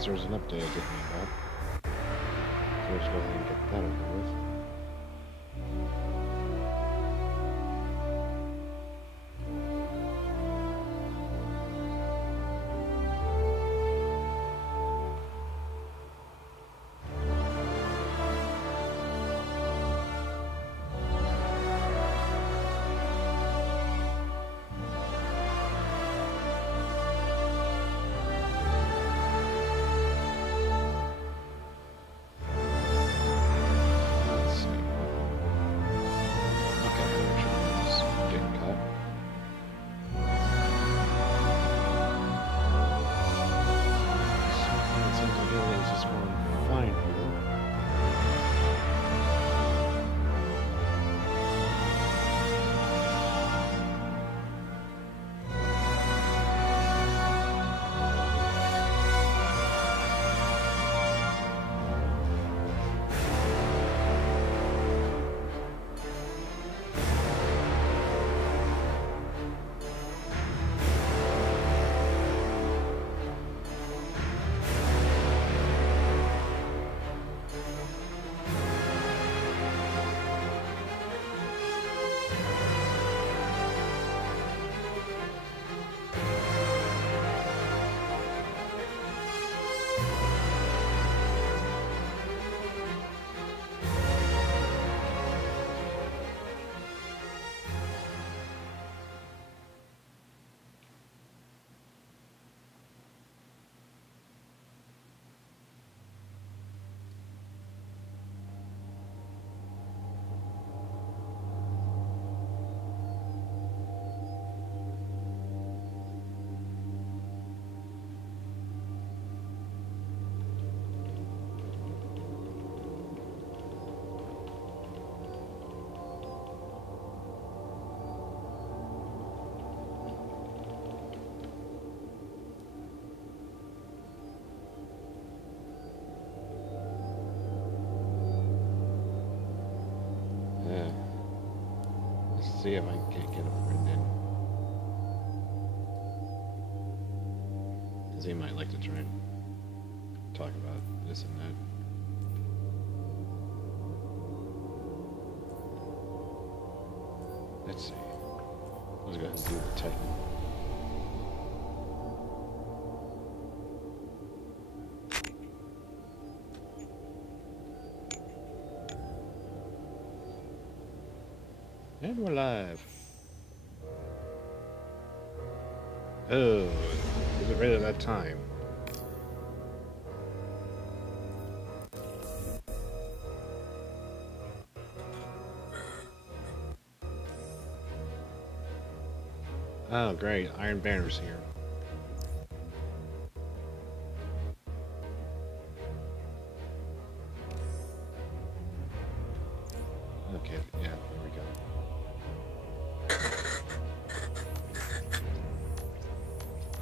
says there's an update I didn't know about. So let's go ahead and get that over with. See if I can't get a friend in. Because he might like to try and talk about this and that. Let's see. Let's go ahead and do the Titan. And we're live. Oh, is it really that time? Oh, great. Iron Banner's here. Okay, yeah, there we go.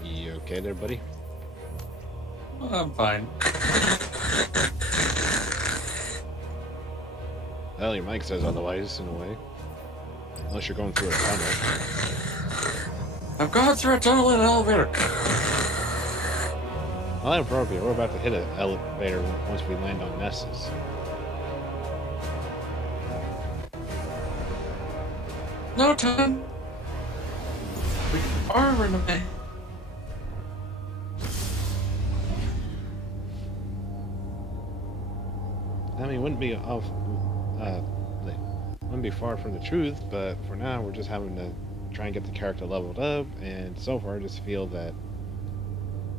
You okay there, buddy? I'm fine. Well, your mic says otherwise, in a way. Unless you're going through a tunnel. I've gone through a tunnel in an elevator. Well, inappropriate. We're about to hit an elevator once we land on Nessus. No time. We are running away. I mean, wouldn't be far from the truth, but for now, we're just having to try and get the character leveled up, and so far, I just feel that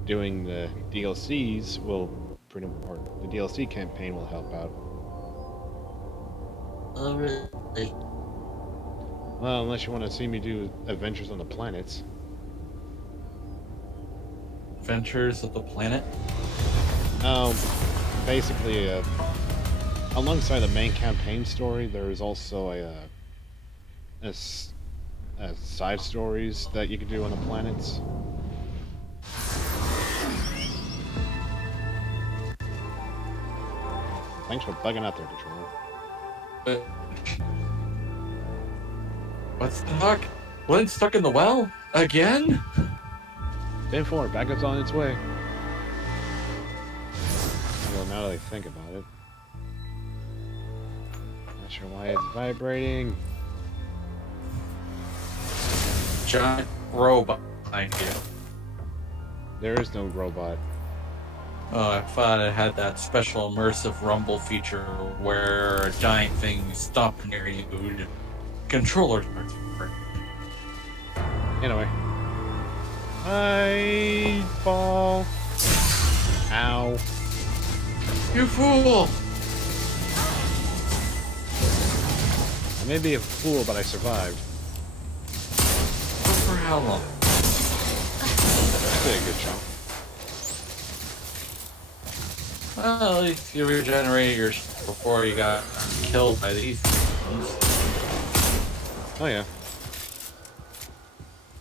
doing the DLCs will the DLC campaign will help out. Oh, really? Well, unless you want to see me do adventures on the planets. Adventures of the Planet? Basically, alongside the main campaign story, there is also side stories that you can do on the planets. Thanks for bugging out there, Patrol. What's the heck? Lynn's stuck in the well? Again? 10-4, backup's on its way. now that I think about it. Not sure why it's vibrating. Giant robot behind you. There is no robot. Oh, I thought it had that special immersive rumble feature where a giant thing stopped near you. Controller starts working. Anyway. I fall. Ow. You fool! I may be a fool, but I survived. For how long? I did a good chunk. Well, at least you regenerated your before you got killed by these things. Oh yeah.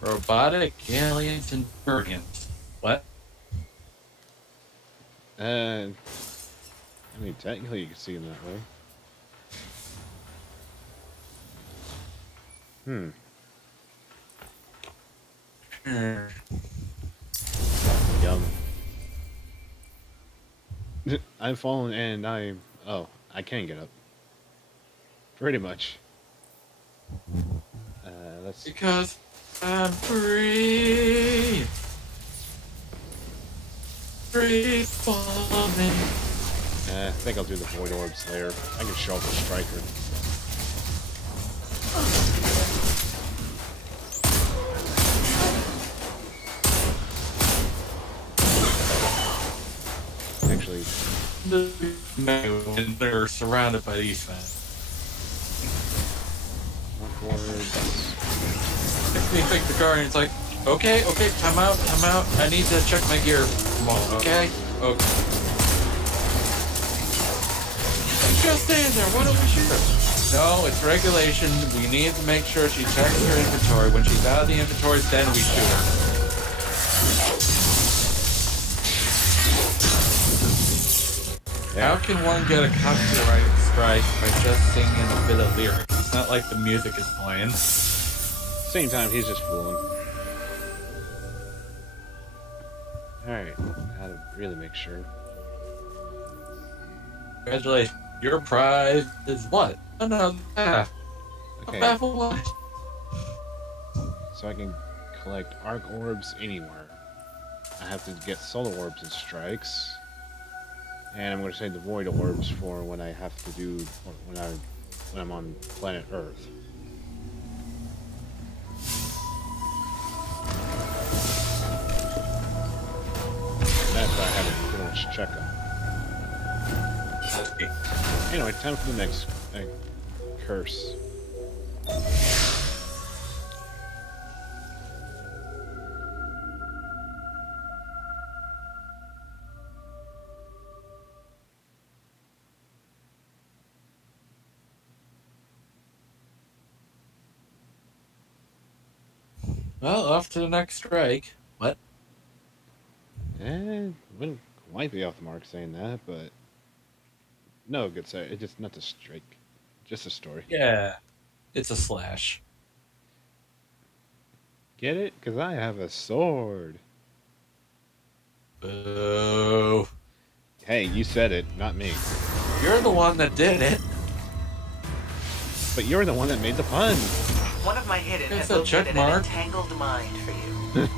Robotic aliens and Guardians. What? I mean, technically you can see them that way. Yum. I've fallen and I can get up. Pretty much. Let's see. Because I'm free. Free falling. I think I'll do the Void Orbs later. I can show up a Striker. Actually, And they're surrounded by these things. Makes me think the Guardian's like, okay, time out. I need to check my gear. Come on, okay? Just stand there, why don't we shoot her? No, it's regulation. We need to make sure she checks her inventory. When she's out of the inventory, then we shoot her. How can one get a copyright strike by just singing a bit of lyrics? It's not like the music is playing. same time, he's just fooling. Alright, gotta really make sure. Congratulations. Your prize is what? Another path. Okay. A baffle what? So I can collect arc orbs anywhere. I have to get solar orbs and strikes. And I'm going to save the void orbs for when I have to do, or when I'm on planet Earth. That's why I have a pretty much check on. Okay. Anyway, time for the next curse. Well, off to the next strike. What? Wouldn't quite be off the mark saying that, but no, good say. It's just not a strike, just a story. Yeah. It's a slash. Get it? Because I have a sword. Boo. Hey, you said it, not me. You're the one that did it. But you're the one that made the pun. One of my hidden It's has a check located mark. an entangled mind for you.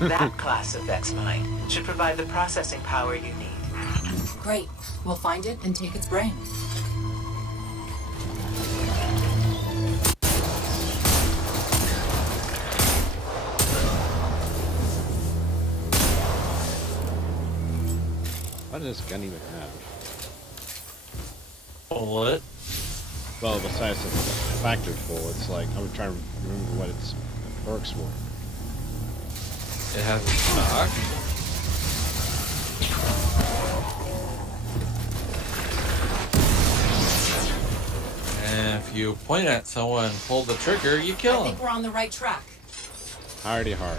That class of Vex mind should provide the processing power you need. Great. We'll find it and take its brain. What does this gun even have? Bullet. Well, besides the factor full, it's like, I was trying to remember what its perks were. It has a stock. And if you point at someone and pull the trigger, you kill I them. think we're on the right track. Hardy hard.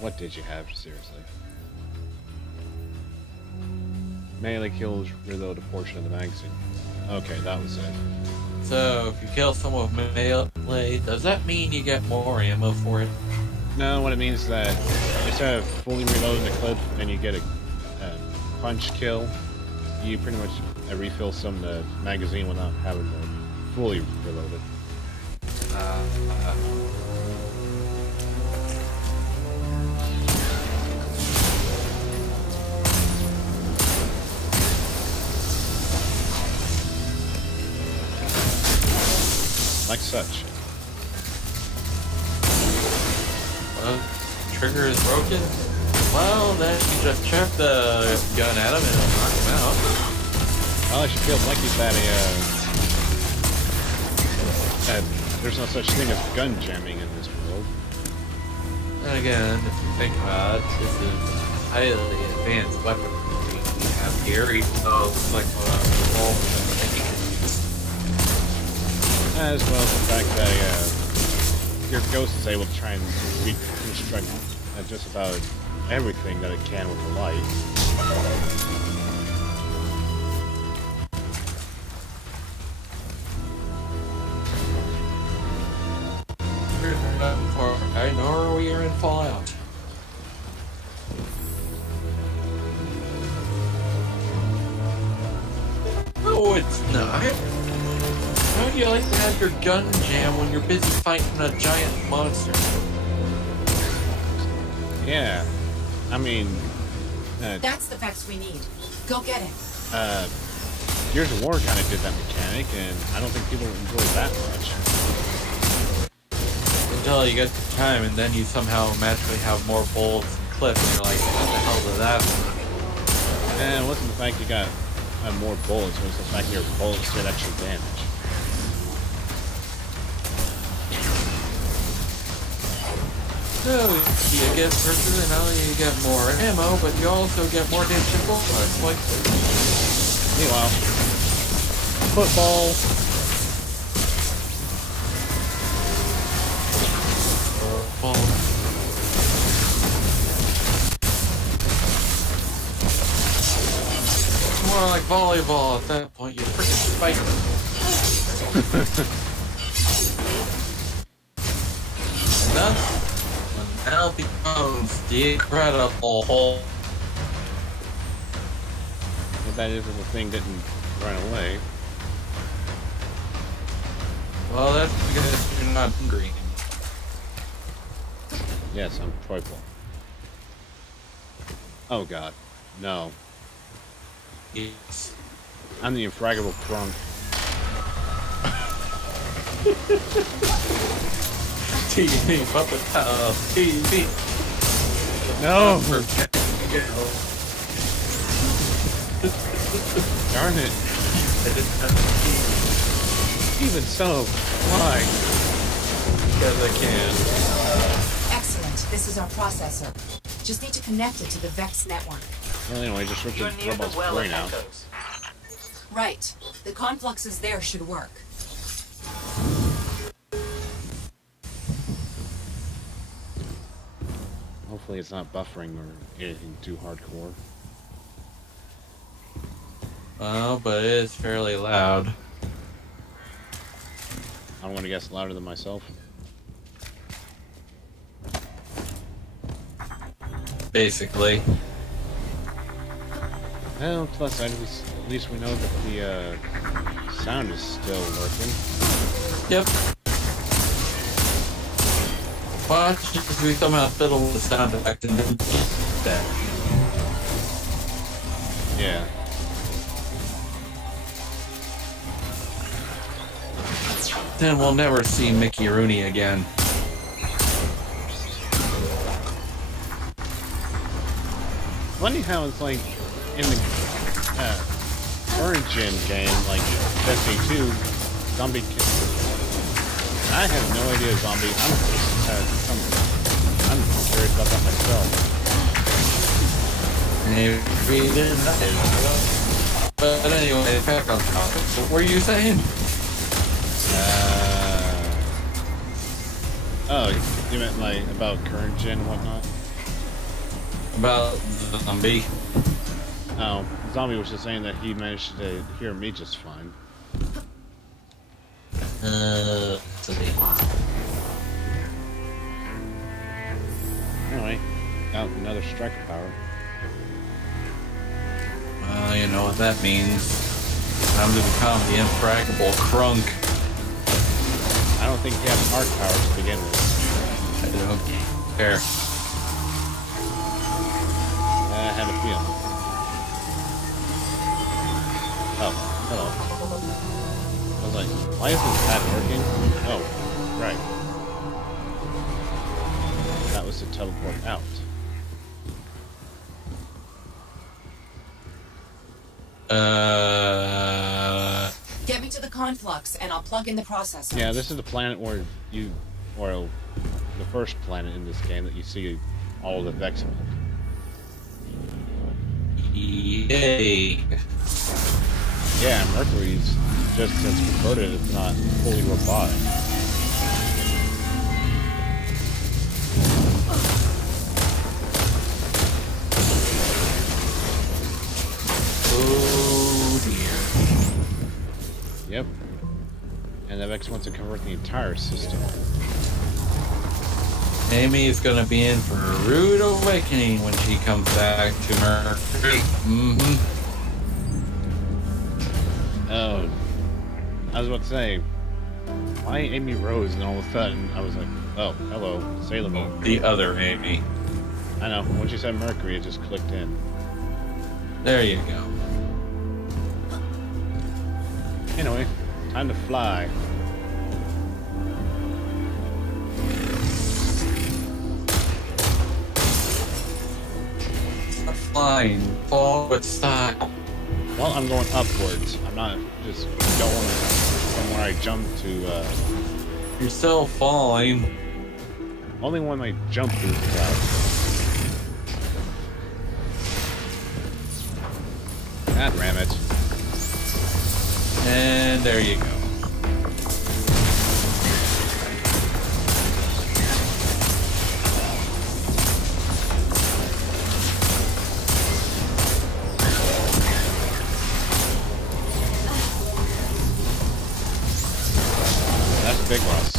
What did you have, seriously? Melee kills reload a portion of the magazine. Okay, that was it. So, if you kill someone with melee, does that mean you get more ammo for it? No, what it means is that instead of fully reloading the clip and you get a punch kill, you pretty much refill some of the magazine without having to fully reload it. Like such. Well, trigger is broken. Well, then you just chuck the gun at him and it'll knock him out. Well, I should feel lucky that there's no such thing as gun jamming in this world. And again, if you think about it, this is highly advanced weapon we have here, even though it's like a revolver that you can use. As well as the fact that your ghost is able to try and reconstruct just about everything that it can with the light. I know we are in Fallout. No, it's not. How do you like to have your gun jam when you're busy fighting a giant monster? Yeah, I mean... That's the Vex we need. Go get it. Gears of War kind of did that mechanic, and I don't think people enjoy that much. Until you get the time, and then you somehow magically have more bullets and clips, and you're like, what the hell did that mean? And it wasn't the fact you got more bullets, it was the fact your bullets did extra damage. So, you get personnel, you get more ammo, but you also get more damage and bullets. Like, meanwhile, football. More like volleyball at that point, you freaking spike. And that's when now becomes the incredible hole. What that is if the thing didn't run away. Well, that's because you're not green. Yes, I'm purple. Oh god, no. Yes. I'm the infraggable crunk. TV, puppet, TV. No! Darn it. Even so, why? Because I can. Excellent. This is our processor. Just need to connect it to the Vex network. Well, anyway, just switch You're to near the robot's well brain of now. echoes. Right. The confluxes there should work. Hopefully it's not buffering or anything too hardcore. Well, but it is fairly loud. I'm gonna guess louder than myself. Basically. Well, plus at least we know that the sound is still working. Yep. Watch if we somehow fiddle with the sound effect and then that. Yeah. Then we'll never see Mickey Rooney again. Funny how it's like in the current gen game, like Destiny 2, zombie. I have no idea zombie. I'm curious about that myself. Maybe it is. But anyway, back on topic. What were you saying? Oh, you meant like about current gen and whatnot? About the zombie. Oh, Zombie was just saying that he managed to hear me just fine. Let's see. Anyway, got another striker power. Well, you know what that means. Time to become the impractical Crunk. I don't think he has arc power to begin with. I don't care. I had a feeling. Oh, hello. I was like, why isn't that working? Oh, right. That was to teleport out. Get me to the conflux, and I'll plug in the processor. Yeah, this is the planet where you, or the first planet in this game that you see all the Vex milk. Yay. Yeah, Mercury's just since converted, it's not fully robotic. Oh dear. Yep. And the Vex wants to convert the entire system. Amy is gonna be in for a rude awakening when she comes back to Mercury. Mm-hmm. Oh, I was about to say, why Amy Rose? And all of a sudden, I was like, oh, hello, Sailor Moon. The other Amy. I know. When she said Mercury, it just clicked in. There you go. Anyway, time to fly. Stop flying. Fall with style. Well, I'm going upwards. I'm not just going from where I jumped to, You're still falling. only when my jump boost is out. God damn it. And there you go. That's a big loss.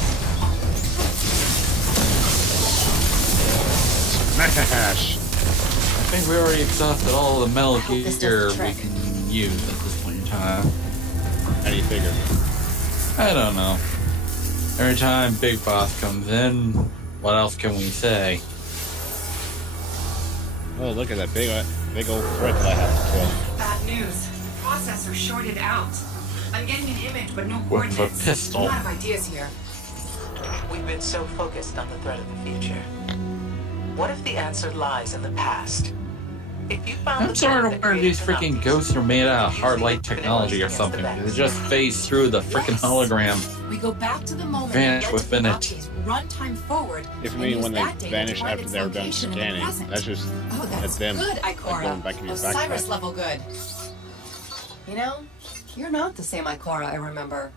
Smash! I think we already exhausted all the metal I hope this gear doesn't we trick. can use at this point in time. How do you figure? I don't know. Every time Big Boss comes in, what else can we say? Oh, look at that big old threat that I have to kill. Bad news. The processor shorted out. I'm getting an image, but no With a coordinates. pistol. A lot of ideas here. We've been so focused on the threat of the future. What if the answer lies in the past? If you found I'm the sorry threat to that wonder these created freaking Nazis, ghosts are made out of use hard it light for technology or against something. the They Vex. just phase through the freaking Yes. hologram. We go back to the moment Vanish that led to within the it. Nazis, run time forward. If you and mean use when they that data to vanish find after its they're done location in the scanning, present. that's just Oh, that's them good, like Ikora. going back in your Osiris backpack. level good. You know, you're not the same Ikora I remember.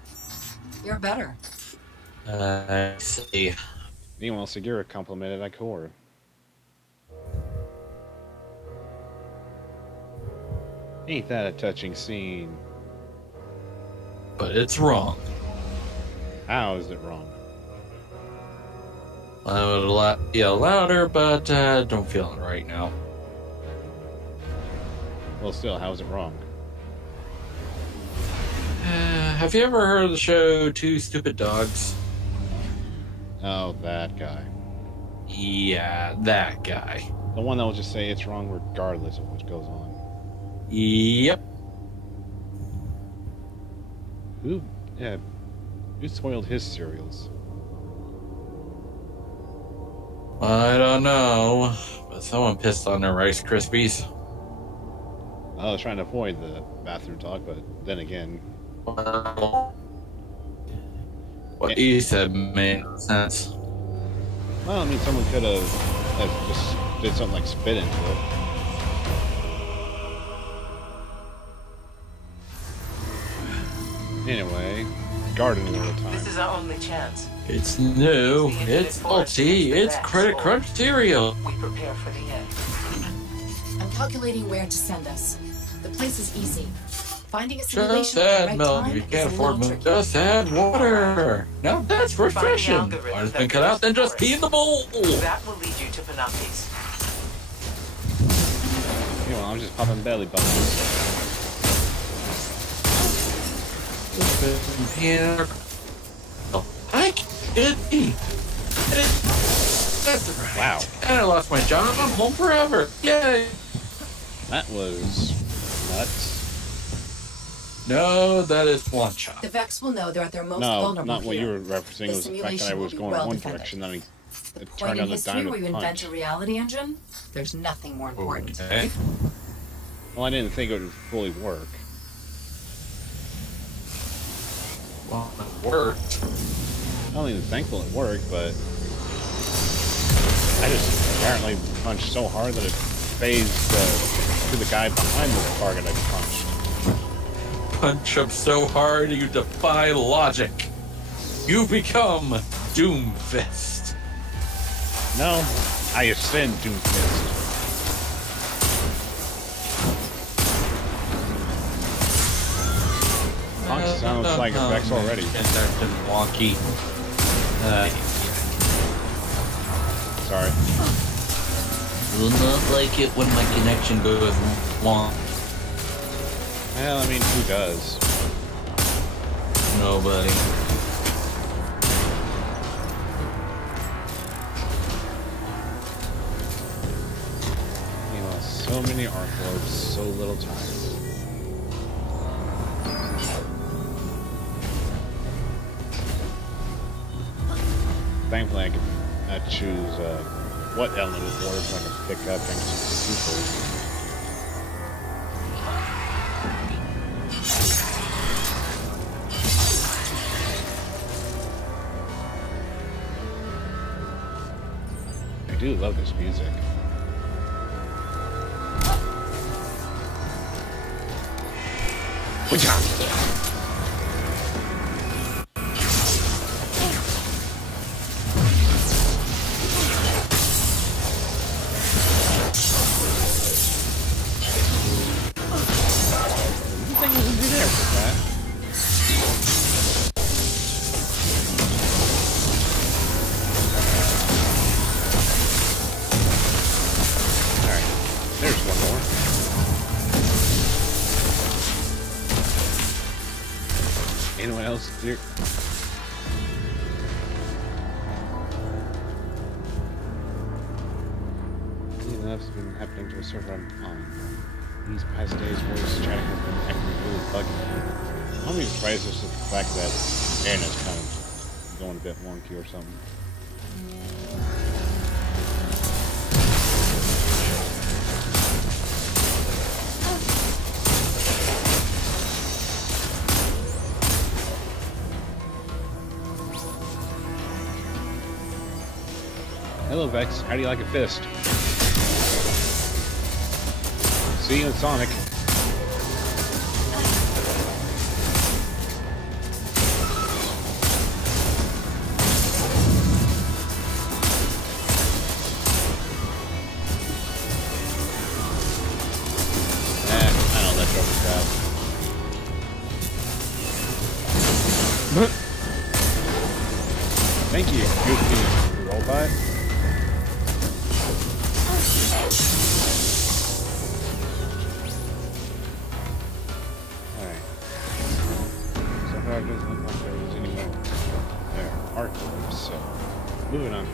You're better. I see. Meanwhile, Segura complimented Ikora. Ain't that a touching scene? But it's wrong. How is it wrong? I would yell louder, but don't feel it right now. Well, still, how is it wrong? Have you ever heard of the show Two Stupid Dogs? Oh, that guy. Yeah, that guy. The one that will just say it's wrong regardless of what goes on. Yep. Who spoiled his cereals? I don't know, but someone pissed on their Rice Krispies. I was trying to avoid the bathroom talk, but then again, Well, what you said made sense. well, I mean, someone could have just did something like spit into it. Anyway, garden world time. This is our only chance. It's new, it's faulty, it's credit crunch cereal. We prepare for the end. I'm calculating where to send us. The place is easy. Finding a Just simulation at the add right milk. time You is can't a afford little milk. tricky. Just add water. Now that's refreshing. algorithm Water's that been cut out, then just produces pee in the bowl. That will lead you to Panoptes. Meanwhile, I'm just popping belly buttons. I did me. That's right. Wow. And I lost my job. I'm home forever. Yay. That was nuts. No, that is one shot. The Vex will know they're at their most No, vulnerable not what here. you were referencing. The was the fact that I simulation will was be going well in one defended. direction, then The it point turned in on the history dime where you to invent punch. a reality engine, there's nothing more important. Okay. Well, I didn't think it would fully work. Well, it worked. I'm not even thankful it worked, but I just apparently punched so hard that it phased to the guy behind the target I punched. Punch up so hard you defy logic. You become Doomfist. No, I ascend Doomfist. Punk sounds like effects already. That's wonky. Sorry. Will not like it when my connection goes long. Well, I mean, who does? Nobody. Meanwhile, so many arc lords, so little time. Thankfully, I can choose what element of words I can pick up thanks to the super. I do love this music. There's one more. Anyone else here? That's been happening to a server I'm on. These past days, voice chatting has been acting really buggy. I'm really surprised at the fact that internet's kind of going a bit wonky or something. Hello, Vex. How do you like a fist? See you in Sonic. I know that joke is bad. Thank you, goofy robot. Alright. So far it doesn't look like there was any more. There, art groups, so moving on.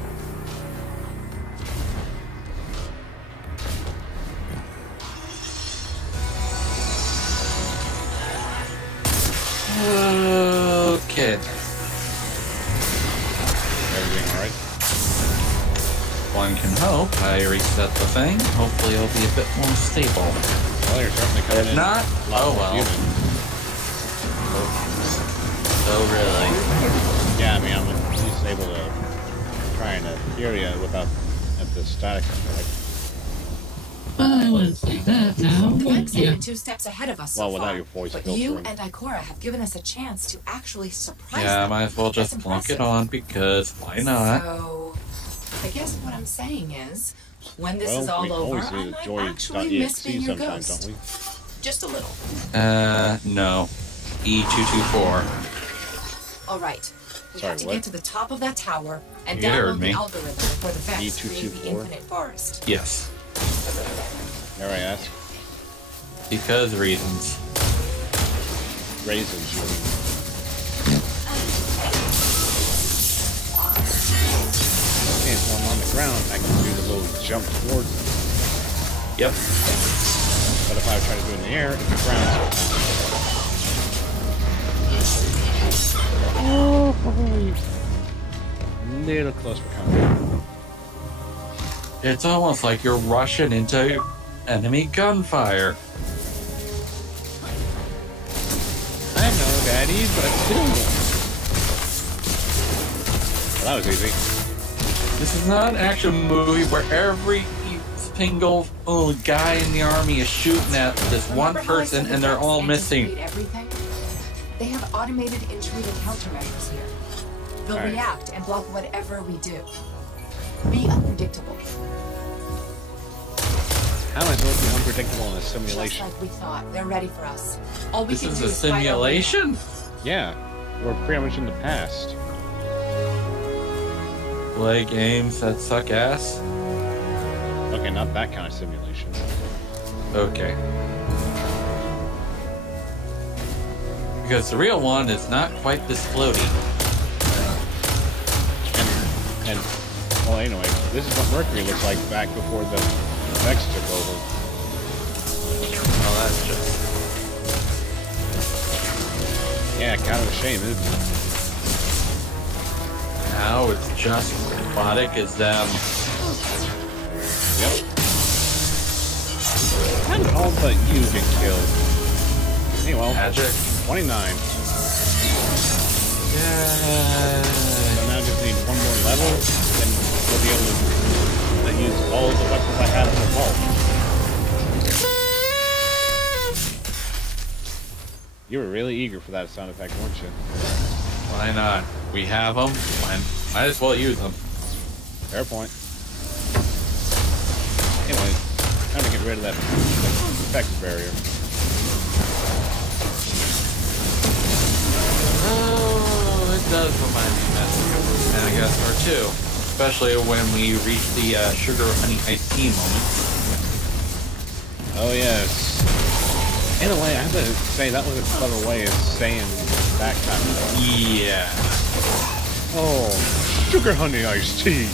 Okay. Everything alright? One can hope. I reset the thing. Hopefully it'll be a bit more stable. Well, you're certainly coming If in. not, a lot oh more well. human. Oh really? Yeah, I mean, I'm at least able to try and hear you without the static effect. I wouldn't say that now. Vex Yeah. have been 2 steps ahead of us so Well, without far, your voice but filtering. you and Ikora have given us a chance to actually surprise Yeah, I them. might as well just That's plunk it impressive. on because why not? So, I guess what I'm saying is, when this Well, is all we over, always I need a might joy.exe actually miss being your sometimes, ghost. don't we? Just a little. No. E224. All right. We Sorry, have to what? get to the top of that tower and You heard download me. the algorithm before the Vex create the E224? infinite forest. Yes. Dare I ask? Because reasons. Raisins, you mean? Okay, so I'm on the ground, I can do the little jump towards them. Yep. But if I try to do it in the air, it's the ground sometimes. Oh, little close for combat. It's almost like you're rushing into enemy gunfire. I know, Daddy, but still. Well, that was easy. This is not an action movie where every single guy in the army is shooting at this one Remember how I person said and the they're Vex all missing. anticipate everything? They have automated intruder countermeasures here. They'll All right. react and block whatever we do. Be unpredictable. How am I supposed to be unpredictable in a Just simulation? like we thought. They're ready for us. All we This can is do a is fight our way out. simulation? Yeah, we're pretty much in the past. Play games that suck ass? Okay, not that kind of simulation. Okay. Because the real one is not quite this floaty. And well, anyway, this is what Mercury looks like back before the Vex took over. Well, that's just... Yeah, kind of a shame, isn't it? Now it's just robotic as them. Yep. How did all but you get killed? Hey, well, Magic. 29. Yeah. So now I just need one more level, then we'll be able to use all the weapons I have in the vault. You were really eager for that sound effect, weren't you? Why not? We have them. Might as well use them. Fair point. Anyway, time to get rid of that effect barrier. Oh, it does remind me of Madagascar too. Especially when we reach the sugar honey iced tea moment. Oh yes. In a way, I have to say that was a clever way of saying that kind of stuff. Yeah. Oh, sugar honey iced tea.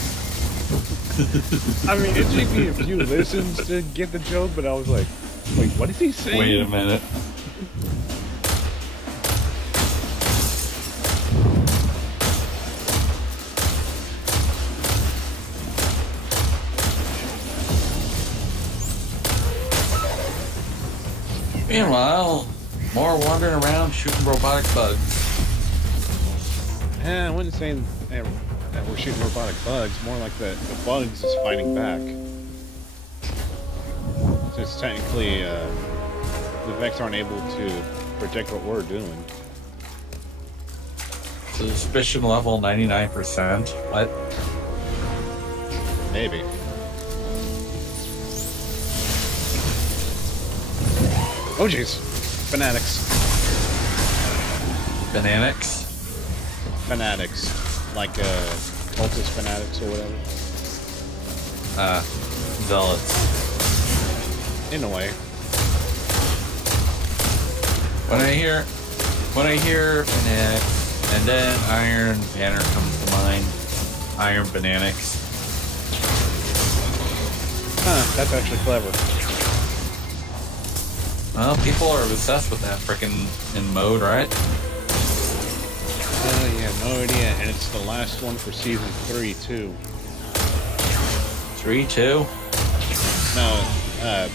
I mean, it took me a few listens to get the joke, but I was like, wait, what is he saying? Wait a minute. Meanwhile, more wandering around shooting robotic bugs. I wouldn't say that we're shooting robotic bugs, more like the bugs is fighting back. Since technically, the Vex aren't able to predict what we're doing. Suspicion level 99%. What? Maybe. Oh jeez. Fanatics. Bananics? Fanatics. Like, cultist fanatics or whatever. Zealots. In a way. When I hear Bananics, and then Iron Banner comes to mind. Iron Bananics. Huh, that's actually clever. Well, people are obsessed with that frickin' in mode, right? Yeah, no idea. And it's the last one for season 3, too. 3-2? No, I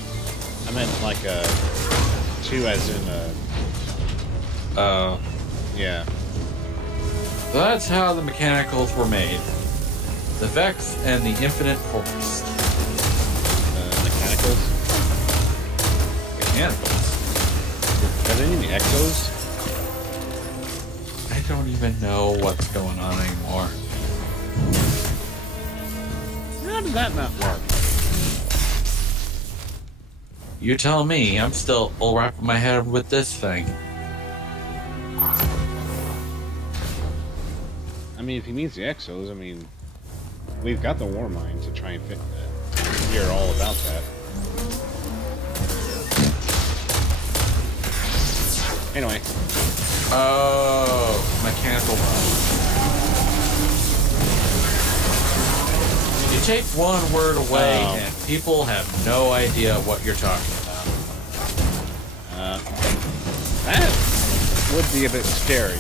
meant like, 2 as in, yeah. So that's how the mechanicals were made. The Vex and the Infinite Forest. Mechanicals? Mechanicals? Are they in the Echoes? I don't even know what's going on anymore. How did that not work? You tell me. I'm still wrapping my head with this thing. I mean, if he needs the exos, I mean, we've got the war mine to try and hear all about that. Anyway. Oh, mechanical bomb. You take one word away, and people have no idea what you're talking about. That would be a bit scary.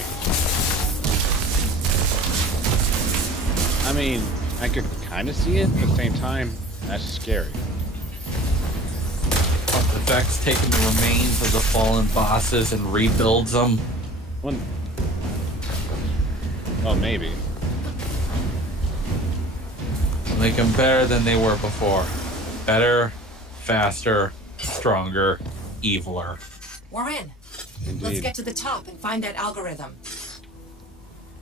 I mean, I could kind of see it, but at the same time, that's scary. The Vex taking the remains of the fallen bosses and rebuilds them. Well, maybe. Make them better than they were before. Better, faster, stronger, eviler. We're in. Indeed. Let's get to the top and find that algorithm.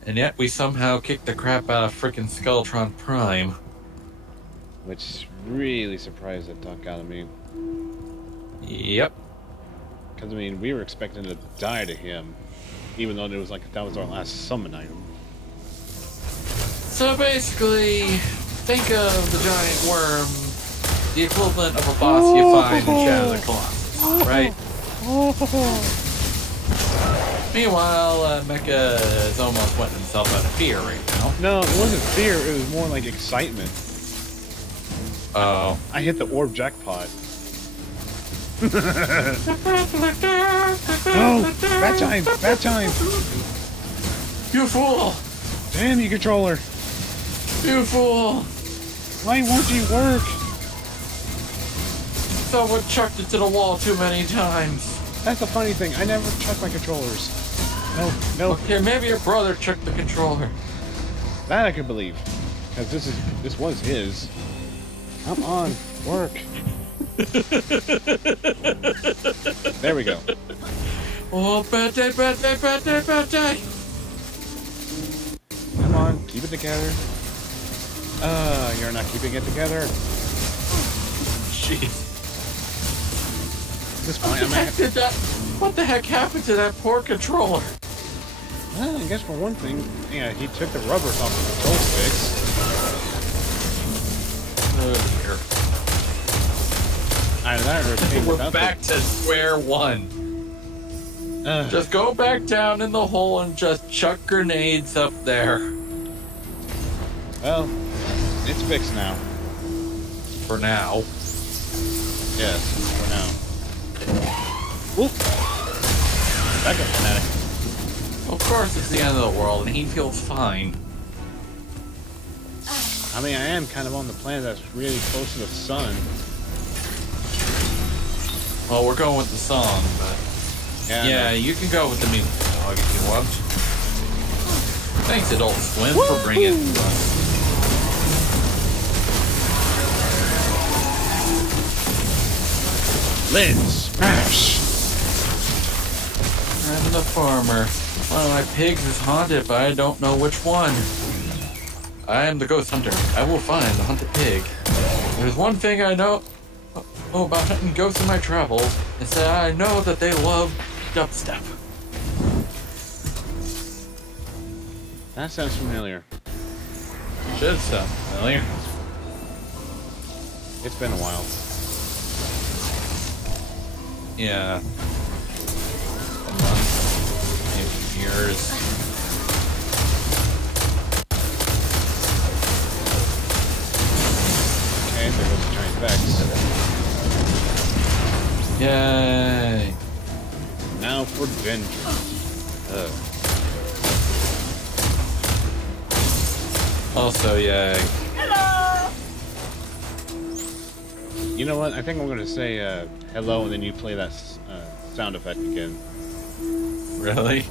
And yet we somehow kicked the crap out of frickin' Skeletron Prime. Which really surprised the fuck out of me. Yep. Because, I mean, we were expecting to die to him, even though it was like that was our last summon item. So basically, think of the giant worm, the equivalent of a boss you find in Shadow of the Colossus, right? Meanwhile, Mecha is almost wetting himself out of fear right now. No, it wasn't fear, it was more like excitement. Oh. I hit the orb jackpot. No! Bat time! Bat time! You fool! Damn you, controller! You fool! Why won't you work? Someone chucked it to the wall too many times. That's the funny thing, I never chuck my controllers. No, no. Okay, maybe your brother chucked the controller. That I can believe. Because this was his. Come on, work. There we go. Oh, bad day, bad day, bad day, bad day. Come on, keep it together. You're not keeping it together. Jeez. This point, What the heck happened to that poor controller? Well, I guess for one thing, yeah, he took the rubbers off the control sticks. Oh dear. Either that or it came We're without back to square one. Just go back down in the hole and just chuck grenades up there. Well, it's fixed now. For now. Yes, for now. Whoop! Back up, fanatic. Of course it's the end of the world and he feels fine. I mean, I am kind of on the planet that's really close to the sun. Well, we're going with the song, but... Yeah, you can go with the music dog if you want. Thanks, Adult Swim, for bringing it to us. Lens, smash! I'm the farmer. One of my pigs is haunted, but I don't know which one. I am the ghost hunter. I will find the hunted pig. There's one thing I know about hunting ghosts in my travels, is that I know that they love dubstep. That sounds familiar. Should sound familiar. It's been a while. Yeah. A month, maybe years. Okay, there goes the giant Vex. Yay! Now for vengeance. Also, yay. You know what? I think I'm going to say hello, and then you play that sound effect again. Really?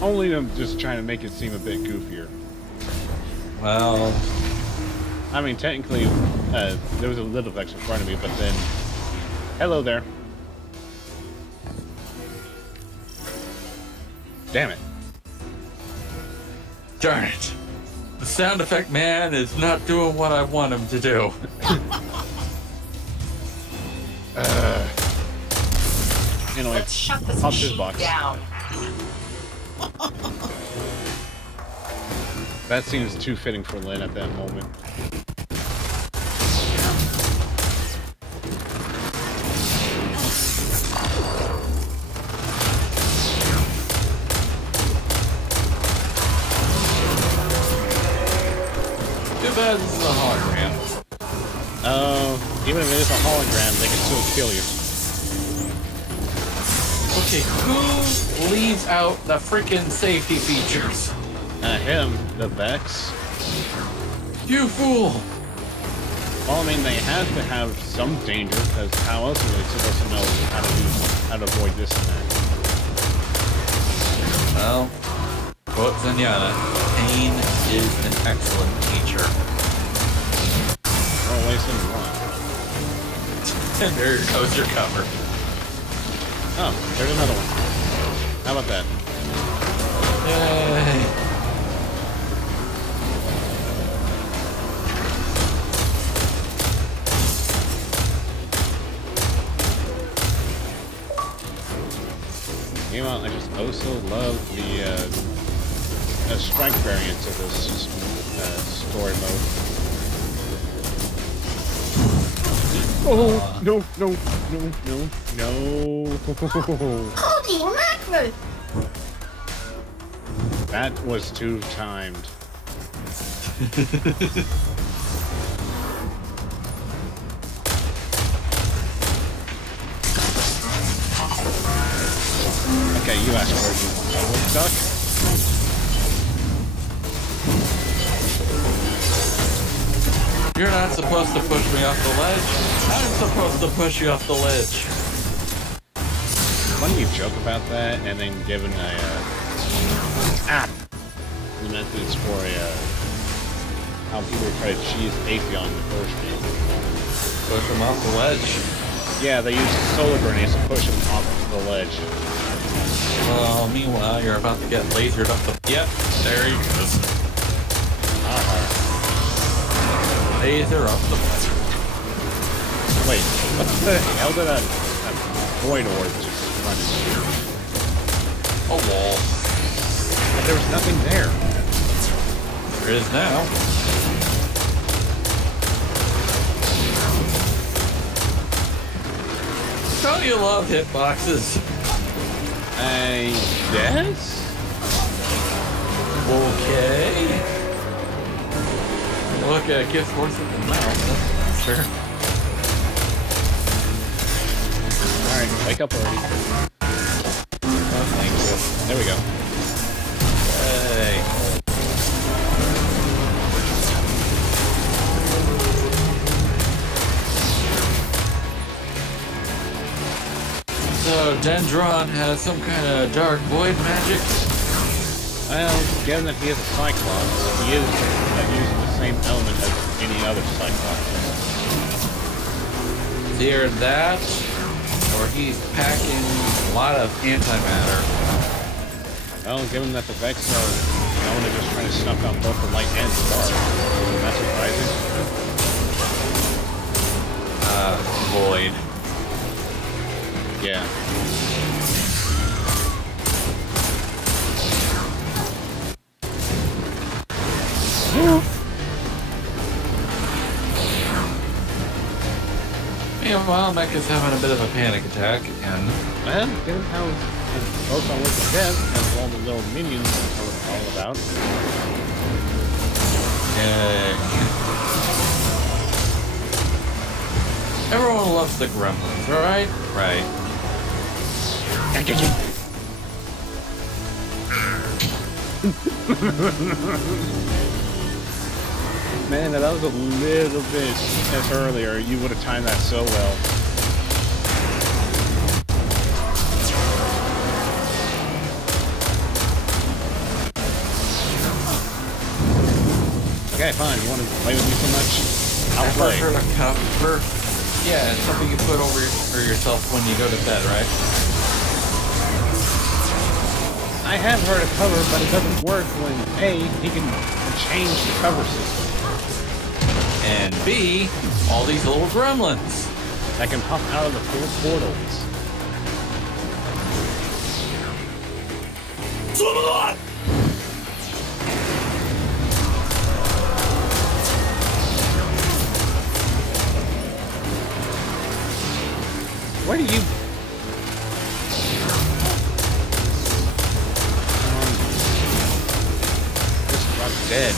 Only I'm just trying to make it seem a bit goofier. Well... I mean, technically, there was a little Vex in front of me, but then... Hello there. Damn it. Darn it. The sound effect man is not doing what I want him to do. Anyway, Let's shut this pops his machine box. down. That seems too fitting for Lynn at that moment. Too bad this is a hologram. Even if it is a hologram, they can still kill you. Okay, who leaves out the freaking safety features? Him, the Vex. You fool! Well, I mean, they have to have some danger, because how else are they supposed to know how to avoid this and that? Well, quote Zenyatta, pain is an excellent teacher. Or at least in one. And there goes your cover. Oh, there's another one. How about that? Yay! Meanwhile, I just also love the strike variants of this story mode. Oh, no. Holy mackerel! That was too timed. Okay, you asked for it, you duck. You're not supposed to push me off the ledge. I'm supposed to push you off the ledge. Funny you joke about that, and then given a the methods for how people try to cheese Atheon in the first game. Push him off the ledge. Yeah, they use solar grenades to push him off the ledge. Well, meanwhile, you're about to get lasered off the... Yep, there he goes. Laser off the ledge. Wait, what the hell did a void orb just run into? A wall. But there was nothing there. There is now. Don't you love hitboxes? I guess? Okay. Look, gift horse with the mouth. That's sure. Alright, wake up already. Oh, thank you. There we go. Hey. So, Dendron has some kind of dark void magic? Well, given that he is a Cyclops, he is using the same element as any other Cyclops. It's either that, or he's packing a lot of antimatter. Well, given that the Vex are only just trying to snuff out both the light and the dark, isn't that surprising? Void. Yeah. Meanwhile, Mecha's having a bit of a panic attack again. Well, given how both on with the death and all the little minions are all about. Yay. Everyone loves the gremlins, right? Right. Man, that was a little bit as earlier. You would have timed that so well. Okay, fine. You want to play with me so much? I'll play. Ever heard of cover? Yeah, it's something you put over for yourself when you go to bed, right? I have heard of cover, but it doesn't work when A, he can change the cover system. And B, all these little gremlins. That can pop out of the four portals. Where do you... Just drop dead.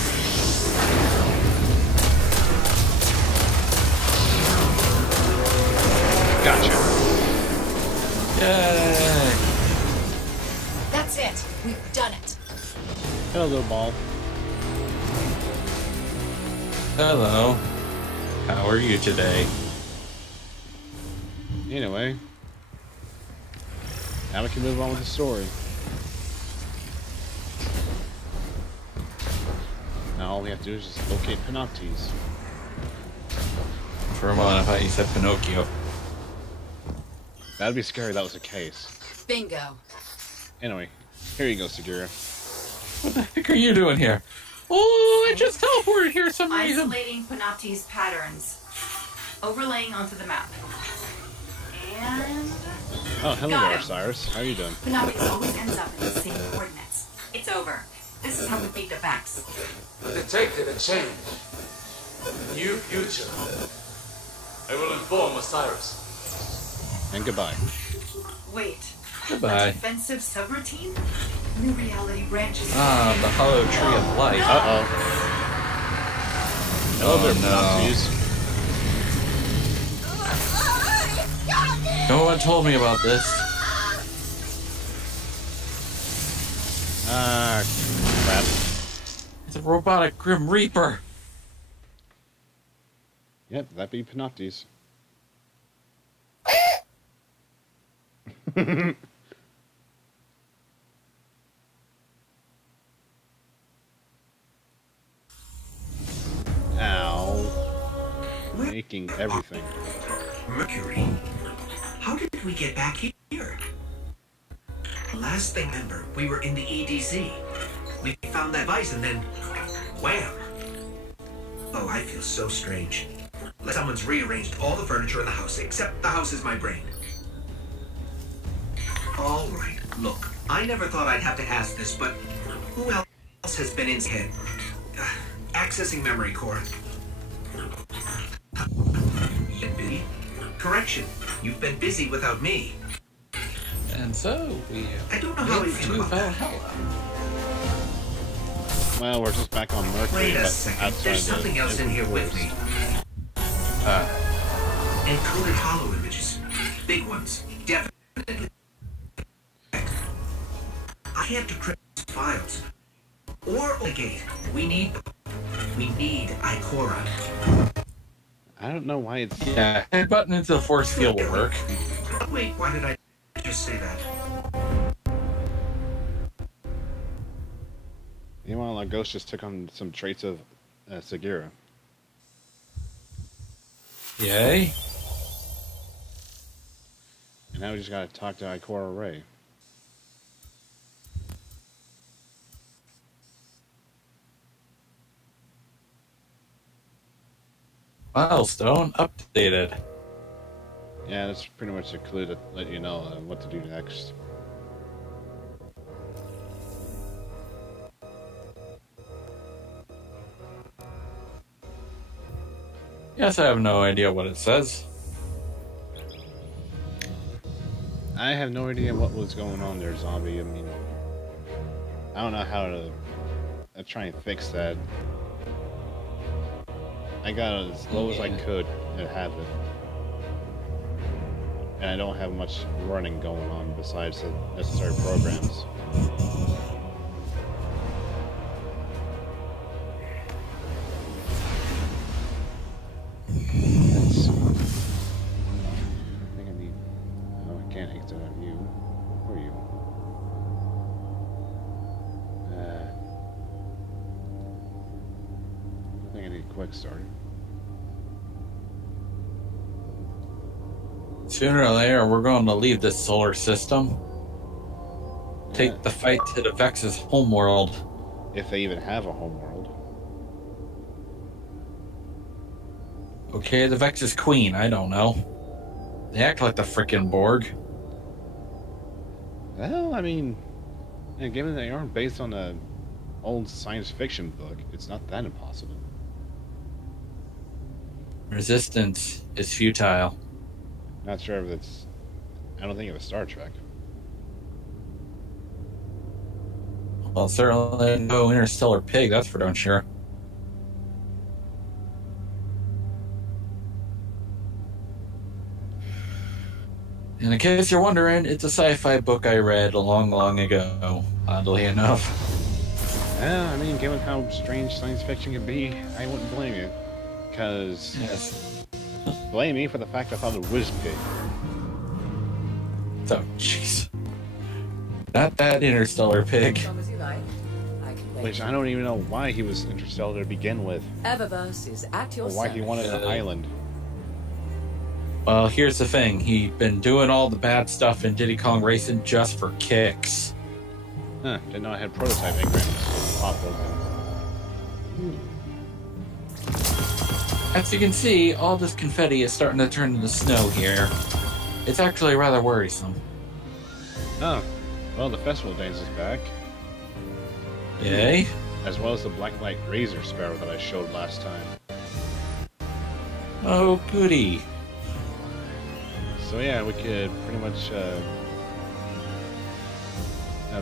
Gotcha. Yay! That's it. We've done it. Hello, little ball. Hello. How are you today? Anyway, now we can move on with the story. Now all we have to do is just locate Panoptes. For a moment, I thought you said Pinocchio. That'd be scary if that was the case. Bingo. Anyway, here you go, Segura. What the heck are you doing here? Oh, I just teleported here for some reason. Isolating Panoptes patterns. Overlaying onto the map. And... Oh, hello Got there, him. Cyrus. How are you doing? Panoptes always ends up in the same coordinates. It's over. This is how we beat the Vex. Detected a change. New future. I will inform Osiris. And goodbye. Wait. Goodbye. A defensive subroutine? New reality branches. Ah, the hollow tree of life. Uh-oh. Hello there, no. Panoptes. No one told me about this. Ah, crap. It's a robotic Grim Reaper. Yep, that'd be Panoptes. Ow. Making everything. Mercury? How did we get back here? Last thing I remember, we were in the EDZ. We found that device and then... wham! Oh, I feel so strange. Like someone's rearranged all the furniture in the house, except the house is my brain. All right, look, I never thought I'd have to ask this, but who else has been in his head? Accessing memory core. Busy? Correction, you've been busy without me. And so we I don't know how I get feel to about that. Valhalla. Well, we're just back on Mercury. Wait a but second, outside there's the something else in here with me. Encoded hollow images. Big ones, definitely. I can't decrypt files. Or the gate. We need Ikora. I don't know why it's... Yeah, a button into the force field will work. Wait, why did I just say that? Meanwhile, our ghost just took on some traits of Segura. Yay. And now we just gotta talk to Ikora Ray. Milestone updated. Yeah, that's pretty much a clue to let you know what to do next. Yes, I have no idea what it says. I have no idea what was going on there, zombie. I mean, I don't know how to try and fix that. I got it as low as I could to have it. And I don't have much running going on besides the necessary programs. Let's see. I think I need... Oh, I can't exit on you. Who are you? I think I need a quick start. Sooner or later, we're going to leave this solar system. Take Yeah. the fight to the Vex's homeworld. If they even have a homeworld. Okay, the Vex is queen, I don't know. They act like the frickin' Borg. Well, I mean, And given they are based on a old science fiction book, it's not that impossible. Resistance is futile. Not sure if it's... I don't think it was Star Trek. Well, certainly no interstellar pig, that's for darn sure. And in case you're wondering, it's a sci-fi book I read long, long ago, oddly enough. Yeah, I mean, given how strange science fiction can be, I wouldn't blame you. Because... Yes. Blame me for the fact I thought it was pig. Oh, jeez. Not that interstellar pig. As long as you like. I can wait. Which I don't even know why he was interstellar to begin with. Eververse is at your Or why he service. wanted an island. Well, here's the thing. He'd been doing all the bad stuff in Diddy Kong Racing just for kicks. Huh, didn't know I had prototype engrams. Pop open. As you can see, all this confetti is starting to turn into snow here. It's actually rather worrisome. Oh, well, the festival dance is back. Yay? As well as the blacklight razor sparrow that I showed last time. Oh, goody. So yeah, we could pretty much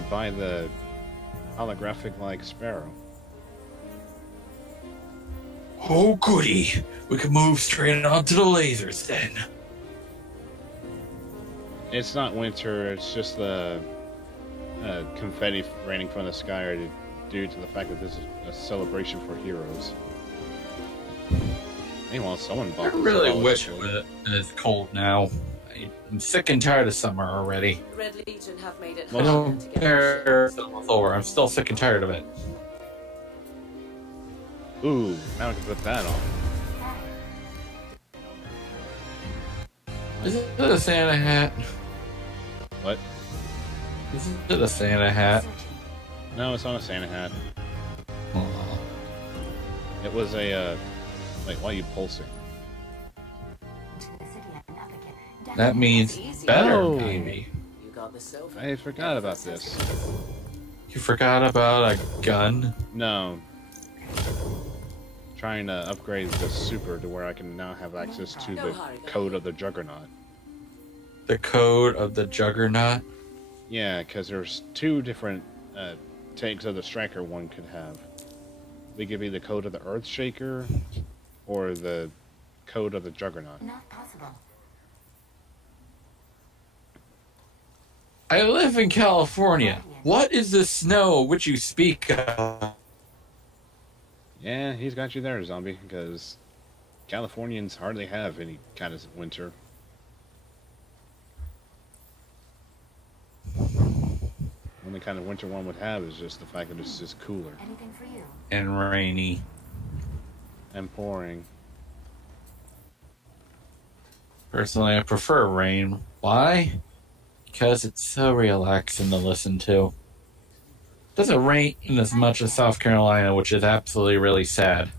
buy the holographic-like sparrow. Oh, goody. We can move straight on to the lasers then. It's not winter, it's just the confetti raining from the sky due to the fact that this is a celebration for heroes. Meanwhile, someone I bought really this wish college it's cold now. I'm sick and tired of summer already. Red Legion have made it I harder don't to get care if it's over. I'm still sick and tired of it. Ooh, now I can put that on. Is it a Santa hat? What? Is it a Santa hat? No, it's not a Santa hat. Aw. It was a, like, why are you pulsing? That means better, Oh. maybe. You got the silver. I forgot about this. You forgot about a gun? No. Trying to upgrade the super to where I can now have access to the code of the Juggernaut. The code of the Juggernaut? Yeah, because there's two different takes of the Striker one could have. They could be the code of the Earthshaker or the code of the Juggernaut. Not possible. I live in California. What is the snow which you speak of? Yeah, he's got you there, zombie, because Californians hardly have any kind of winter. Only kind of winter one would have is just the fact that it's just cooler Anything for you? And rainy. and pouring. Personally, I prefer rain. Why? Because it's so relaxing to listen to. Doesn't rain as much as South Carolina, which is absolutely really sad.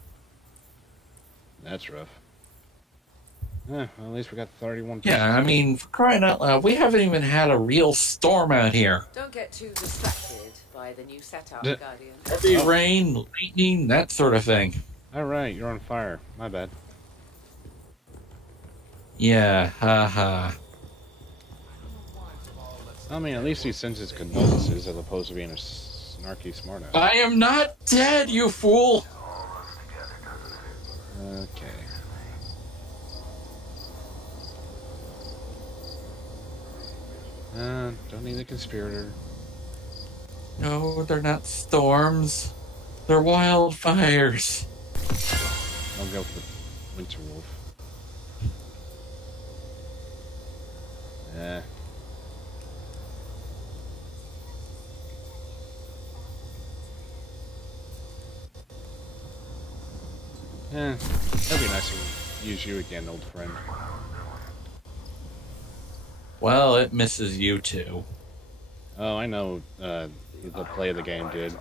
That's rough. Well, at least we got 31%. Yeah, I mean, for crying out loud, we haven't even had a real storm out here. Don't get too distracted by the new setup, D- Guardian. Heavy rain, lightning, that sort of thing. Alright, you're on fire. My bad. Yeah, haha. I mean, at least he sends his condolences as opposed to being a snarky smartass. I am not dead, you fool! Okay. Don't need the conspirator. No, they're not storms. They're wildfires. I'll go for the Winter Wolf. Eh. That'd be nice to use you again, old friend. Well, it misses you too. Oh, I know the play of the game did.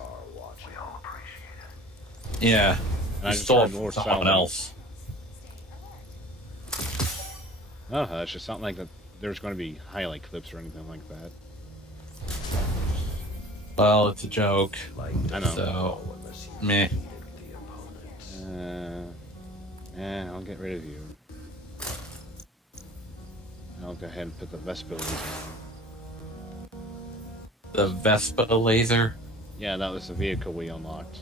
Yeah, And I you just stole heard it Lord from someone Salomon. else. Oh, hush. It's not like that there's going to be highlight clips or anything like that. Well, it's a joke. I know. So, meh. I'll get rid of you. I'll go ahead and put the Vespa laser on. The Vespa laser? Yeah, that was the vehicle we unlocked.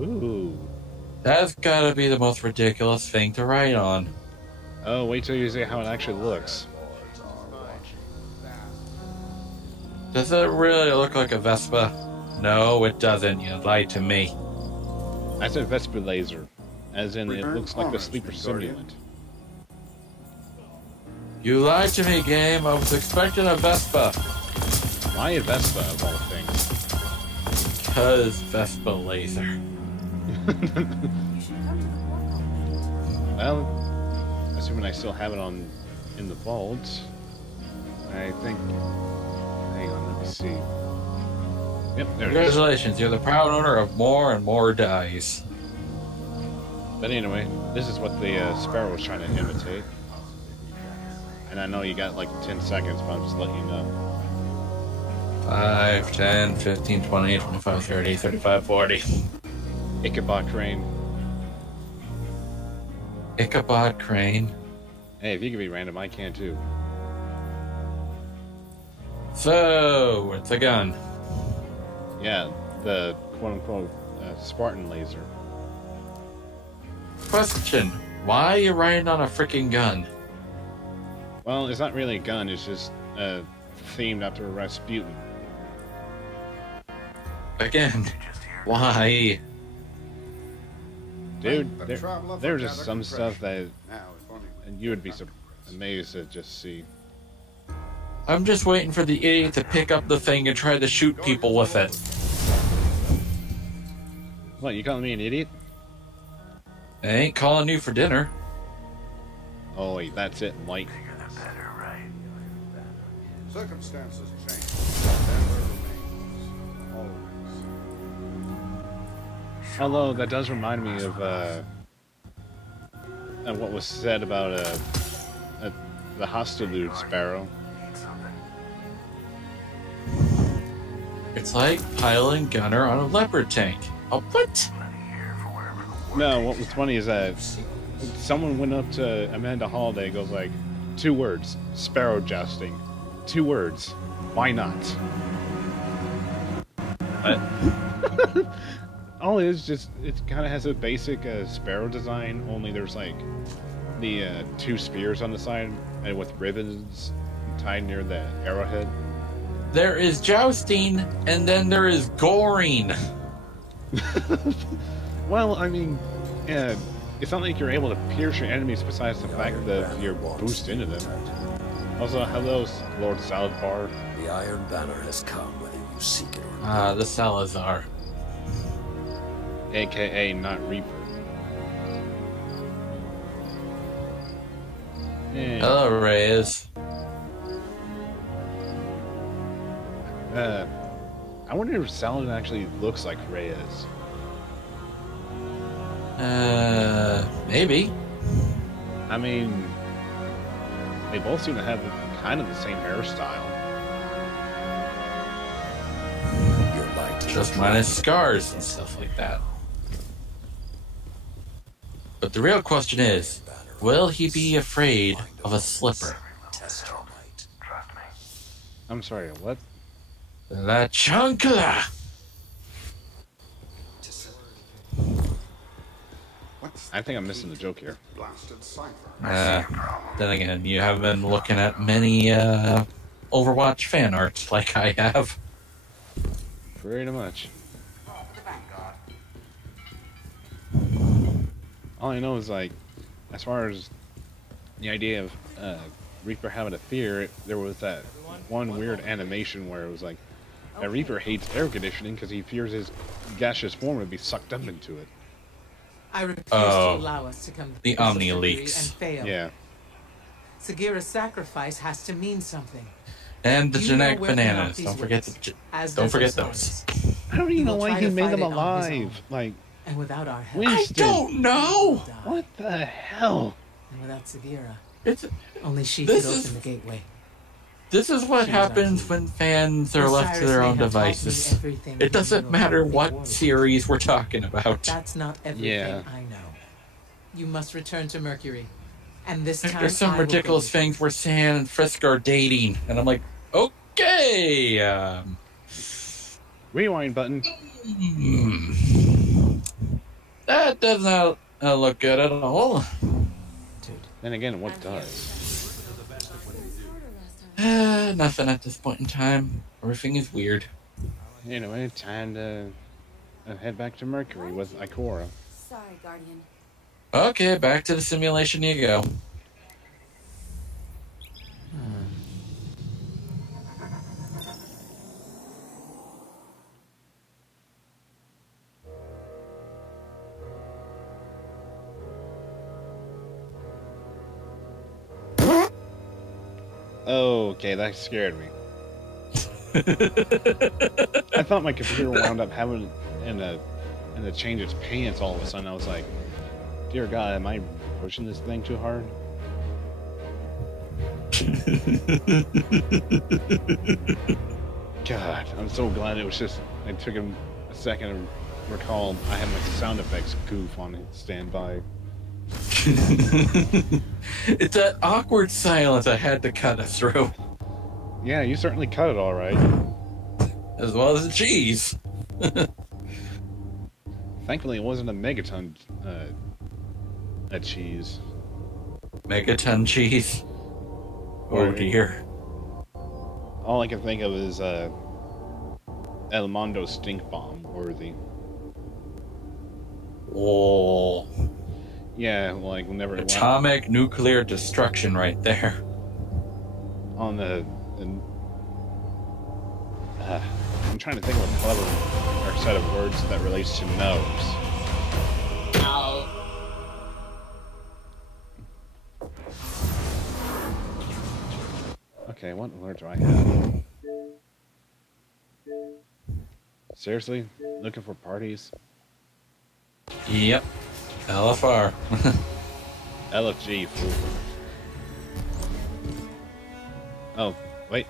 Ooh. That's gotta be the most ridiculous thing to write on. Oh, wait till you see how it actually looks. Does it really look like a Vespa? No, it doesn't. You lied to me. I said Vespa laser, as in it looks like the sleeper simulant. You lied to me, game. I was expecting a Vespa. Why a Vespa of all things? Because Vespa laser. Well, assuming I still have it in the vault, I think. Hang on, let me see. Yep, there it is. Congratulations, you're the proud owner of more and more dies. But anyway, this is what the Sparrow was trying to imitate. And I know you got like 10 seconds, but I'm just letting you know. 5, 10, 15, 20, 25, 30, 35, 40. Ichabod Crane. Ichabod Crane. Hey, if you can be random, I can too. So, it's a gun. Yeah, the quote-unquote Spartan laser. Question. Why are you riding on a freaking gun? Well, it's not really a gun, it's just themed after Rasputin. Again, why? Dude, there's just some stuff that you would be amazed to just see. I'm just waiting for the idiot to pick up the thing and try to shoot people with it. What, you calling me an idiot? I ain't calling you for dinner. Oh wait, that's it, Mike. Circumstances change. Never remains. Always. Although that does remind me of what was said about the Hostile Sparrow. It's like piling gunner on a leopard tank. Oh, what? No, what was funny is that someone went up to Amanda Holiday and goes like, 2 words, sparrow jousting. 2 words, why not? What? All it is just, it kind of has a basic sparrow design, only there's like the 2 spears on the side and with ribbons tied near the arrowhead. There is jousting, and then there is goring. Well, I mean, yeah, it's not like you're able to pierce your enemies besides the fact that you're boost into them. Also, hello, Lord Salad Bar. The Iron Banner has come, whether you seek it or not. Ah, the Salazar. AKA not Reaper. Yeah. Hello, Reyes. I wonder if Saladin actually looks like Reyes. Maybe. I mean, they both seem to have kind of the same hairstyle. Your light Just minus scars and stuff like that. But the real question is, will he be afraid of a slipper? test your might. Trust me. I'm sorry, what? La chancla! I think I'm missing the joke here. Blasted cipher. Then again, you have been looking at many Overwatch fan art like I have. Pretty much. All I know is, like, as far as the idea of Reaper having a fear, there was that one weird animation where it was like, Reaper hates air conditioning because he fears his gaseous form would be sucked up into it. I refuse to allow us to come to the this Omni victory leaks. and fail. Yeah. Sagira's sacrifice has to mean something. And the You genetic know where to bananas. mount these Don't forget wits, the as don't does forget Osiris. those. I don't even know He'll why try he to made fight them it on his alive. own. Like, And without our help, Winston. I don't know. die. What the hell? And without Sagira, It's only she This could is- open the gateway. This is what happens when fans are left to their own devices. It doesn't matter what series we're talking about. That's not everything I know. You must return to Mercury. And this time There's some ridiculous things where Sam and Frisk are dating. And I'm like, okay. Rewind button. That does not look good at all. Then again, what does? Nothing at this point in time. Everything is weird. Anyway, time to head back to Mercury with Ikora. Sorry, Guardian. Okay, back to the simulation you go. Okay, that scared me. I thought my computer wound up having to change its pants all of a sudden. I was like, dear God, am I pushing this thing too hard? God, I'm so glad it was just, it took him a second to recall I had my sound effects goof on standby. It's that awkward silence I had to cut us through. Yeah, you certainly cut it all right. As well as the cheese. Thankfully, it wasn't a megaton a cheese. Megaton cheese? Oh dear. All I can think of is El Mondo Stink Bomb worthy. Oh. Yeah, like whenever atomic nuclear destruction right there. On the I'm trying to think of a clever or set of words that relates to nose. Okay, what word do I have? Seriously? Looking for parties? Yep. LFR. LFG, fool. Oh, wait.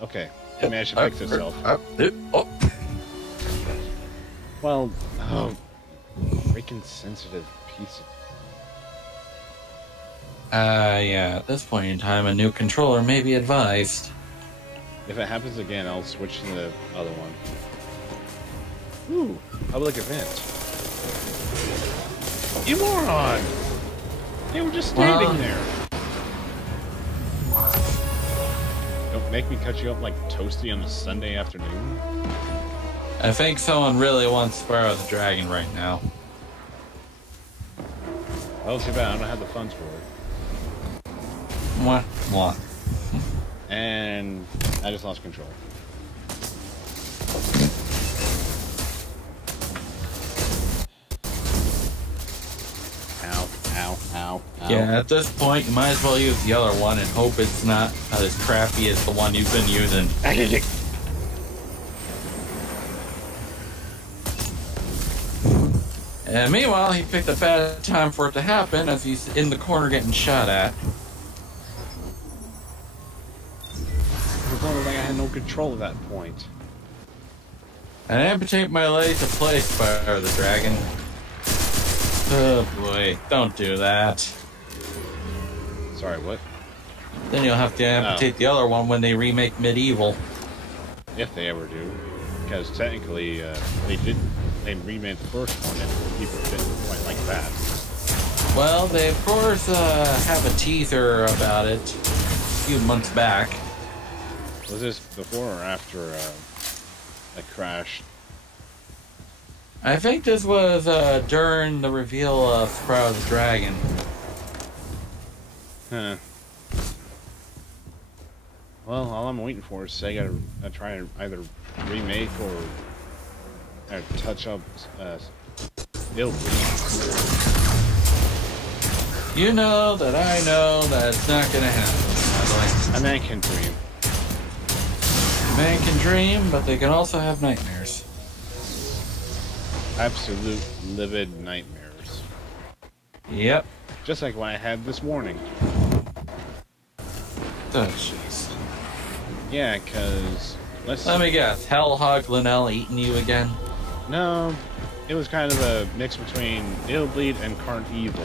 Okay. It managed to fix itself. Well, freaking sensitive piece of... Yeah, at this point in time, a new controller may be advised. If it happens again, I'll switch to the other one. Ooh, public event. You moron! They were just standing there. Don't make me cut you up like Toasty on a Sunday afternoon. I think someone really wants Spyro the Dragon right now. Well, too bad. I don't have the funds for it. Mwah. And I just lost control. Ow. Yeah, at this point, you might as well use the other one and hope it's not as crappy as the one you've been using. And meanwhile, he picked a bad time for it to happen as he's in the corner getting shot at. Like I had no control at that point. And amputate my leg to play Spyro the Dragon. Oh boy, don't do that. Sorry, what? Then you'll have to amputate the other one when they remake Medieval. If they ever do. Because technically, they remade the first one and people didn't quite like that. Well, they of course have a teaser about it a few months back. Was this before or after a crash? I think this was during the reveal of Spyro the Dragon. Huh. Well, all I'm waiting for is Sega to try to either remake or touch up Still. You know that I know that it's not gonna happen. A man can dream. A man can dream, but they can also have nightmares. Absolute livid nightmares. Yep. Just like what I had this morning. So Oh, jeez. Yeah, because Let me guess. Hellhog Linnell eating you again? No, it was kind of a mix between Illbleed and Carnival.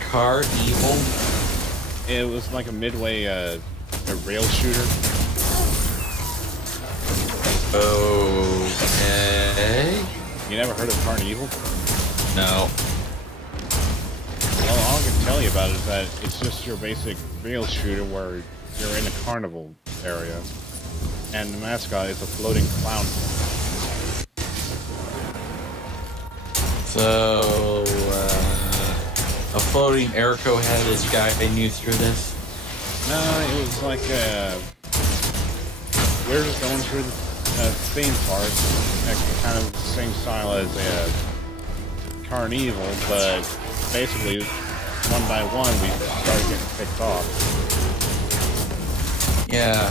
Carnival? It was like a midway a rail shooter. Okay. You never heard of Carnival? No. Well, all I can tell you about it is that it's just your basic rail shooter where you're in a carnival area, and the mascot is a floating clown. So, a floating Erico-headed guy you through this? No, it was like we're just going through the theme park, kind of the same style as a Carnival, but basically, one by one, we started getting picked off. Yeah,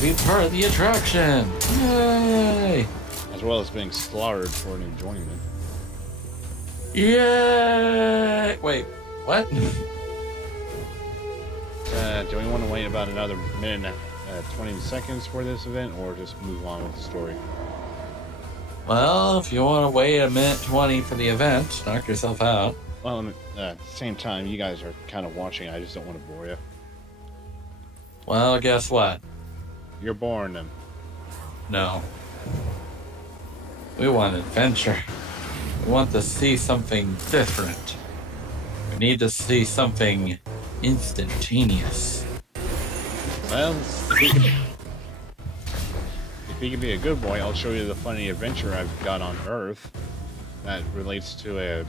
be part of the attraction! Yay! As well as being slaughtered for an enjoyment. Yay! Wait, what? Do we want to wait about another minute and 20 seconds for this event, or just move on with the story? Well, if you want to wait a minute 20 for the event, knock yourself out. Well, at the same time, you guys are kind of watching. I just don't want to bore you. Well, guess what? You're boring them. No. We want adventure. We want to see something different. We need to see something instantaneous. Well, if you can be a good boy, I'll show you the funny adventure I've got on Earth that relates to a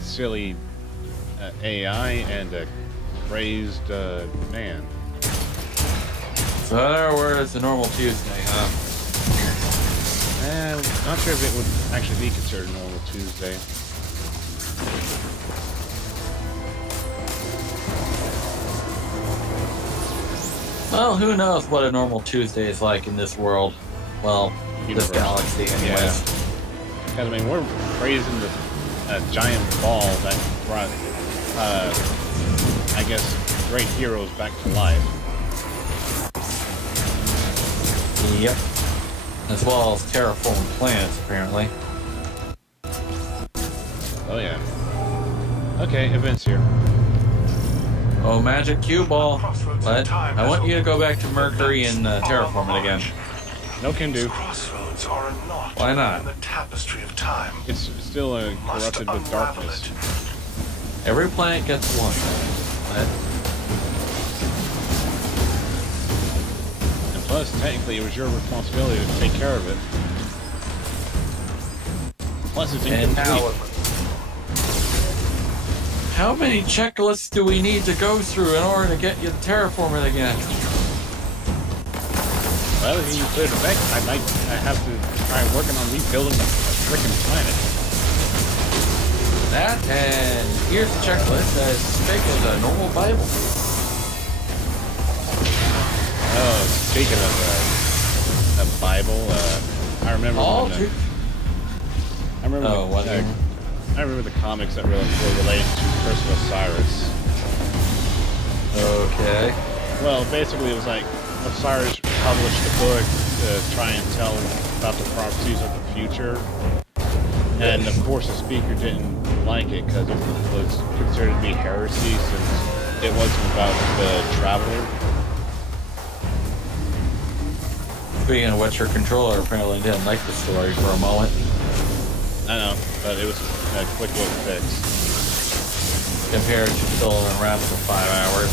silly AI and a crazed man. So in other words, a normal Tuesday, huh? Not sure if it would actually be considered a normal Tuesday. Well, who knows what a normal Tuesday is like in this world. Well, this galaxy anyways. Yeah. Because, I mean, we're praising the giant ball that brought, I guess, great heroes back to life. Yep. As well as terraforming planets, apparently. Oh, yeah. Okay, events here. Oh, magic cue ball. But I want you to go back to Mercury and terraform it again. No can do. Crossroads are a knot Why not? in the tapestry of time. It's still corrupted with darkness. Every planet gets one. But and plus, technically, it was your responsibility to take care of it. Plus, it's incomplete. How many checklists do we need to go through in order to get you to terraform it again? Well, if you clear the back, I have to try working on rebuilding the freaking planet. That, and here's a checklist as big as a normal Bible. Oh, speaking of a Bible, I remember. I remember the comics that were related to Curse of Osiris. Okay. Well, basically, it was like Osiris published a book to try and tell about the prophecies of the future. And of course the speaker didn't like it because it was considered to be heresy since it wasn't about the traveler. Speaking of which, your controller apparently didn't like the story for a moment. I know, but it was a quick little fix. Compared to filling around for 5 hours.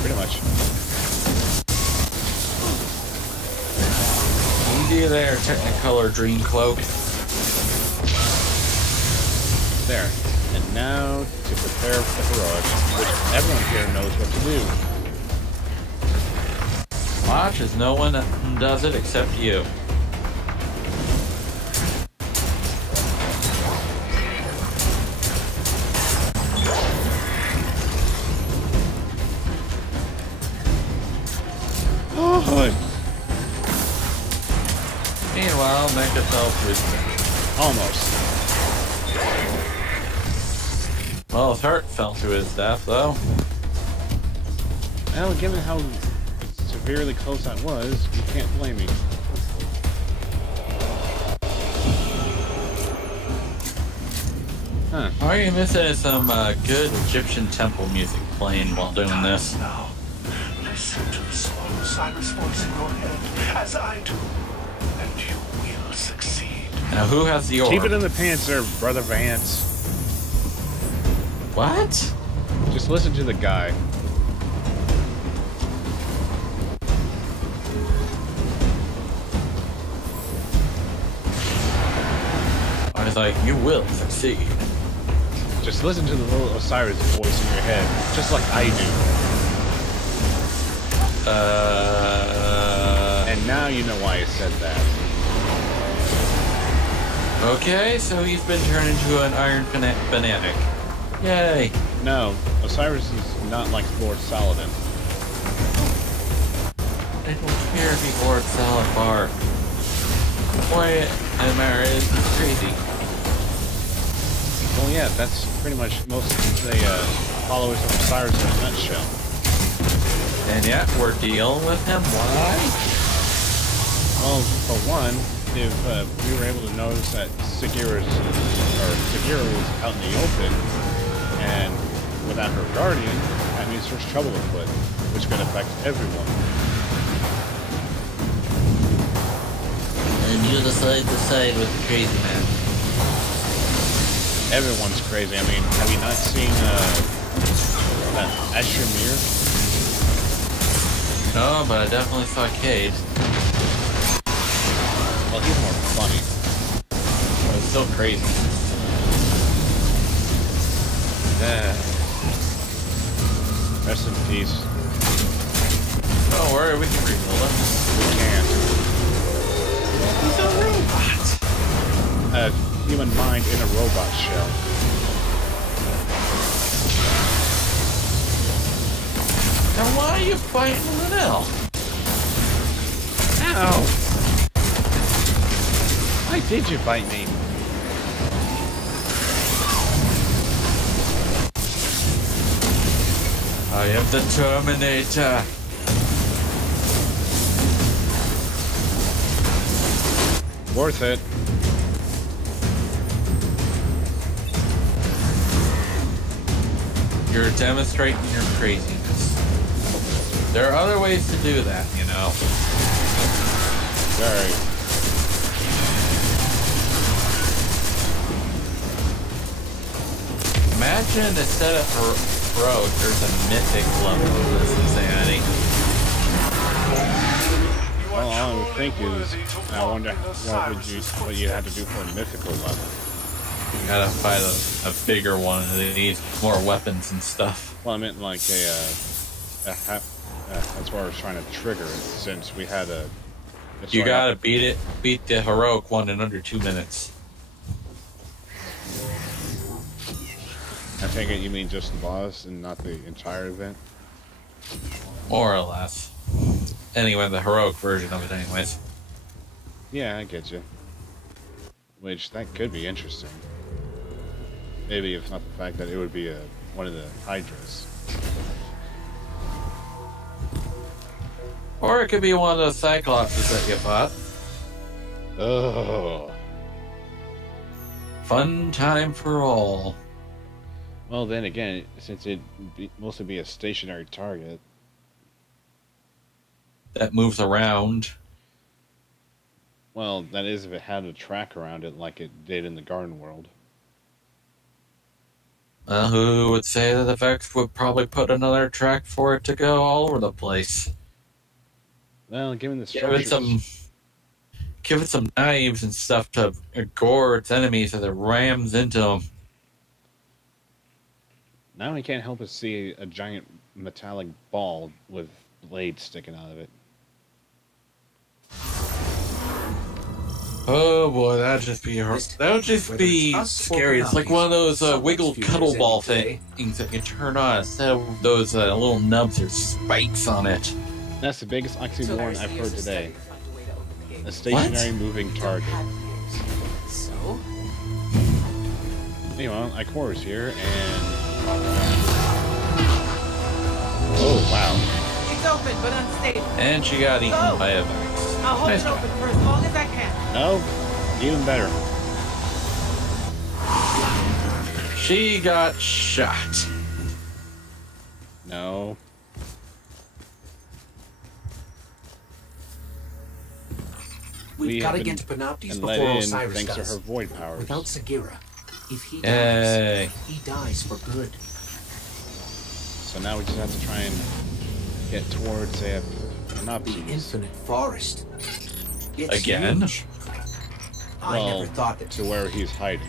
Pretty much. Easy there, Technicolor Dream Cloak. There. And now to prepare for the barrage, which everyone here knows what to do. Watch as no one does it except you. Meanwhile, Mecha self-respect. Almost. Well, his heart fell to his death, though. Well, given how severely close I was, you can't blame me. Huh. All you're missing is some good Egyptian temple music playing while doing this. Now, listen to the small Osiris voice in your head, as I do, and you will succeed. Now, who has the orb? Keep it in the pants there, Brother Vance. What? Just listen to the guy. I was like, you will succeed. Just listen to the little Osiris voice in your head, just like I do. And now you know why I said that. Okay, so he's been turned into an iron fanatic. Yay. No, Osiris is not like Lord Saladin. I don't care if he's Lord Salazar. Boy, Mara is crazy. Well, yeah, that's pretty much most of the followers of Osiris in a nutshell. And yet, we're dealing with him. Why? Well, for one, if we were able to notice that Sagira was out in the open, and without her guardian, that means there's trouble afoot, which could affect everyone. And you decide to side with the crazy man. Everyone's crazy. I mean, have you not seen that Asher Mir? No, but I definitely saw Cade. Well, he's more funny. But it's still crazy. Rest in peace. Don't worry, we can rebuild him. We can't. He's a robot. A human mind in a robot shell. Then why are you fighting Linnell? Ow! Why did you bite me? I am the Terminator. Worth it. You're demonstrating your craziness. There are other ways to do that, you know. Sorry. Imagine instead of heroic, there's a mythic level of this insanity. Well, all I would think is, I wonder what you had to do for a mythical level. You gotta fight a bigger one that needs more weapons and stuff. Well, I meant like that's why I was trying to trigger it, since we had a... You gotta beat the heroic one in under 2 minutes. I think you mean just the boss and not the entire event? More or less. Anyway, the heroic version of it anyways. Yeah, I get you. Which, that could be interesting. Maybe if not the fact that it would be one of the Hydras. Or it could be one of those Cyclopses that you fought. Oh. Fun time for all. Well, then again, since it'd mostly be a stationary target. That moves around. Well, that is if it had a track around it like it did in the Garden World. Well, who would say that the Vex would probably put another track for it to go all over the place? Well, given the structures... Give it some knives and stuff to gore its enemies as it rams into them. Now I can't help but see a giant metallic ball with blades sticking out of it. Oh boy, that'd just be scary. It's like one of those wiggle cuddle ball things that you turn on instead of those little nubs or spikes on it. That's the biggest oxymoron I've heard today. A stationary moving target. So? Anyway, Icora's here, and Oh, wow. It's open, but unstable. And she got eaten by a Vex. I'll hold Nice it try. open for as long as I can. No, even better. She got shot. No. We gotta have get to been Panoptes and before let in Osiris thanks does. to her void powers. Without Sagira, if he Yay. dies, he dies for good. So now we just have to try and get towards The Panoptes. infinite forest. It's Again? huge. I Well, never thought that to where he's hiding.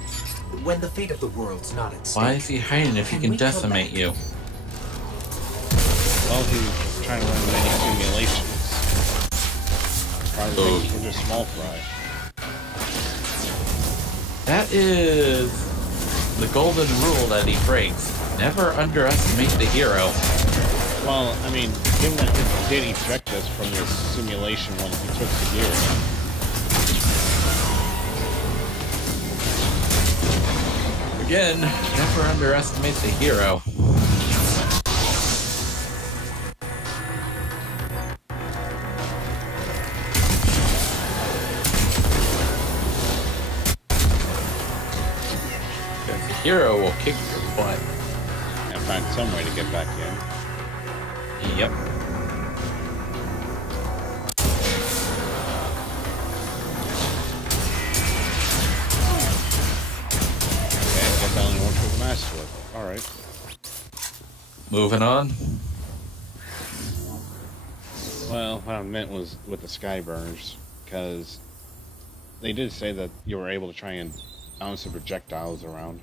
when the fate of the world's not at stake. Why is he hiding if he Can can we come decimate back? you? Well, he's trying to run many simulations. Probably thinks we're just small fry. That is the golden rule that he breaks. Never underestimate the hero. Well, I mean, given that it did eject us from this simulation when he took the gear. Again, never underestimate the hero. Because the hero will kick your butt. And find some way to get back in. Yep. Okay, I guess I only worked with the master level. Alright. Moving on. Well, what I meant was with the Skyburners, because they did say that you were able to try and bounce the projectiles around.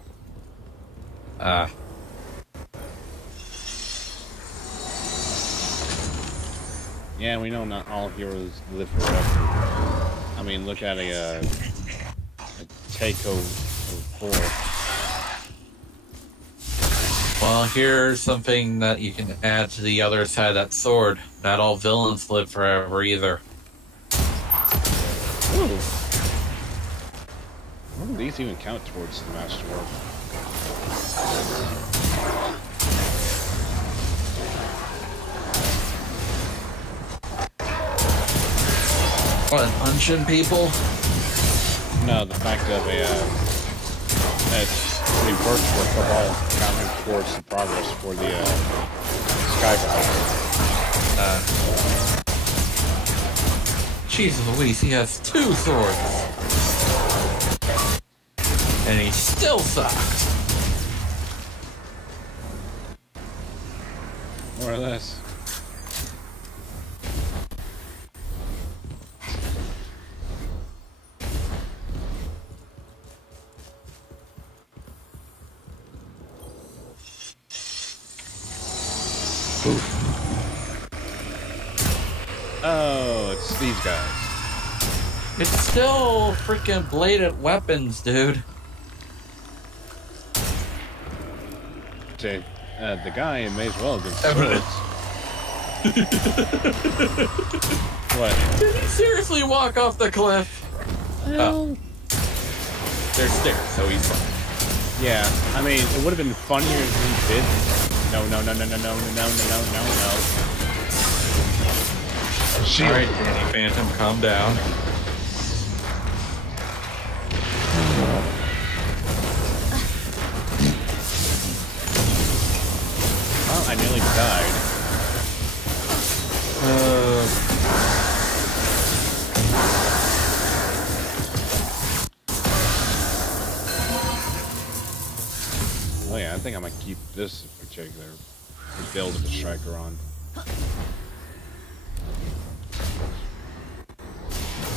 Yeah, we know not all heroes live forever. I mean, look at a Takeo 4. Well, here's something that you can add to the other side of that sword. Not all villains live forever either. Ooh. What do these even count towards the masterwork? What, punching people? No, the fact of that the works were all counting towards the progress for the Skybound. Jesus Louise, he has 2 swords. And he still sucks. More or less. Oh, it's these guys. It's still freaking bladed weapons, dude. The guy may as well have been Evidence. What? Did he seriously walk off the cliff? Oh. There's stairs, so he's fine. Yeah, I mean, it would have been funnier if he did. No. Alright, Danny Phantom, calm down. Well, I nearly died. Oh yeah, I think I might keep this particular build of the striker on.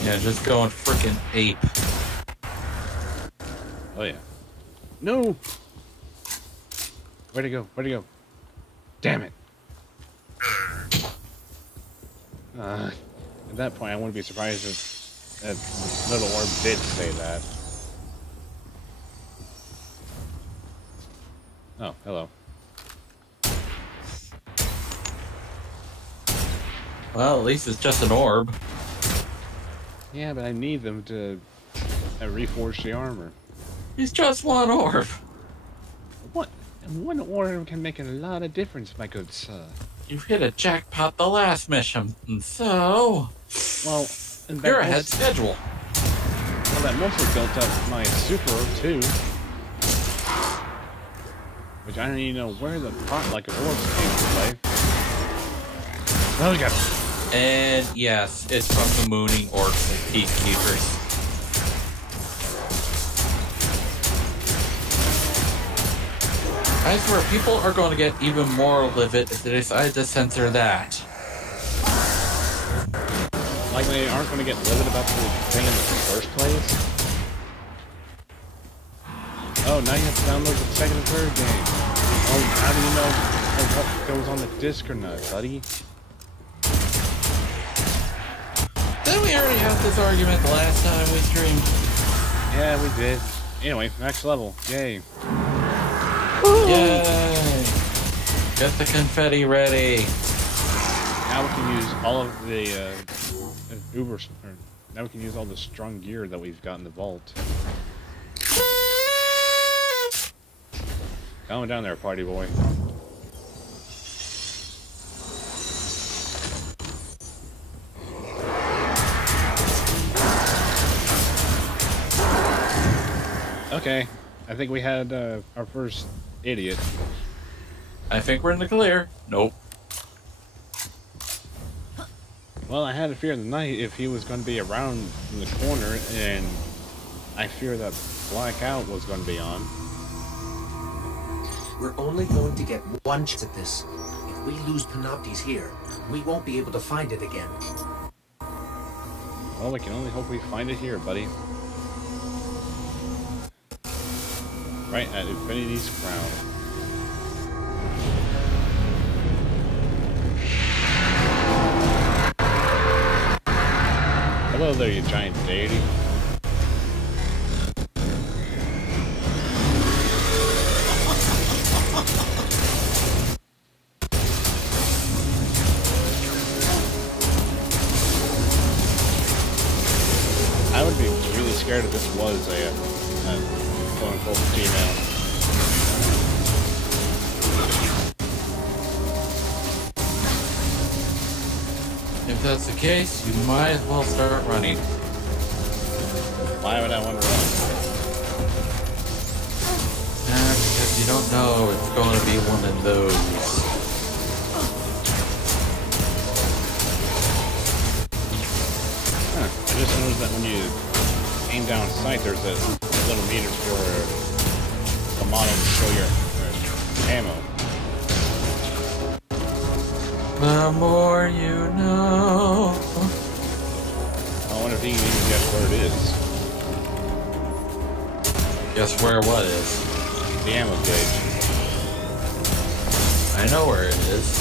Yeah, just going freaking ape. Oh yeah. No! Where'd he go? Where'd he go? Damn it! At that point, I wouldn't be surprised if that little orb did say that. Oh, hello. Well, at least it's just an orb. Yeah, but I need them to reforge the armor. He's just one orb. What? And one order can make a lot of difference, my good sir. You've hit a jackpot the last mission, and so... Well, you're ahead schedule. Well, that mostly built up my super, too. Which I don't even know where the pot like of orbs came to play. Oh, we got it. And yes, it's from the mooning orcs and peacekeepers. I swear, people are going to get even more livid if they decide to censor that. Like they aren't going to get livid about the thing in the first place? Oh, now you have to download the second and third game. Oh, how do you know what goes on the disc or not, buddy? Didn't we already have this argument the last time we streamed? Yeah, we did. Anyway, next level. Yay. Yay! Get the confetti ready. Now we can use all of the now we can use all the strong gear that we've got in the vault. Going down there, party boy. Okay, I think we had our first idiot. I think we're in the clear. Nope. Well, I had a fear tonight if he was going to be around in the corner, and I fear that blackout was going to be on. We're only going to get one chance at this. If we lose Panoptes here, we won't be able to find it again. Well, we can only hope we find it here, buddy. Right at Infinity's crown. Hello there, you giant deity. I would be really scared if this was a quote-unquote female. If that's the case, you might as well start running. Why would I want to run? Because you don't know it's going to be one of those. Huh. I just noticed that when you aim down sight, there's a little meter for the model to show your ammo. The more you know. I wonder if he can even guess where it is. Guess where what is? The ammo gauge. I know where it is.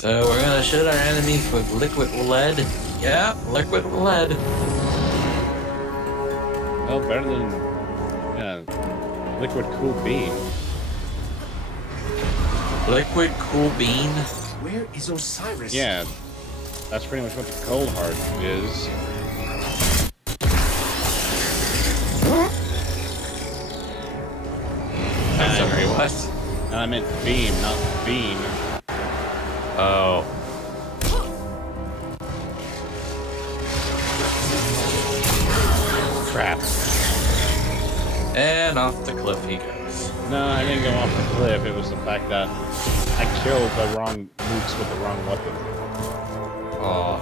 So we're gonna shoot our enemies with liquid lead. Yeah, liquid lead. Well, better than liquid cool bean. Liquid cool bean? Where is Osiris? Yeah, that's pretty much what the cold heart is. I'm sorry, what? No, I meant beam, not bean. Oh. Crap. And off the cliff he goes. No, I didn't go off the cliff. It was the fact that I killed the wrong nukes with the wrong weapon. Aww.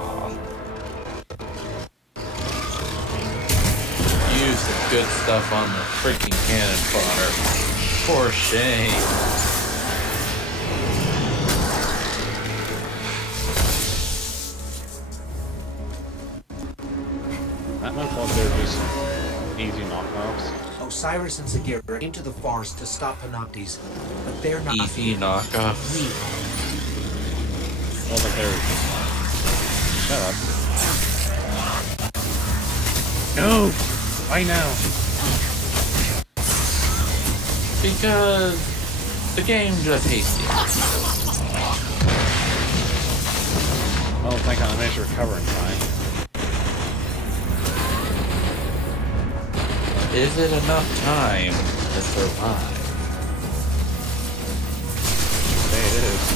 Use the good stuff on the freaking cannon fodder. For shame. Not my fault, they're just easy knockoffs. Osiris and Sagira came to the forest to stop Panoptes, but they're not Easy knockoffs. real. Well, but they're... Shut up. No! Why now? Because The game just hates you. Well, thank God I managed to recover in time. Is it enough time to survive? Hey, it is.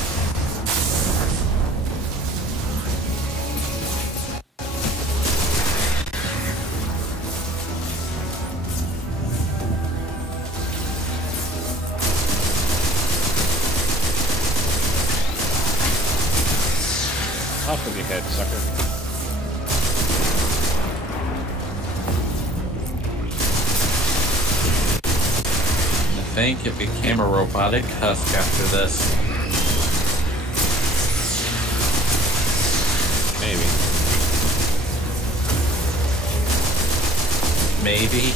Off with your head, sucker. I think it became a robotic husk after this. Maybe. Maybe.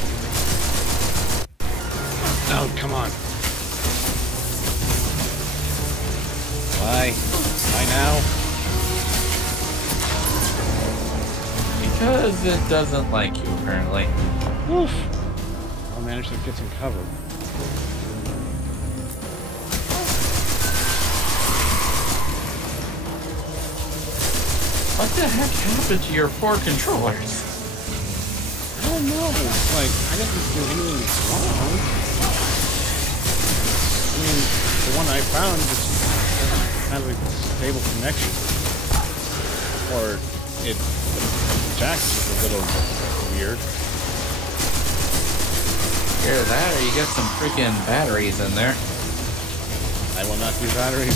Oh, come on. Why? Why now? Because it doesn't like you, apparently. Woof. I'll manage to get some cover. What the heck happened to your four controllers? I don't know. It's like, I didn't do anything wrong. I mean, the one I found just doesn't have a stable connection. Or it, the jack's just a little weird. Either that or you get some freaking batteries in there. I will not do batteries.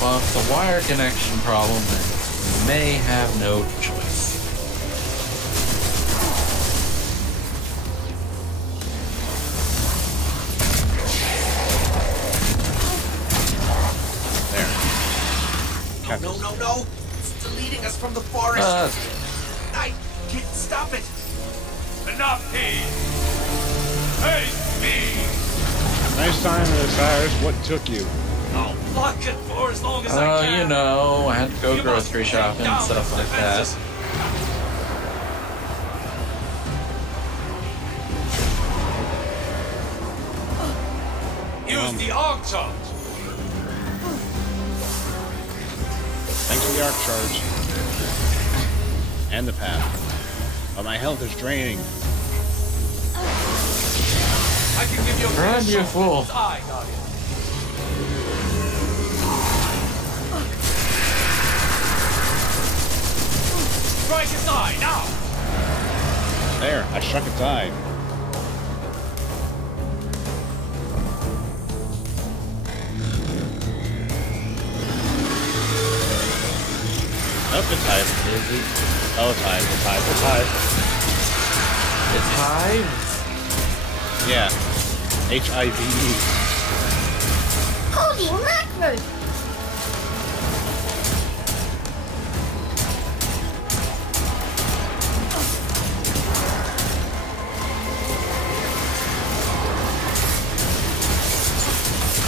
Well, if it's a wire connection problem, then you may have no choice. There. No, no, no! It's deleting us from the forest! I can't stop it! Enough, Pete! Face me! Nice time, Cyrus. What took you? I'll block it for as long as I can. You know, I had to go grocery shopping and stuff like that. Use the arc charge. Thanks for the arc charge. And the path. But my health is draining. I can give you a Run, you fool. I got it. Strike its eye, now! There, I struck its eye. Nope, it's hive. Oh, it's hive, it's hive, it's hive. It's hive? Yeah. H-I-V-E. Holy mackerel!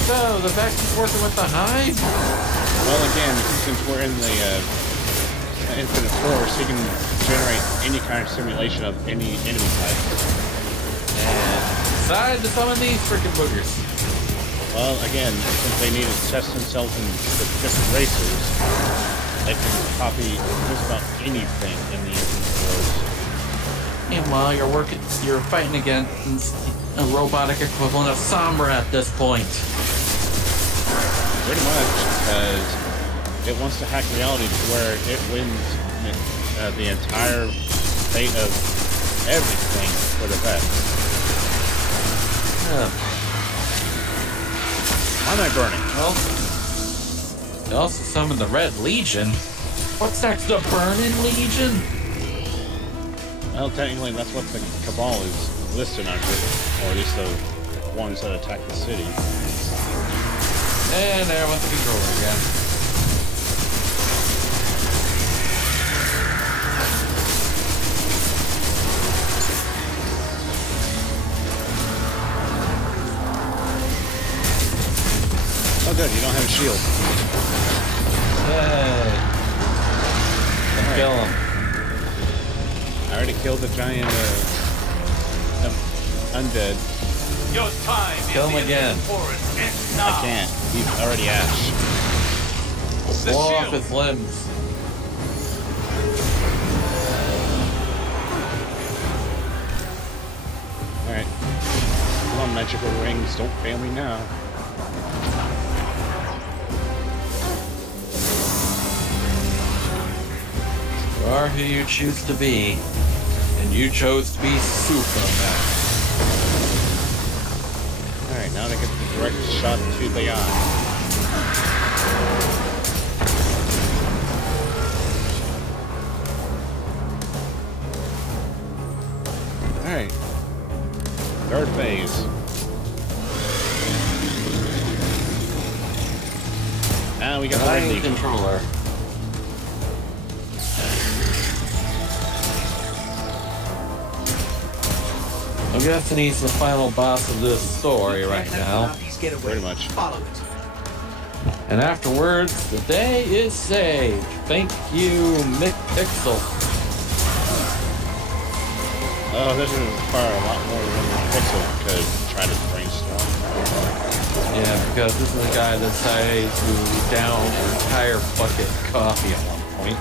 So, the Vex is working with the hive? Well, again, since we're in the Infinite Force, he can generate any kind of simulation of any enemy type. And decide to summon these freaking boogers. Well, again, since they need to test themselves in the different races, they can copy just about anything in the Infinite Force. Meanwhile, you're fighting against a robotic equivalent of Sombra at this point. Pretty much, because it wants to hack reality to where it wins the entire fate of everything for the Vex. Why am I burning? Well, they also summoned the Red Legion. What's next, the Burning Legion? Well, technically, that's what the Cabal is listed under, or at least the ones that attack the city. And there went the controller again. Oh good, you don't have a shield. Hey. Let's kill him. I already killed the giant undead. Your time Kill in him the again. forest ends I now. can't. He's already ash. The Blow off shield. his limbs. Alright. Come on, magical rings. Don't fail me now. You are who you choose to be. And you chose to be Superman. Alright, now to get the direct shot to the eye. Alright. Third phase. Now we got the Red Line Legion. controller. I'm guessing he's the final boss of this story right now. Pretty much. Follow it. And afterwards, the day is saved. Thank you, McPixel. Oh, this would require a lot more than Pixel could try to brainstorm. Yeah, because this is a guy that decided to down an entire bucket of coffee at one point.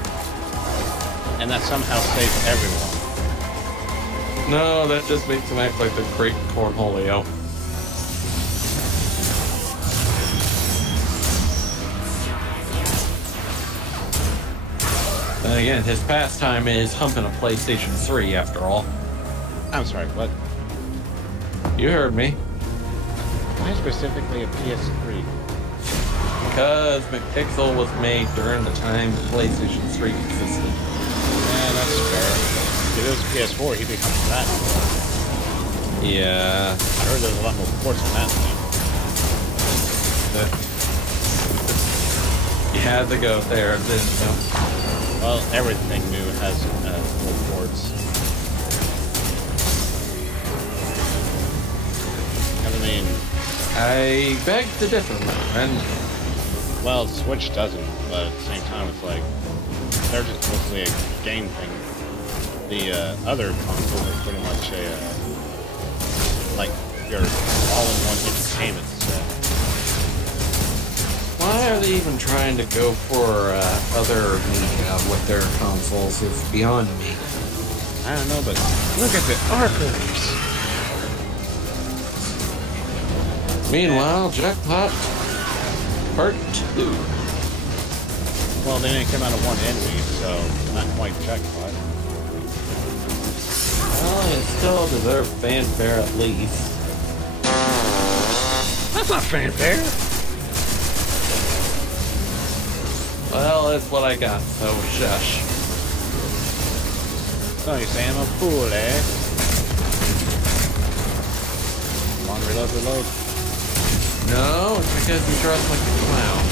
And that somehow saved everyone. No, that just makes him act like the great cornholio. And again, his pastime is humping a PlayStation 3 after all. I'm sorry, what? You heard me. Why specifically a PS3? Because McPixel was made during the time the PlayStation 3 existed. Yeah, that's fair. If it was PS4, he'd be coming to that. Yeah. I heard there's a lot more ports on that thing. You had to go there, didn't you? Well, everything new has more ports. I mean, I beg to differ, my friend. well, Switch doesn't, but at the same time, it's like they're just mostly a game thing. The other consoles are pretty much a like your all-in-one entertainment set. Why are they even trying to go for other media with their consoles is beyond me. I don't know, but look at the archives. Meanwhile, Jackpot Part 2. Well, they didn't come out of one enemy, so not quite jackpot. Well, it still deserves fanfare at least. That's not fanfare! Well, it's what I got, so shush. So you're saying I'm a fool, eh? Come on, reload, reload. No, it's because you dress like a clown.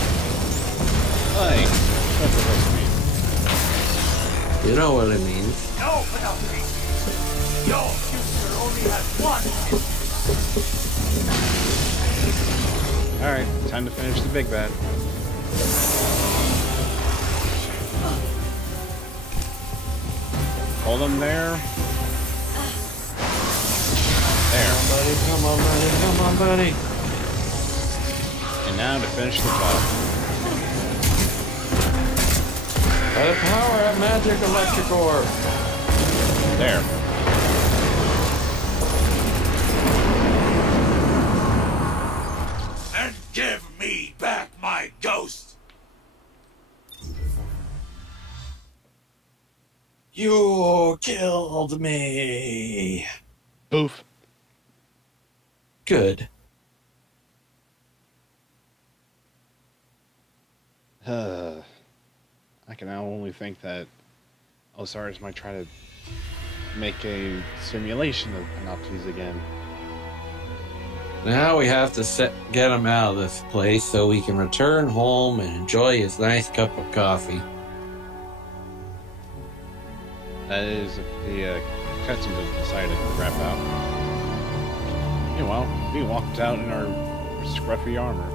Hey, what's supposed to mean? You know what it means. No, without me. Your future only has one. Alright, time to finish the big bad. Hold him there. There. Come on, buddy, come on, buddy, come on, buddy. And now to finish the job. By the power of magic electric orb. There. And give me back my ghost. You killed me. Boof. Good. I can now only think that Osiris might try to make a simulation of Panoptes again. Now we have to get him out of this place so he can return home and enjoy his nice cup of coffee. That is if the cutscenes have decided to wrap out. Meanwhile, we walked out in our scruffy armor.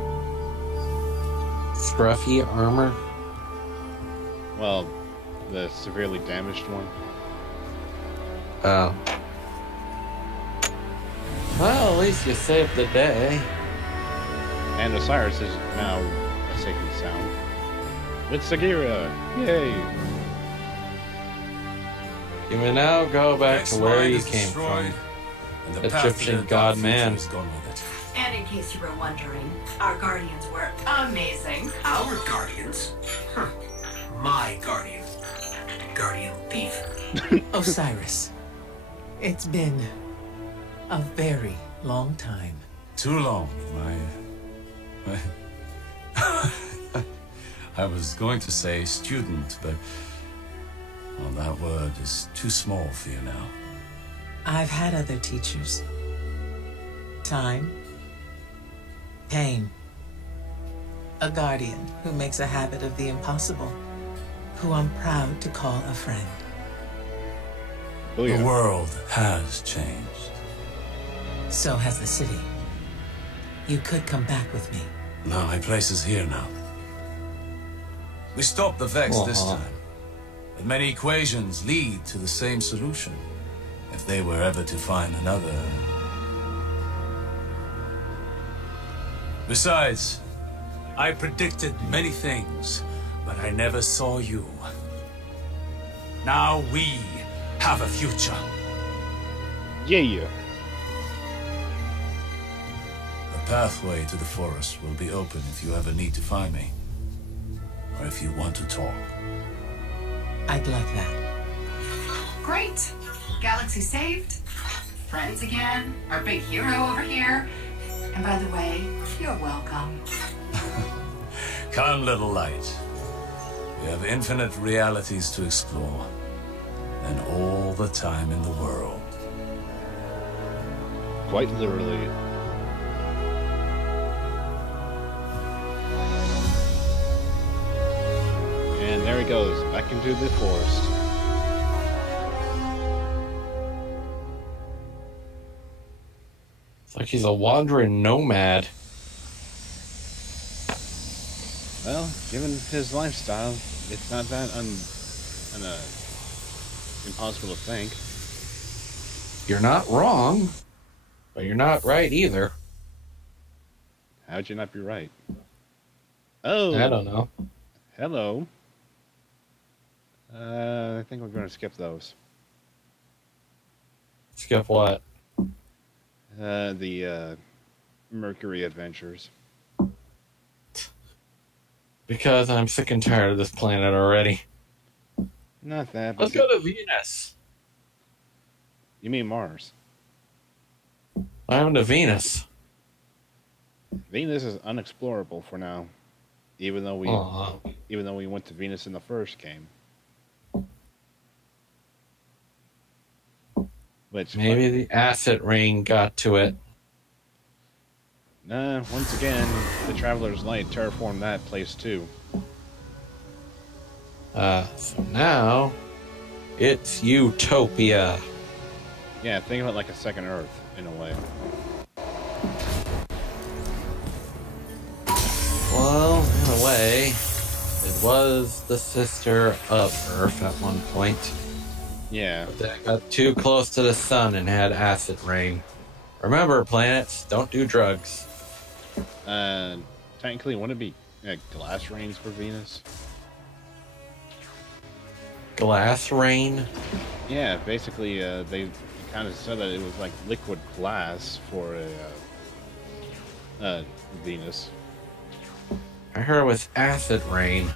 Scruffy armor? Well, the severely damaged one. Oh. Well, at least you saved the day. And Osiris is now a sacred sound. With Sagira! Yay! You may now go back Next to where line you is came destroyed, from. and the path to Egyptian their god future man. is gone with it. And in case you were wondering, our guardians were amazing. Our guardians? Huh. My guardian. Guardian thief. Osiris, it's been a very long time. Too long, my... I was going to say student, but... well, that word is too small for you now. I've had other teachers. Time. Pain. A guardian who makes a habit of the impossible, who I'm proud to call a friend. Oh, yeah. The world has changed. So has the city. You could come back with me. No, my place is here now. We stopped the Vex this time. But many equations lead to the same solution. If they were ever to find another... Besides, I predicted many things, but I never saw you. Now we have a future. Yeah. The pathway to the forest will be open if you ever need to find me. Or if you want to talk. I'd like that. Great. Galaxy saved. Friends again. Our big hero over here. And by the way, you're welcome. Come, little light. We have infinite realities to explore. And all the time in the world. Quite literally. And there he goes, back into the forest. It's like he's a wandering nomad. Well, given his lifestyle, it's not that impossible to think. You're not wrong, but you're not right either. How'd you not be right? Oh! I don't know. Hello. I think we're going to skip those. Skip what? The Mercury adventures. Because I'm sick and tired of this planet already. Not that, but... Let's go to Venus. You mean Mars? I'm to Venus. Venus is unexplorable for now. Even though we went to Venus in the first game. Which maybe the acid rain got to it. Nah, once again, the Traveler's Light terraformed that place too. So now it's Utopia. Yeah, think of it like a second Earth, in a way. Well, in a way, it was the sister of Earth at one point. Yeah. But they got too close to the sun and had acid rain. Remember, planets, don't do drugs. Technically, wouldn't it be glass rains for Venus? Glass rain? Yeah, basically, they kind of said that it was like liquid glass for Venus. I heard it was acid rain.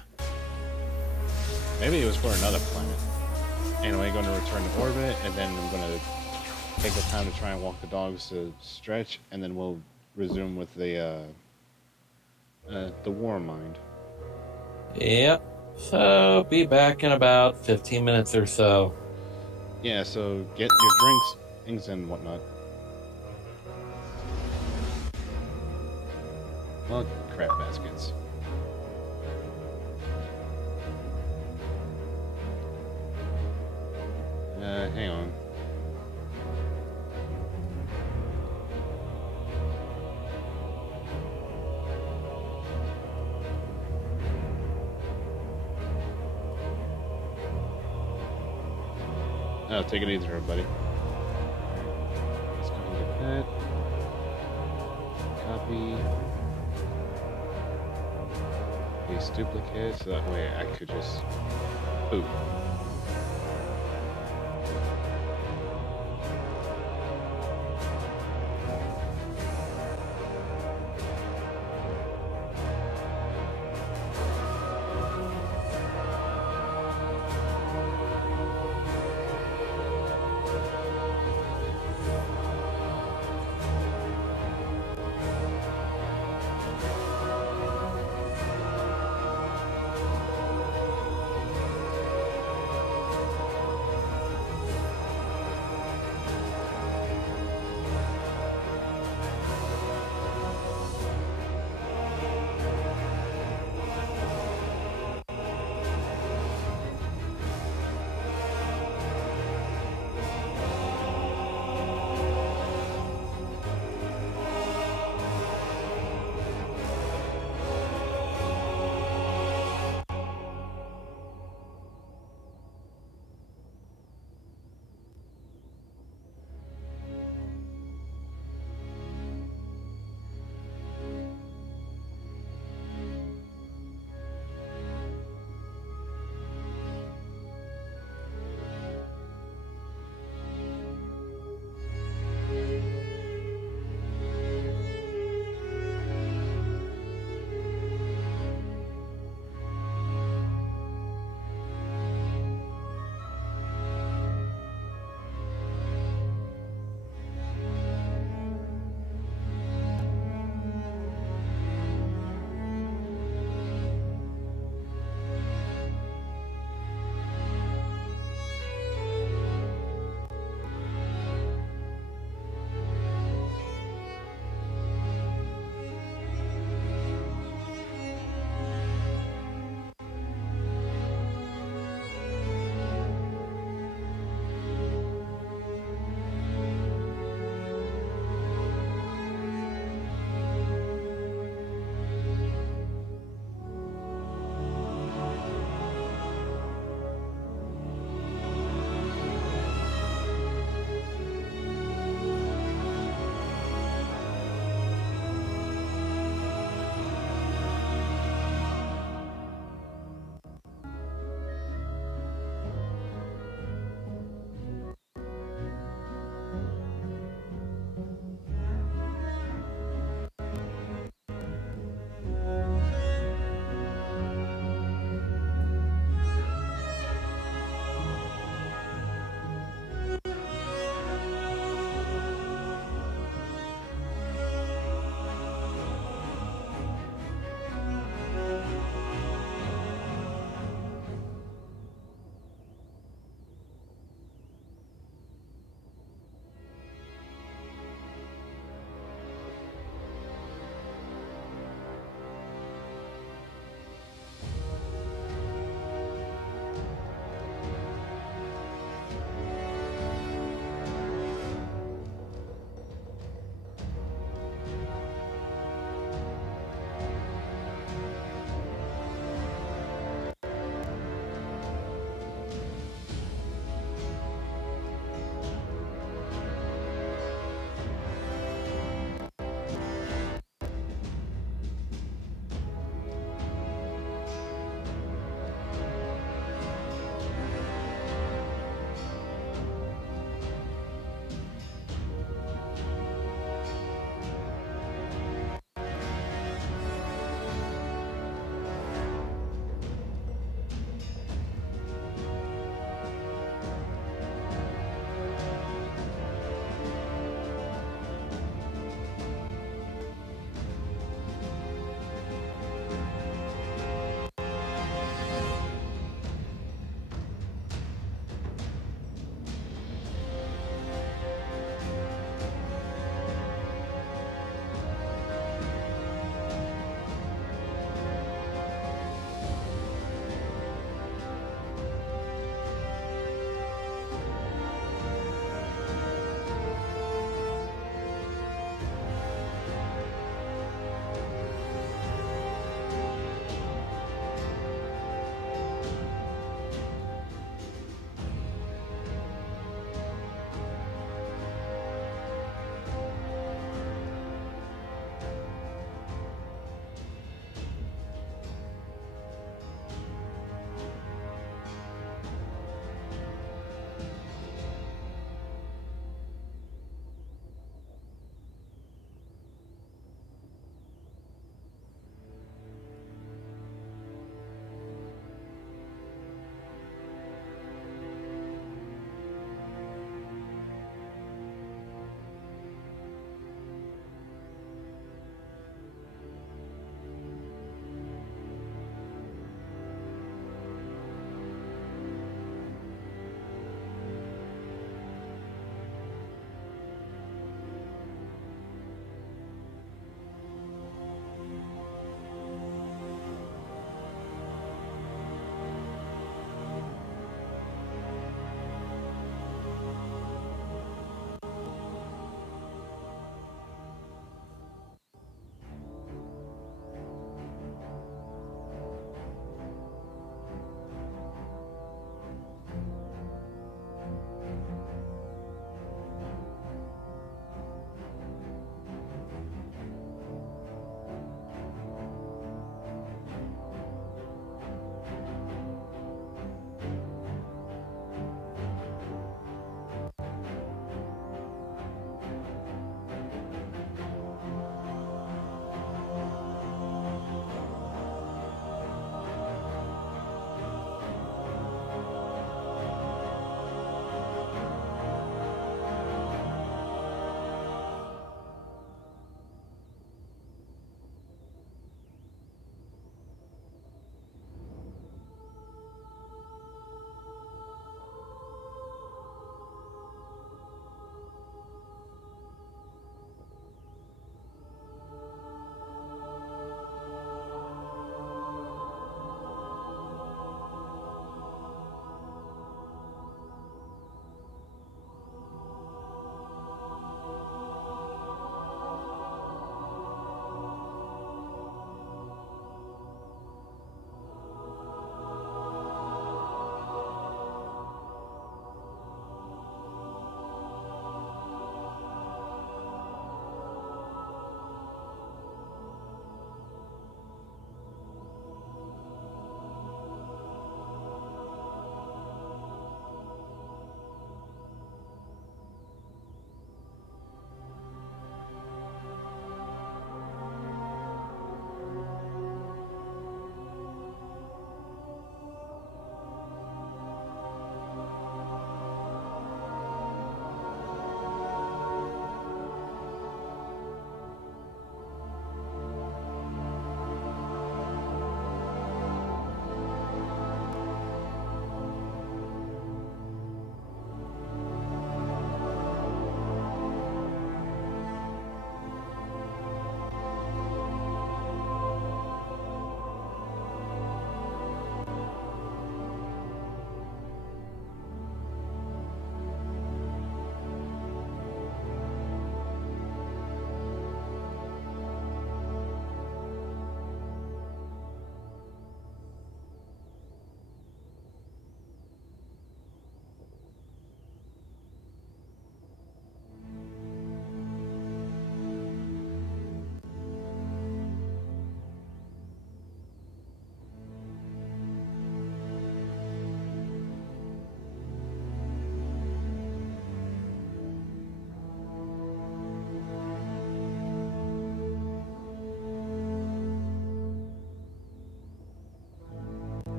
Maybe it was for another planet. Anyway, going to return to orbit, and then I'm going to take the time to try and walk the dogs to stretch, and then we'll resume with the war mind. Yep. So, be back in about 15 minutes or so. Yeah, so get your drinks, things, and whatnot. Well, crap baskets. Hang on. Oh, take it easy, everybody. Let's go and get that. copy, paste duplicate, so that way I could just, ooh.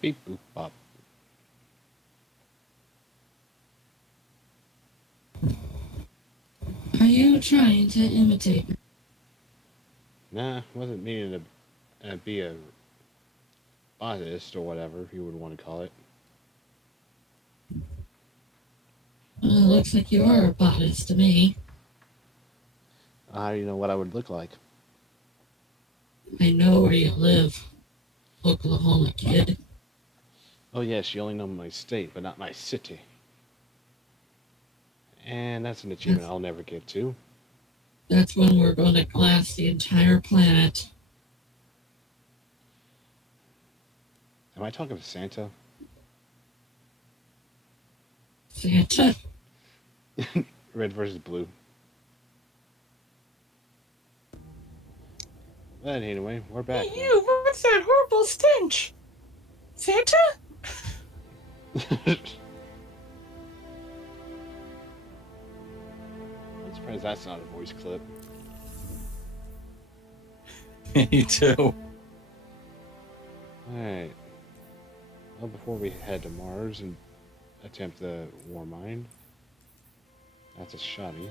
Beep boop bop. Are you trying to imitate me? Nah, wasn't meaning to be a botanist or whatever you would want to call it. Well, it looks like you are a botanist to me. How do you know what I would look like? I know where you live. Oklahoma, kid. Oh yes, you only know my state, but not my city. And that's an achievement I'll never get to. That's when we're going to glass the entire planet. Am I talking to Santa? Santa? Red versus blue. But anyway, we're back. Hey, you, what's that horrible stench? Santa? I'm surprised that's not a voice clip. Me too. Alright. Well, before we head to Mars and attempt the war mine. That's a shoddy.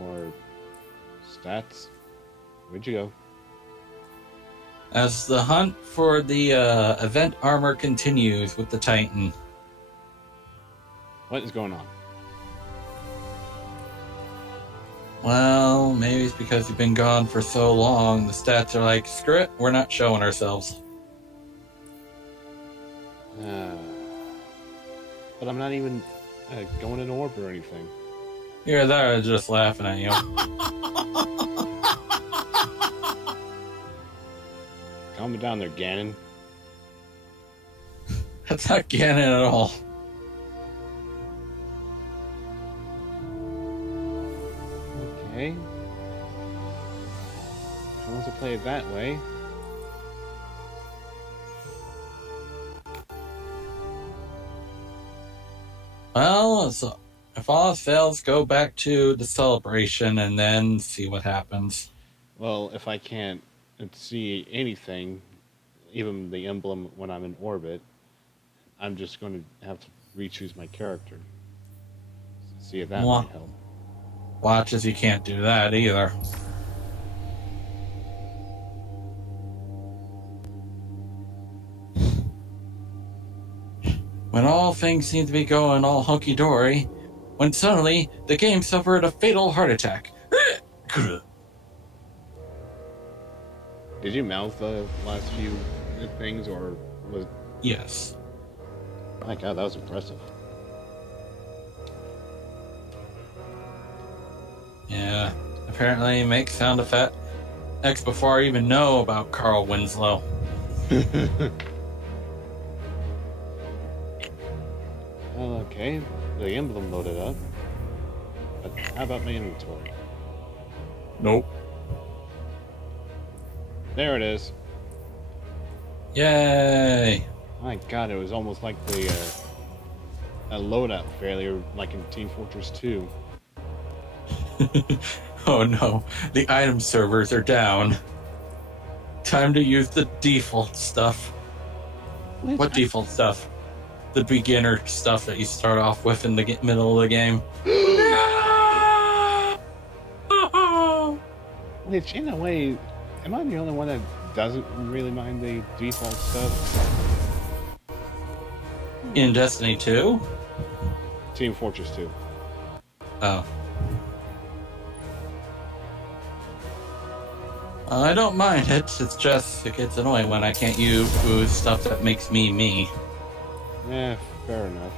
Or stats. Where'd you go? As the hunt for the event armor continues with the Titan. What is going on? Well, maybe it's because you've been gone for so long, the stats are like, screw it, we're not showing ourselves. But I'm not even going in orb or anything. You're there just laughing at you. Calm down there, Ganon. That's not Ganon at all. Okay. If he wants to play it that way. Well, so if all else fails, go back to the celebration and then see what happens. Well, if I can't see anything, even the emblem when I'm in orbit, I'm just going to have to re-choose my character. See if that might help. Watch as you can't do that either. When all things seem to be going all hunky-dory, when suddenly the game suffered a fatal heart attack. Did you mouth the last few things, or was... Yes. My god, that was impressive. Yeah, apparently make sound effects before I even know about Carl Winslow. Okay, the emblem loaded up. But how about my inventory? Nope. There it is. Yay! My god, it was almost like the a loadout failure like in Team Fortress 2. Oh no, the item servers are down. Time to use the default stuff. What default stuff? The beginner stuff that you start off with in the middle of the game. Which, in a way, am I the only one that doesn't really mind the default stuff? In Destiny 2? Team Fortress 2. Oh. I don't mind it, it's just, it gets annoying when I can't use stuff that makes me me. Yeah, fair enough.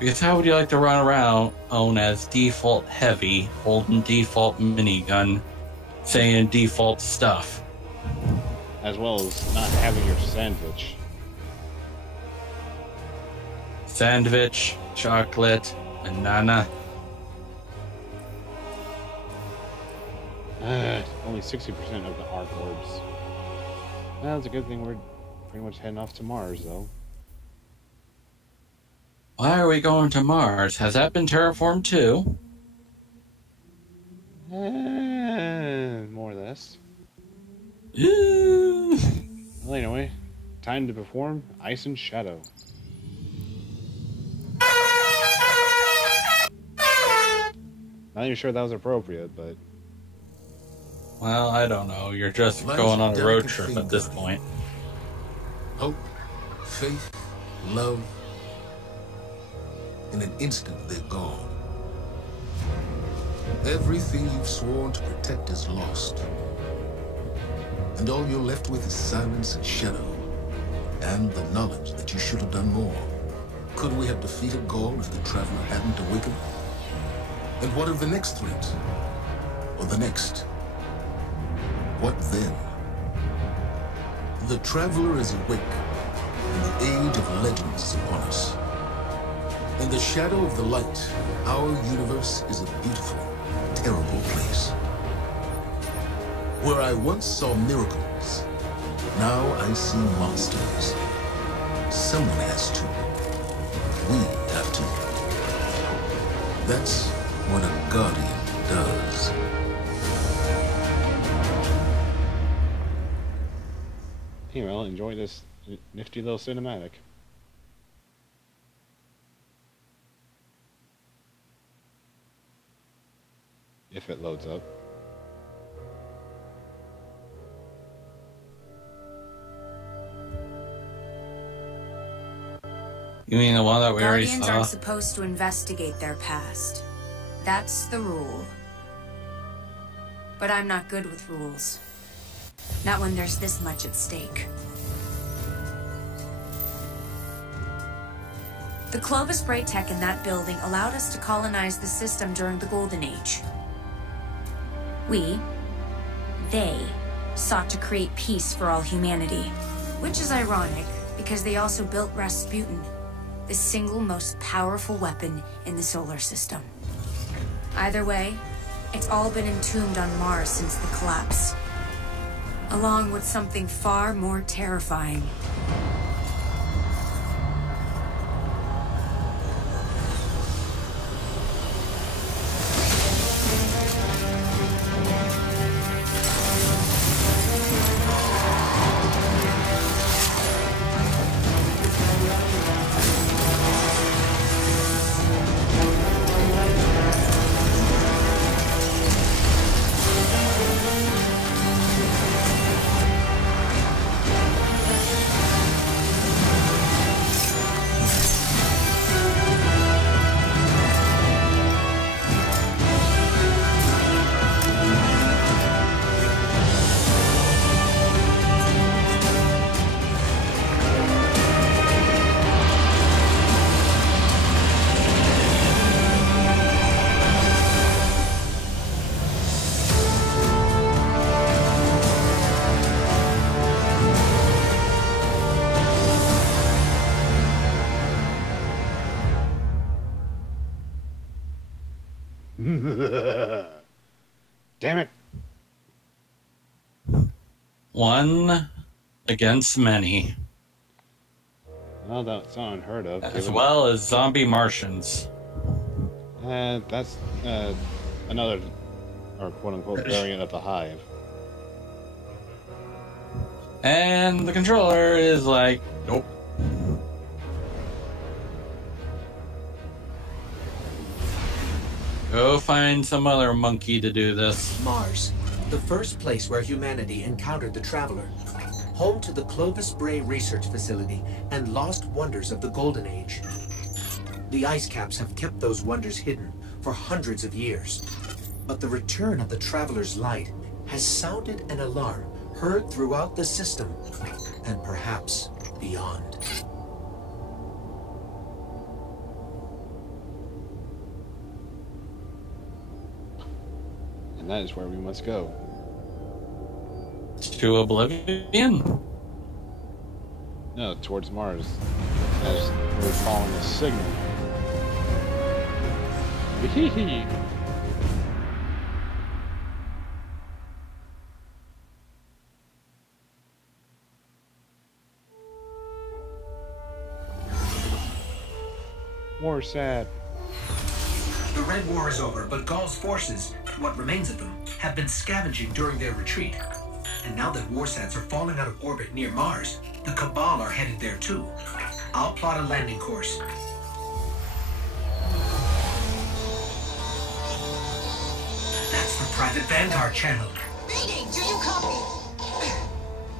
Because how would you like to run around as default heavy, holding default minigun, saying default stuff? As well as not having your sandwich. Sandwich, chocolate, banana. Only 60% of the arc orbs. Well, it's a good thing we're pretty much heading off to Mars, though. Why are we going to Mars? Has that been terraformed too? More or less. Ooh. Well, anyway, time to perform Ice and Shadow. Not even sure that was appropriate, but... Well, I don't know. You're just going on a road trip at this point. Hope, faith, love. In an instant, they're gone. Everything you've sworn to protect is lost. And all you're left with is silence and shadow. And the knowledge that you should have done more. Could we have defeated Gaul if the Traveler hadn't awakened? And what of the next threat? Or the next? What then? The Traveler is awake, and the age of legends is upon us. In the shadow of the light, our universe is a beautiful, terrible place. Where I once saw miracles, now I see monsters. Someone has to. We have to. That's what a Guardian does. Hey, well, enjoy this nifty little cinematic. If it loads up. You mean the one that we already Guardians saw? aren't supposed to investigate their past. That's the rule. But I'm not good with rules. Not when there's this much at stake. The Clovis Bray tech in that building allowed us to colonize the system during the Golden Age. They sought to create peace for all humanity. Which is ironic, because they also built Rasputin, the single most powerful weapon in the solar system. Either way, it's all been entombed on Mars since the collapse. Along with something far more terrifying. Damn it. One against many. Well, that's not unheard of. As well as zombie Martians. That's another, or quote-unquote, variant of the Hive. And the controller is like, nope. Go find some other monkey to do this. Mars, the first place where humanity encountered the Traveler. Home to the Clovis Bray Research Facility and lost wonders of the Golden Age. The ice caps have kept those wonders hidden for hundreds of years. But the return of the Traveler's light has sounded an alarm heard throughout the system, and perhaps beyond. And that is where we must go. To oblivion? No, towards Mars. As we're following a signal. War sad. The Red War is over, but Gaul's forces, what remains of them, have been scavenging during their retreat. And now that warsats are falling out of orbit near Mars, the Cabal are headed there too. I'll plot a landing course. That's the private Vanguard channel. Mayday, do you copy?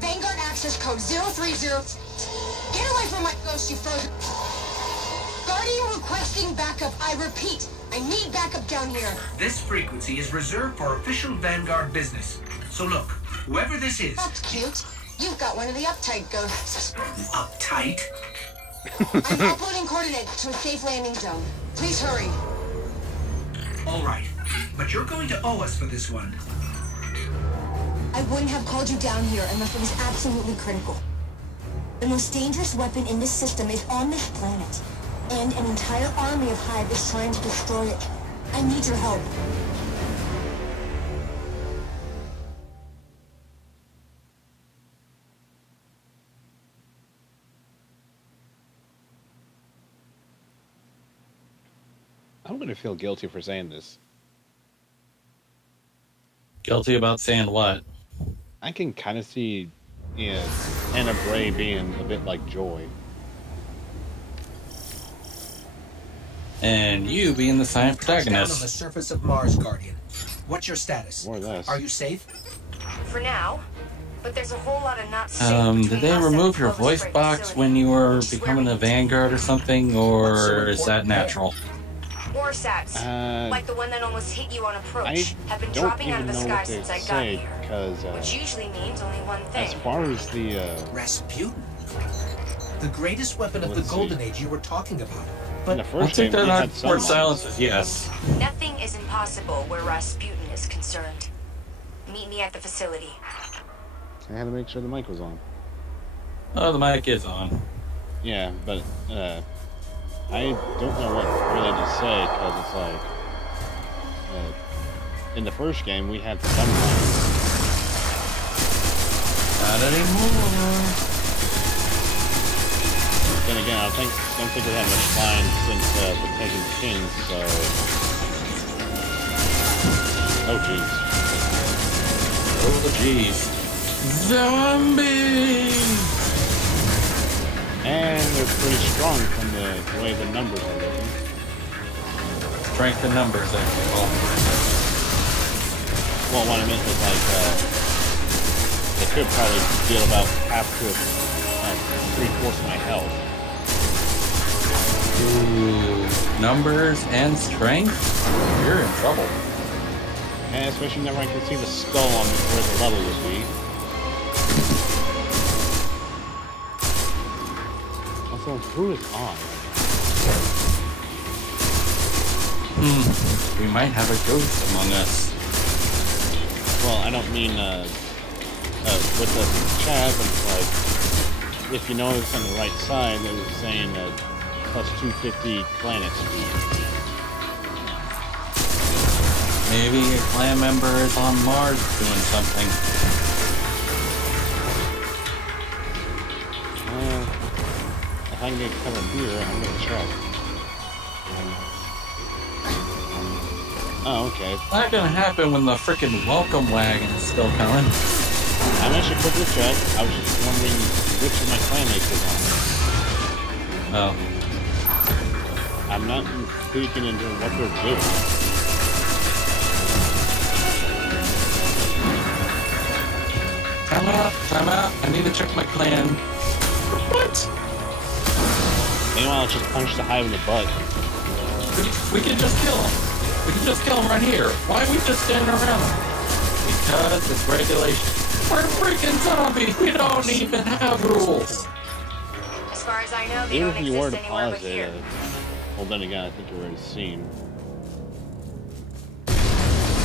Vanguard access code 030. Get away from my ghost, you frozen. Guardian requesting backup. I repeat, I need backup down here. This frequency is reserved for official Vanguard business. So look, whoever this is... That's cute. You've got one of the uptight ghosts. Uptight? I'm uploading coordinates to a safe landing zone. Please hurry. All right, but you're going to owe us for this one. I wouldn't have called you down here unless it was absolutely critical. The most dangerous weapon in this system is on this planet. And an entire army of Hive is trying to destroy it. I need your help. I'm going to feel guilty for saying this. Guilty about saying what? I can kind of see, Anna Bray being a bit like Joy. And you being the silent Touchdown on the protagonist. surface of Mars, Guardian. What's your status? More or less. Are you safe? For now. But there's a whole lot of not safe Did between they us remove and your the voice Clovis box facility. when you were Which is where becoming we a need to Vanguard or something, or is that natural? Warsats, like the one that almost hit you on approach, have been don't dropping out of even the know sky what to since I got say, here. because Which usually means only one as thing. far as the Rasputin. The greatest weapon of the Let's Golden see. Age you were talking about. in But the I first think game, that we had that word sunlight. silence is yes. Nothing is impossible where Rasputin is concerned. Meet me at the facility. I had to make sure the mic was on. Oh, the mic is on. Yeah, but I don't know what really to say, because it's like in the first game we had sunlight. Not anymore. Then again, I don't think we had much flying since the Taken Kings, so... Oh, jeez. Oh, the jeez. Zombies! And they're pretty strong from the way the numbers are looking. Strength in numbers, I think. Well, what I meant was like, they could probably deal about half to 3/4 of my health. Ooh, numbers and strength? You're in trouble. And especially whenever I can see the skull on where the level would be. Also, who is on? We might have a ghost among us. Well, I don't mean, with the chat, but it's like, if you notice on the right side, it was saying, plus 250 planet speed. Maybe a clan member is on Mars doing something. If I can get covered here, I'm gonna check. Oh, okay. Not gonna happen when the frickin' welcome wagon is still coming. I'm actually quickly check. I was just wondering which of my clanmates is on. Oh. I'm not peeking into what they're doing. Time out. I need to check my clan. What? Meanwhile, just punch the hive in the butt. We can just kill him. We can just kill him right here. Why are we just standing around? Because it's regulation. We're freaking zombies. We don't even have rules. As far as I know, they Even don't if you were exist to anywhere pause but here. it, well then again, I think you already seen.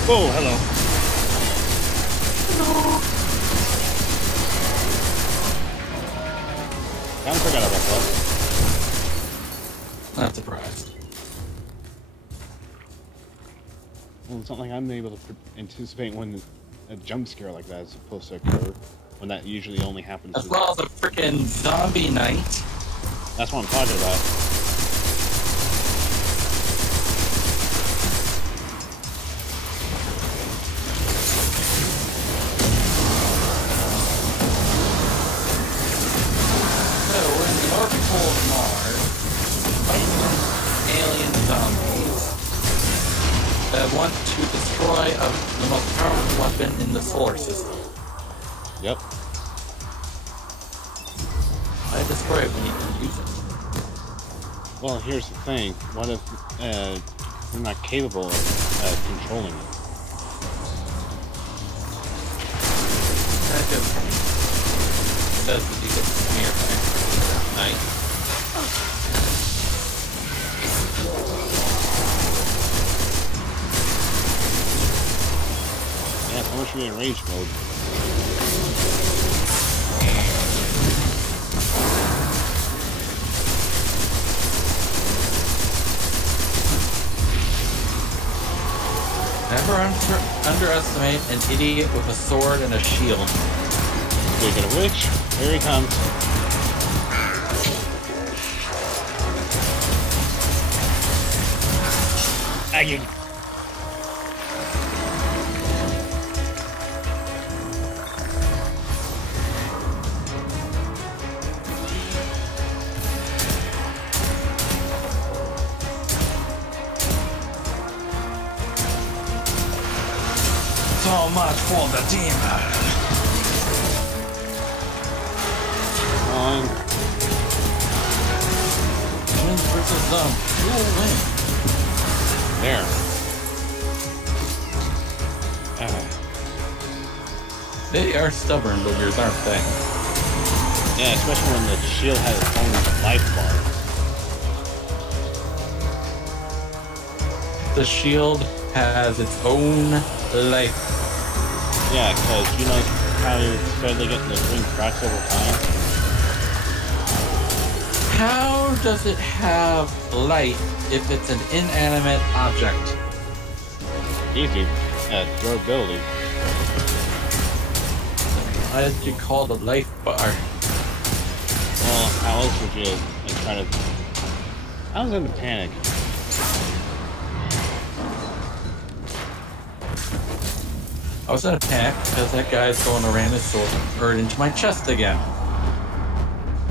Oh, hello. Kind of forgot about that. Not surprised. Well, it's not like I'm able to anticipate when a jump scare like that is supposed to occur, when that usually only happens. As well as a freaking zombie night. That's what I'm talking about. that want to destroy the most powerful weapon in the solar system. Yep. Why destroy it when you can use it? Well, here's the thing. What if we're not capable of controlling it? That says that you get smeared by night. Yeah, so much for the rage mode. Never underestimate an idiot with a sword and a shield. Speaking of which, here he comes. Aggie. So much for the demon. On. Demons versus them. Who will win? There. They are stubborn boogers, aren't they? Yeah, especially when the shield has its own life bar. The shield has its own life. Yeah, because you know how you're steadily getting the green cracks over time? How does it have light if it's an inanimate object? Easy. Durability. Why did you call it a life bar? Well, how else would you try to... I was in a panic. I was in a panic because that guy's going to ram his sword into my chest again.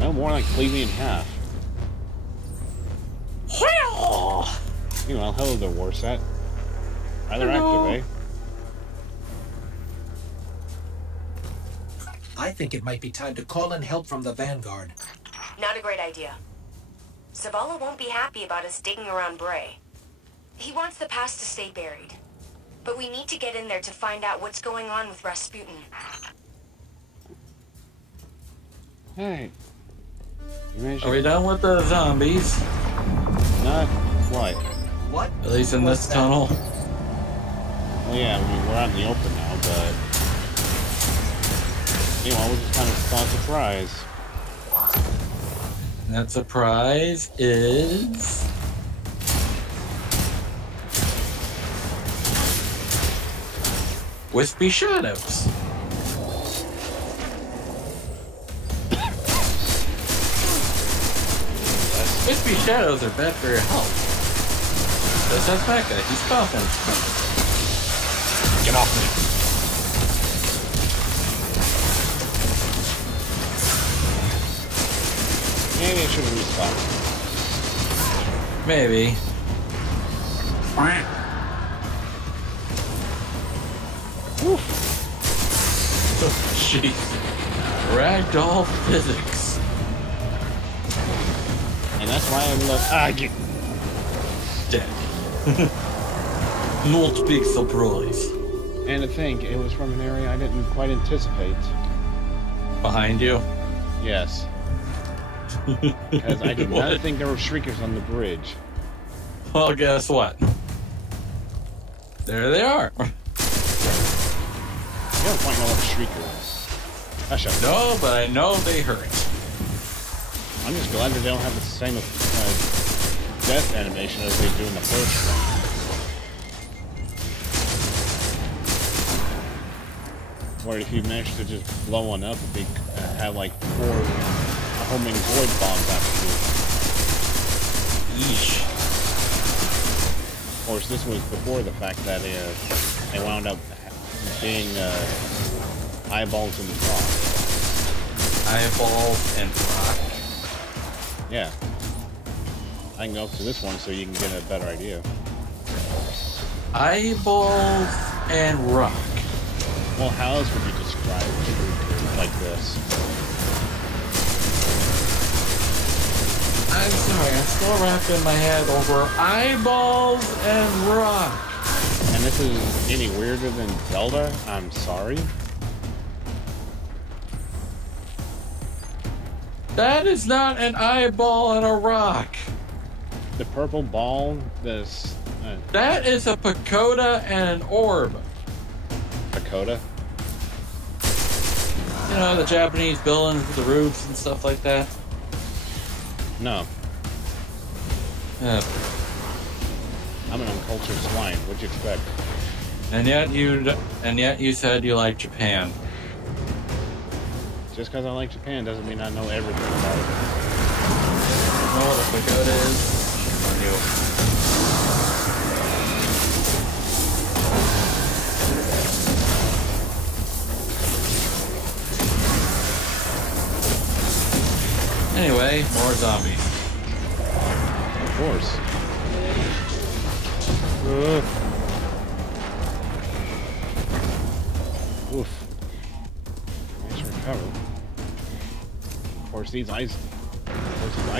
No, more like cleave me in half. Meanwhile, hello there, war set. Rather Hello. active, eh? I think it might be time to call in help from the Vanguard. Not a great idea. Zavala won't be happy about us digging around Bray. He wants the past to stay buried. But we need to get in there to find out what's going on with Rasputin. Hey. Are we done with the zombies? Not quite. What? At least in this tunnel. Well, yeah, I mean, we're out in the open now, but... You know, we just kind of saw a surprise. And that surprise is... Wispy shadows. Wispy shadows are bad for your health. That's that Mecha. He's coughing. Get off me. Maybe I should have respawned. Maybe. Jeez. Ragdoll physics. And that's why I love... get... Dead. Not big surprise. And to think, it was from an area I didn't quite anticipate. Behind you? Yes. Because I did not think there were shriekers on the bridge. Well, guess what? There they are. You don't quite know what a shrieker is. Hush up. No, but I know they hurt. I'm just glad that they don't have the same death animation as they do in the first one. Where if you manage to just blow one up, they have like 4 homing void bombs after you. Yeesh. Of course, this was before the fact that they wound up being eyeballs in the rock. Eyeballs and rock? Yeah. I can go up to this one so you can get a better idea. eyeballs and rock. Well, how else would you describe truth like this? I'm sorry, I'm still wrapping my head over eyeballs and rock. And this is any weirder than Zelda? I'm sorry. That is not an eyeball and a rock. The purple ball, this... that is a pagoda and an orb. Pagoda? You know, the Japanese buildings with the roofs and stuff like that? No. Yeah. I'm an uncultured swine. What'd you expect? And yet you said you like Japan. Just because I like Japan doesn't mean I know everything about it. You know what a pagoda is? I knew. Anyway, more zombies. Of course. Oof. Nice recover. Of course, these ice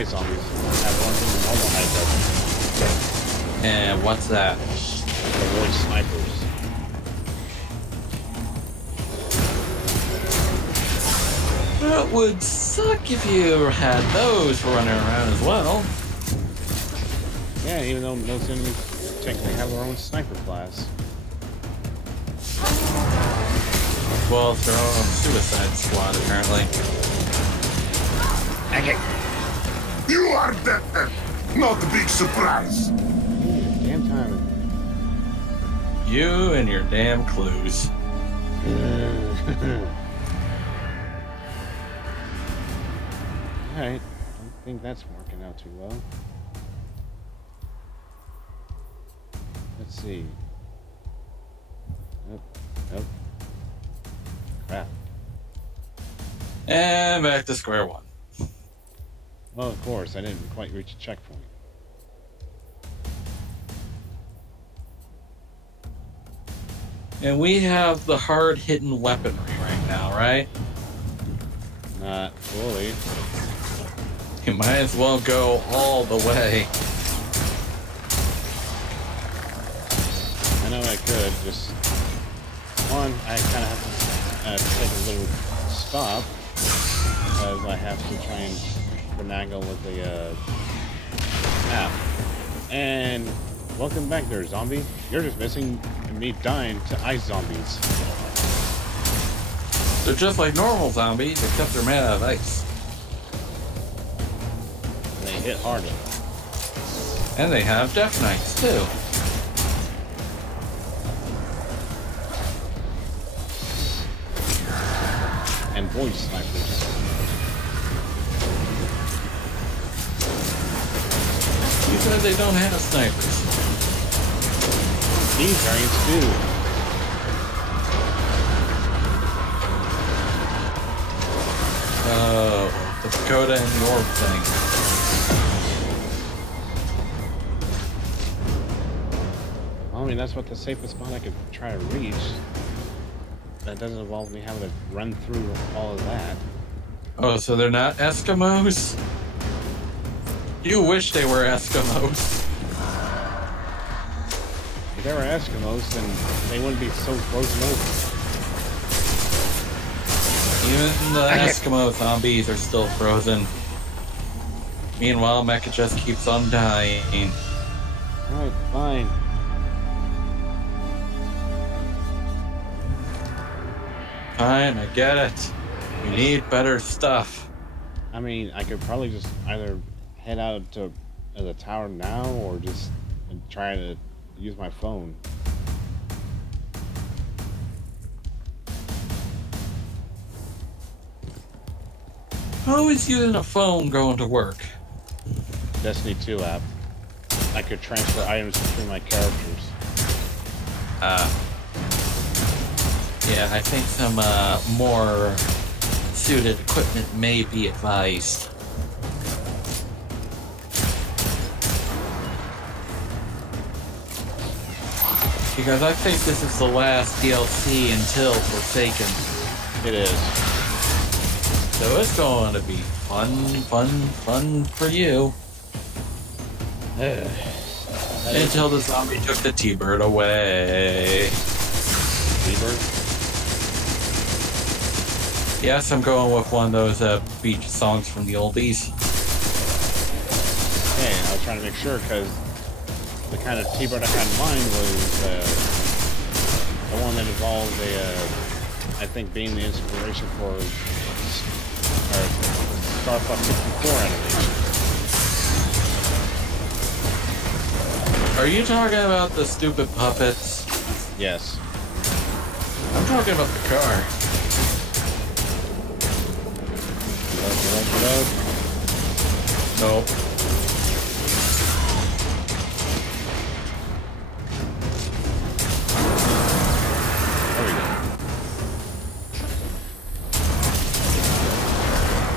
zombies have one thing the normal hive doesn't. And what's that? Avoid snipers. That would suck if you had those running around as well. Yeah, even though most enemies technically have their own sniper class. Well, it's their own suicide squad, apparently. Okay. You are dead. Not a big surprise. Damn timing. You and your damn clues. Alright, don't think that's working out too well. Let's see. Nope. Crap. And back to square one. Well, of course, I didn't quite reach a checkpoint. And we have the hard-hitting weaponry right now, right? Not fully. You might as well go all the way. I know I could, just... One, I kind of have to take a little stop, because I have to try and finagle with the map. And welcome back there, zombie. You're just missing me dying to ice zombies. They're just like normal zombies, except they're made out of ice. And they hit harder. And they have Death Knights, too. And voice snipers. You said they don't have snipers. These variants do. Oh, the pagoda and the orb thing. Well, I mean, that's what the safest spot I could try to reach. That doesn't involve me having to run through all of that. Oh, so they're not Eskimos? You wish they were Eskimos. If they were Eskimos, then they wouldn't be so frozen over. Even the Eskimo zombies are still frozen. Meanwhile, Mecha just keeps on dying. Alright, fine. Fine, I get it. You need better stuff. I mean, I could probably just either head out to the tower now or just try to use my phone. How is using a phone going to work? Destiny 2 app. I could transfer items between my characters. Yeah, I think some more suited equipment may be advised. Because I think this is the last DLC until Forsaken. It is. So it's going to be fun for you. Until the zombie took the T-Bird away. T-Bird? Yes, I'm going with one of those beach songs from the oldies. Hey, I was trying to make sure because the kind of T-Bird I had in mind was the one that involved I think being the inspiration for Star Fox 64 animation. Are you talking about the stupid puppets? Yes. I'm talking about the car. Nope. There we go.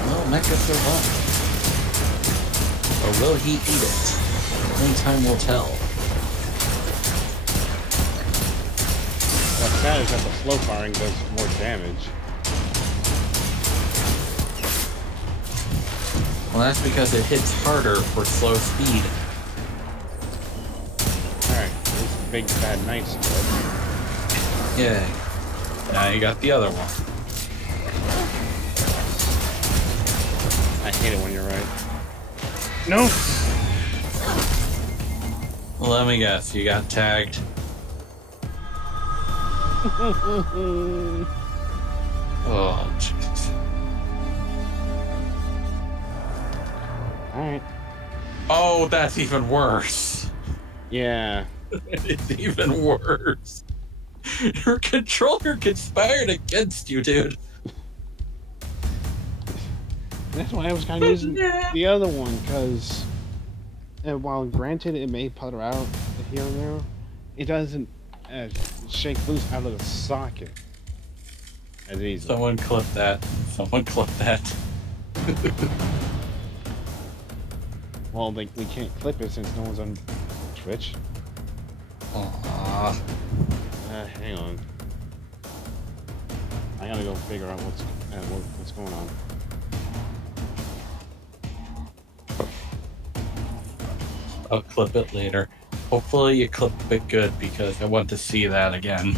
Well, Mecha survived. Or will he eat it? Only time will tell. What's sad is that the slow firing does more damage. Well, that's because it hits harder for slow speed. Alright, this big bad knight's dead. Yay. Now you got the other one. I hate it when you're right. No! Well, let me guess, you got tagged. Oh, jeez. Alright. Oh, that's even worse. Yeah. It's even worse. Your controller conspired against you, dude. That's why I was kind of using the other one, because while granted it may putter out here and there, it doesn't shake loose out of the socket as easy. Someone clip that. Someone clip that. Well, we can't clip it since no one's on Twitch. Aww. Hang on. I gotta go figure out what's going on. I'll clip it later. Hopefully you clip it good because I want to see that again.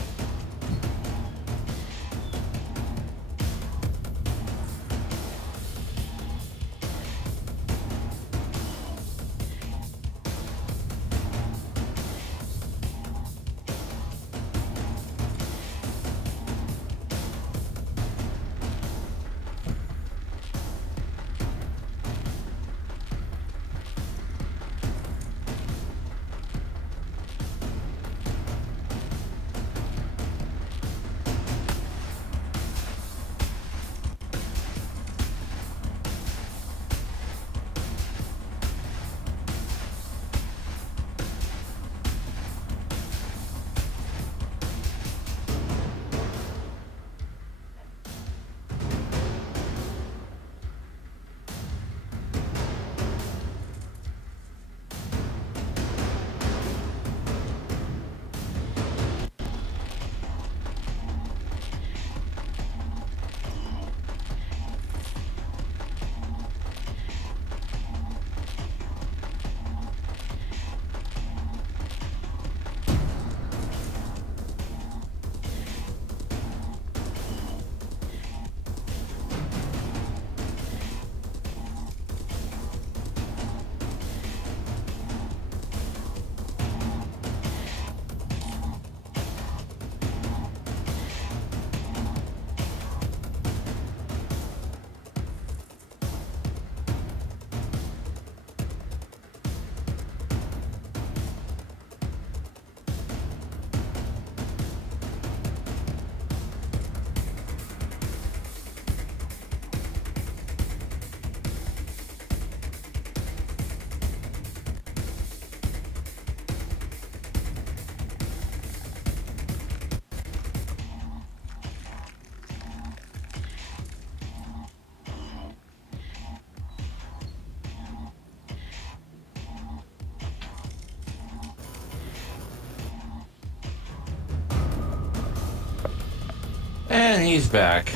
And he's back.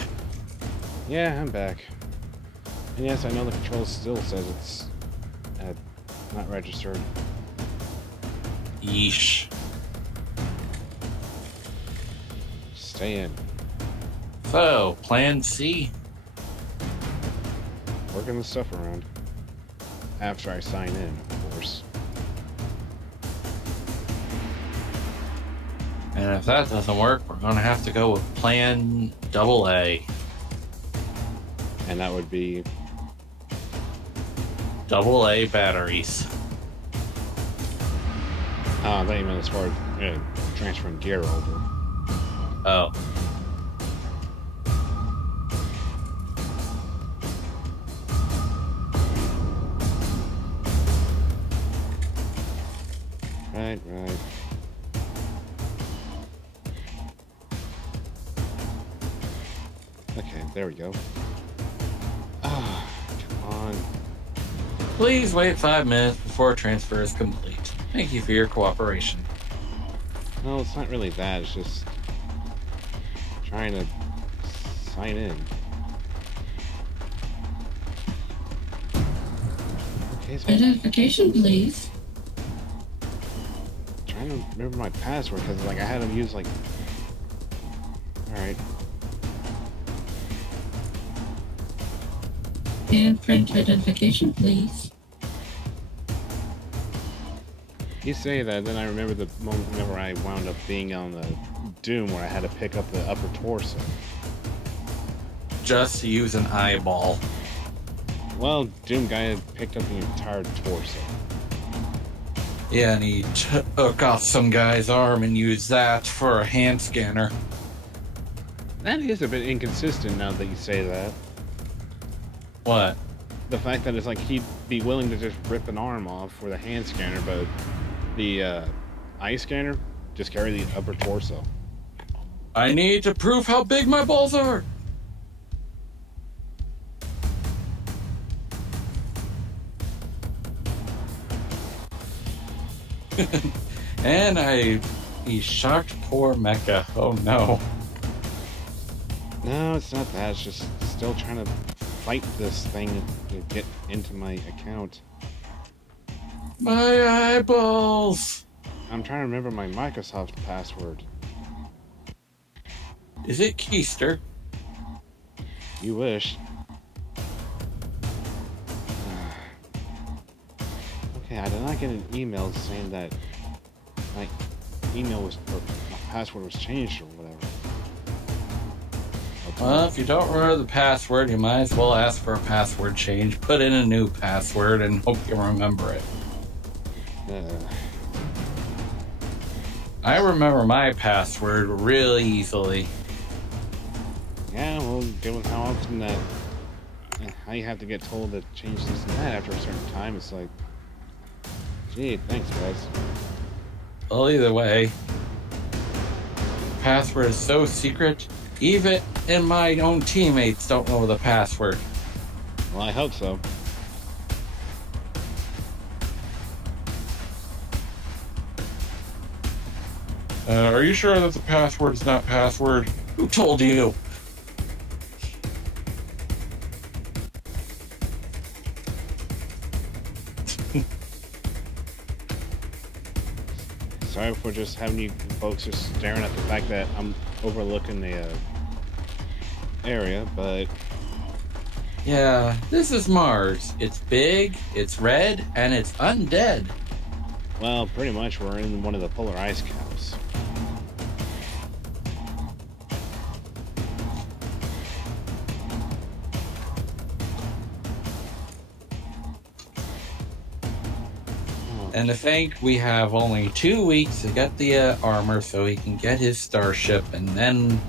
Yeah, I'm back. And yes, I know the control still says it's not registered. Yeesh. Stay in. So, plan C? Working the stuff around. After I sign in, of course. And if that doesn't work, we're gonna have to go with plan AA. And that would be AA batteries. I thought you meant as far as transferring gear over. Oh. Right. Okay, there we go. Ah, come on. Please wait 5 minutes before transfer is complete. Thank you for your cooperation. No, it's not really that. It's just trying to sign in. Okay, so Identification, please. Trying to remember my password because like I had them use like. All right. And print identification, please. You say that, then I remember the moment whenever I wound up being on the Doom where I had to pick up the upper torso. Just to use an eyeball. Well, Doom guy had picked up the entire torso. Yeah, and he took off some guy's arm and used that for a hand scanner. That is a bit inconsistent now that you say that. What? The fact that it's like he'd be willing to just rip an arm off for the hand scanner, but the eye scanner just carry the upper torso. I need to prove how big my balls are. And he shocked poor Mecha. Oh no. No, it's not that. It's just still trying to fight this thing to get into my account. My eyeballs! I'm trying to remember my Microsoft password. Is it Keister? You wish. Okay, I did not get an email saying that my email was, or my password was changed or whatever. Well, if you don't remember the password, you might as well ask for a password change. Put in a new password and hope you remember it. I remember my password really easily. Yeah, well, given how often that how you have to get told to change this and that after a certain time, it's like, gee, thanks, guys. Well, either way, password is so secret, even in my own teammates don't know the password. Well, I hope so. Are you sure that the password's not password? Who told you? Sorry for just having you folks just staring at the fact that I'm overlooking the area, but... Yeah, this is Mars. It's big, it's red, and it's undead. Well, pretty much we're in one of the polar ice caps. And to think we have only 2 weeks to get the armor so he can get his starship, and then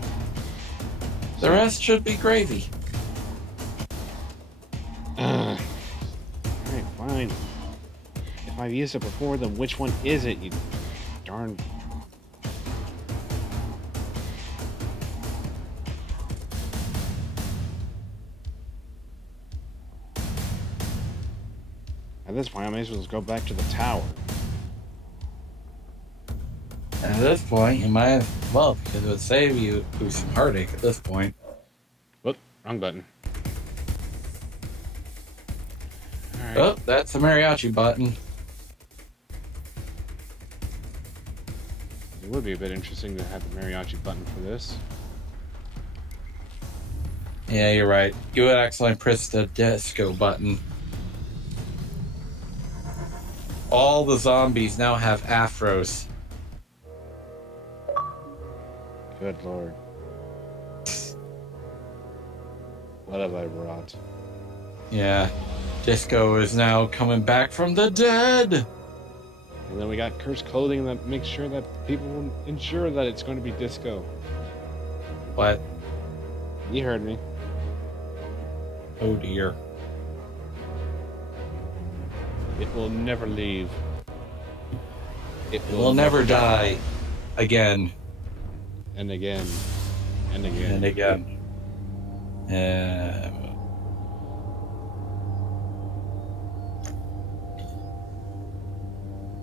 the rest should be gravy. Alright, fine. If I've used it before, then which one is it, you darn... At this point, I may as well just go back to the tower. At this point, you might as well, because it would save you some heartache at this point. Whoop, wrong button. Alright. Oh, that's the mariachi button. It would be a bit interesting to have the mariachi button for this. Yeah, you're right. You would accidentally press the disco button. All the zombies now have afros. Good lord. What have I wrought? Yeah. Disco is now coming back from the dead. And then we got cursed clothing that makes sure that people will ensure that it's going to be disco. What? You heard me. Oh dear. It will never leave. It will never die. Again. And again. And again. And again.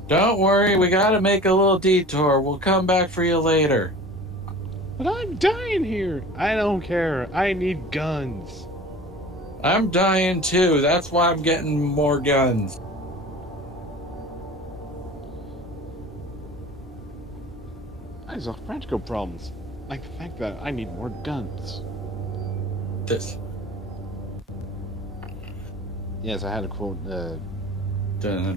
Don't worry, we gotta make a little detour. We'll come back for you later. But I'm dying here. I don't care. I need guns. I'm dying too. That's why I'm getting more guns. I solve practical problems. Like the fact that I need more guns. This. Yes, I had a quote. Dun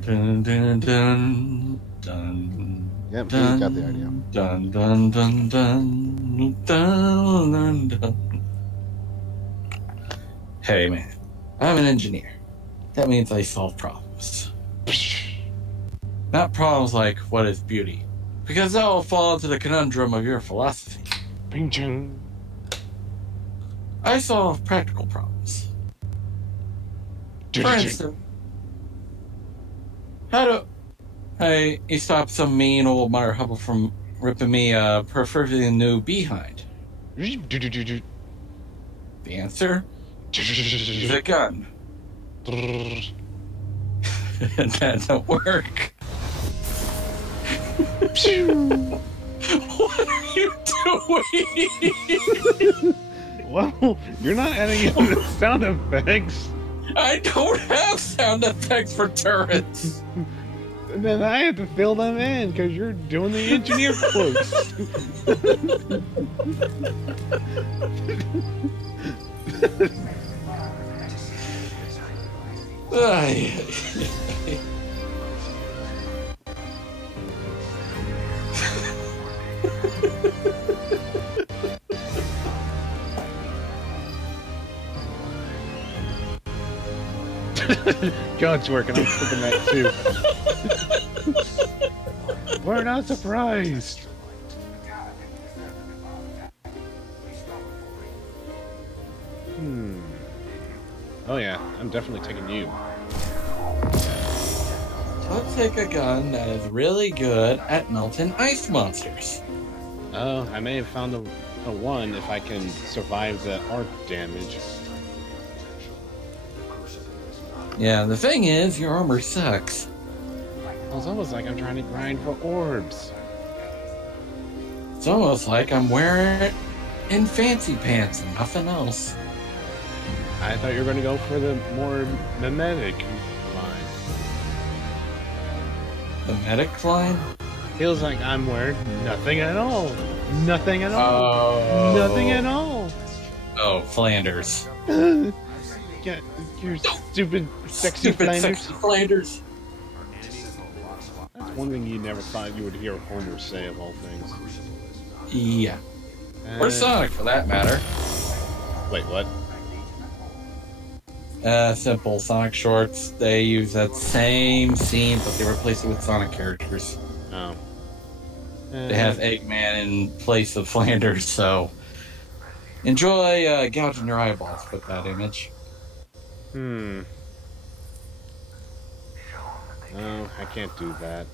dun dun dun dun. Yep, he's got the idea. Dun dun dun dun dun dun dun. Hey man, I'm an engineer. That means I solve problems. Not problems like what is beauty, because that will fall into the conundrum of your philosophy. Bing ching. I solve practical problems. For instance, how do you stop some mean old Mother Hubble from ripping me a perfectly new behind? The answer is a gun. And that don't work. What are you doing? Well, you're not adding in the sound effects. I don't have sound effects for turrets. And then I have to fill them in because you're doing the engineer quotes. God's working. I'm thinking that too. We're not surprised. Oh yeah, I'm definitely taking you. Let's take a gun that is really good at melting ice monsters. Oh, I may have found the one if I can survive the arc damage. Yeah, the thing is, your armor sucks. Well, it's almost like I'm trying to grind for orbs. It's almost like I'm wearing it in fancy pants and nothing else. I thought you were going to go for the more mimetic line. The medic line? Feels like I'm wearing nothing at all. Nothing at all. Oh. Nothing at all. Oh, Flanders. Yeah, you're stupid, sexy Flanders. Sexy Flanders. That's one thing you never thought you would hear Homer say of all things. Yeah. Or Sonic, for that matter. Wait, what? Simple. Sonic shorts. They use that same scene, but they replace it with Sonic characters. Oh. They have Eggman in place of Flanders, so enjoy gouging your eyeballs with that image. No, I can't do that.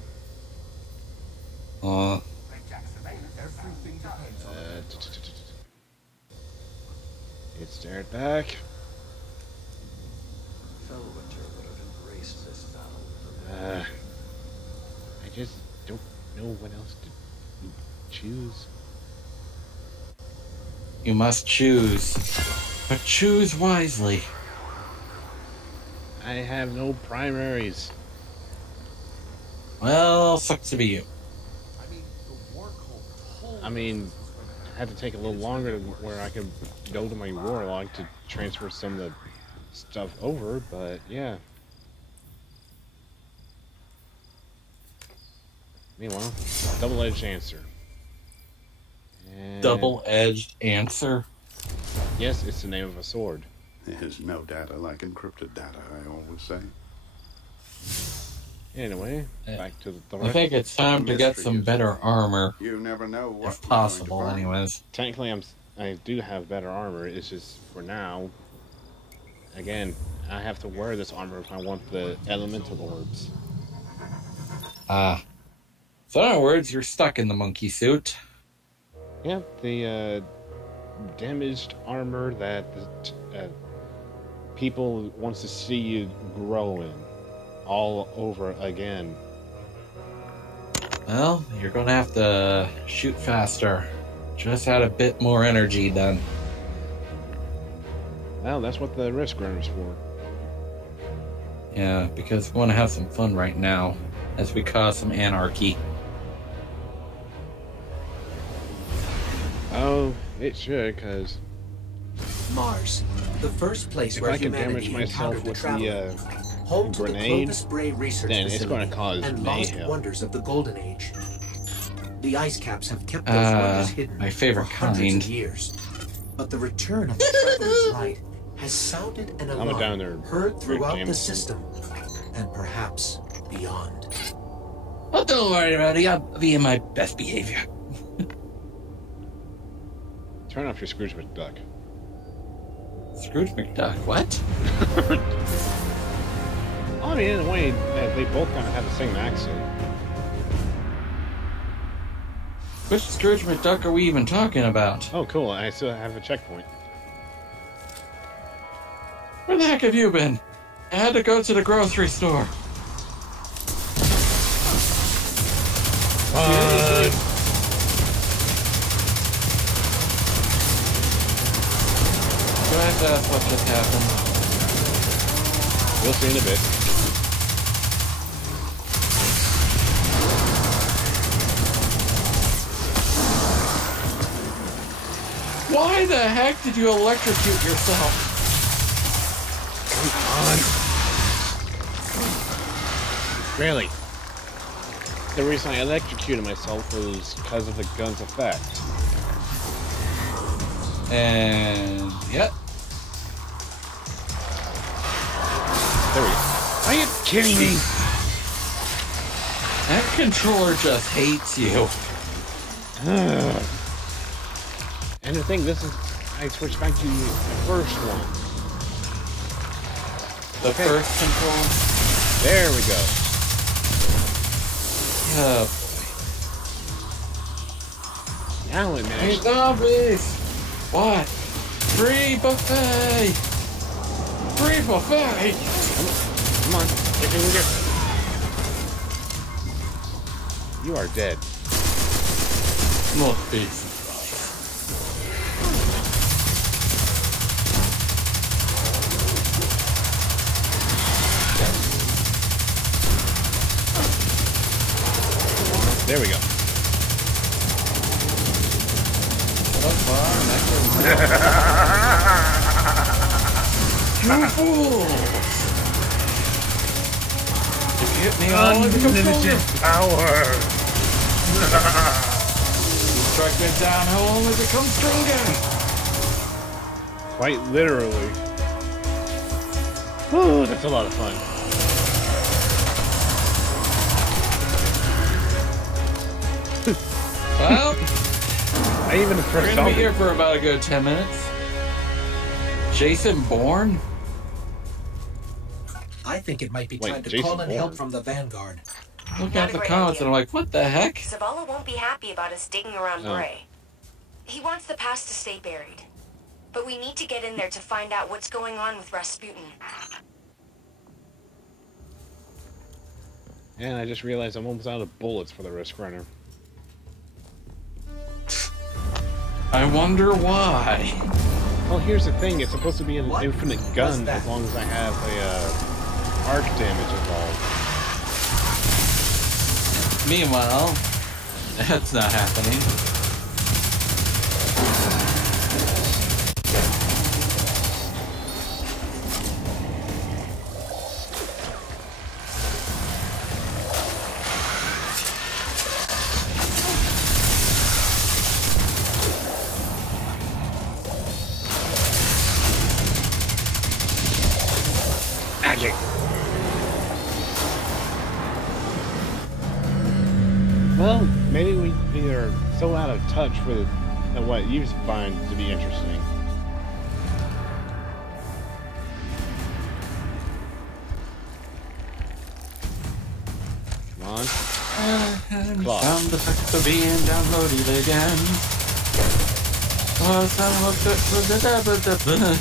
It's stared back. I just don't know what else to choose. You must choose. But choose wisely. I have no primaries. Well, sucks to be you. I mean, I had to take a little longer to where I could go to my warlock to transfer some of the stuff over, but yeah. Meanwhile, double-edged answer. And Double-edged answer? yes, it's the name of a sword. There's no data like encrypted data, I always say. Anyway, back to the I think it's time to get some better armor. You never know what if possible, anyways. Technically, I do have better armor. It's just for now. Again, I have to wear this armor if I want the elemental orbs. So in other words, you're stuck in the monkey suit. Yeah, the damaged armor that the people wants to see you grow in all over again. Well, you're gonna have to shoot faster. Just had a bit more energy then. Well, that's what the risk runner's for. Yeah, because we want to have some fun right now as we cause some anarchy. Oh, it should, because Mars, the first place if where I can damage humanity myself encountered the with traveler, the home to the grenade, Clovis Bray research then it's going facility to cause and lost mayhem. wonders of the Golden Age. The ice caps have kept those wonders hidden my favorite for hundreds kind. of years. But the return of the traveler's light has sounded an I'm alarm down there, heard throughout the Jameson. system and perhaps beyond. Oh, don't worry about it. I'll be in my best behavior. Turn off your Scrooge McDuck. Scrooge McDuck, what? I mean, in a way, they both kind of have the same accent. Which Scrooge McDuck are we even talking about? Oh, cool. I still have a checkpoint. Where the heck have you been? I had to go to the grocery store. Fun. Go ahead and ask what just happened. We'll see in a bit. Why the heck did you electrocute yourself? Come on. Really? The reason I electrocuted myself was because of the gun's effect. And yep. There we go. Are you kidding me? That controller just hates you. And the thing, this is... I switched back to the first one. The first controller? There we go. Oh boy. Now it Hey, managed... zombies! What? Free buffet! Free buffet! Come on. Get in here. You are dead. Not big. There we go. You fools! You hit me all in the Unlimited power. You strike me down, how only become stronger. Quite literally. Whew, that's a lot of fun. Well, I even the we're first gonna be zombie. here for about a good 10 minutes. Jason Bourne? I think it might be Wait, time to Jason call in Bourne? help from the Vanguard. Look Not at a the great comments idea. and I'm like, what the heck? Zavala won't be happy about us digging around Oh. Bray. He wants the past to stay buried. But we need to get in there to find out what's going on with Rasputin. And I just realized I'm almost out of bullets for the risk runner. I wonder why. Well, here's the thing. It's supposed to be an infinite gun as long as I have a arc damage involved. Meanwhile, that's not happening. Magic. Well, maybe we are so out of touch with what you find to be interesting. Come on. Found the fact of being downloaded again. Oh, some of it.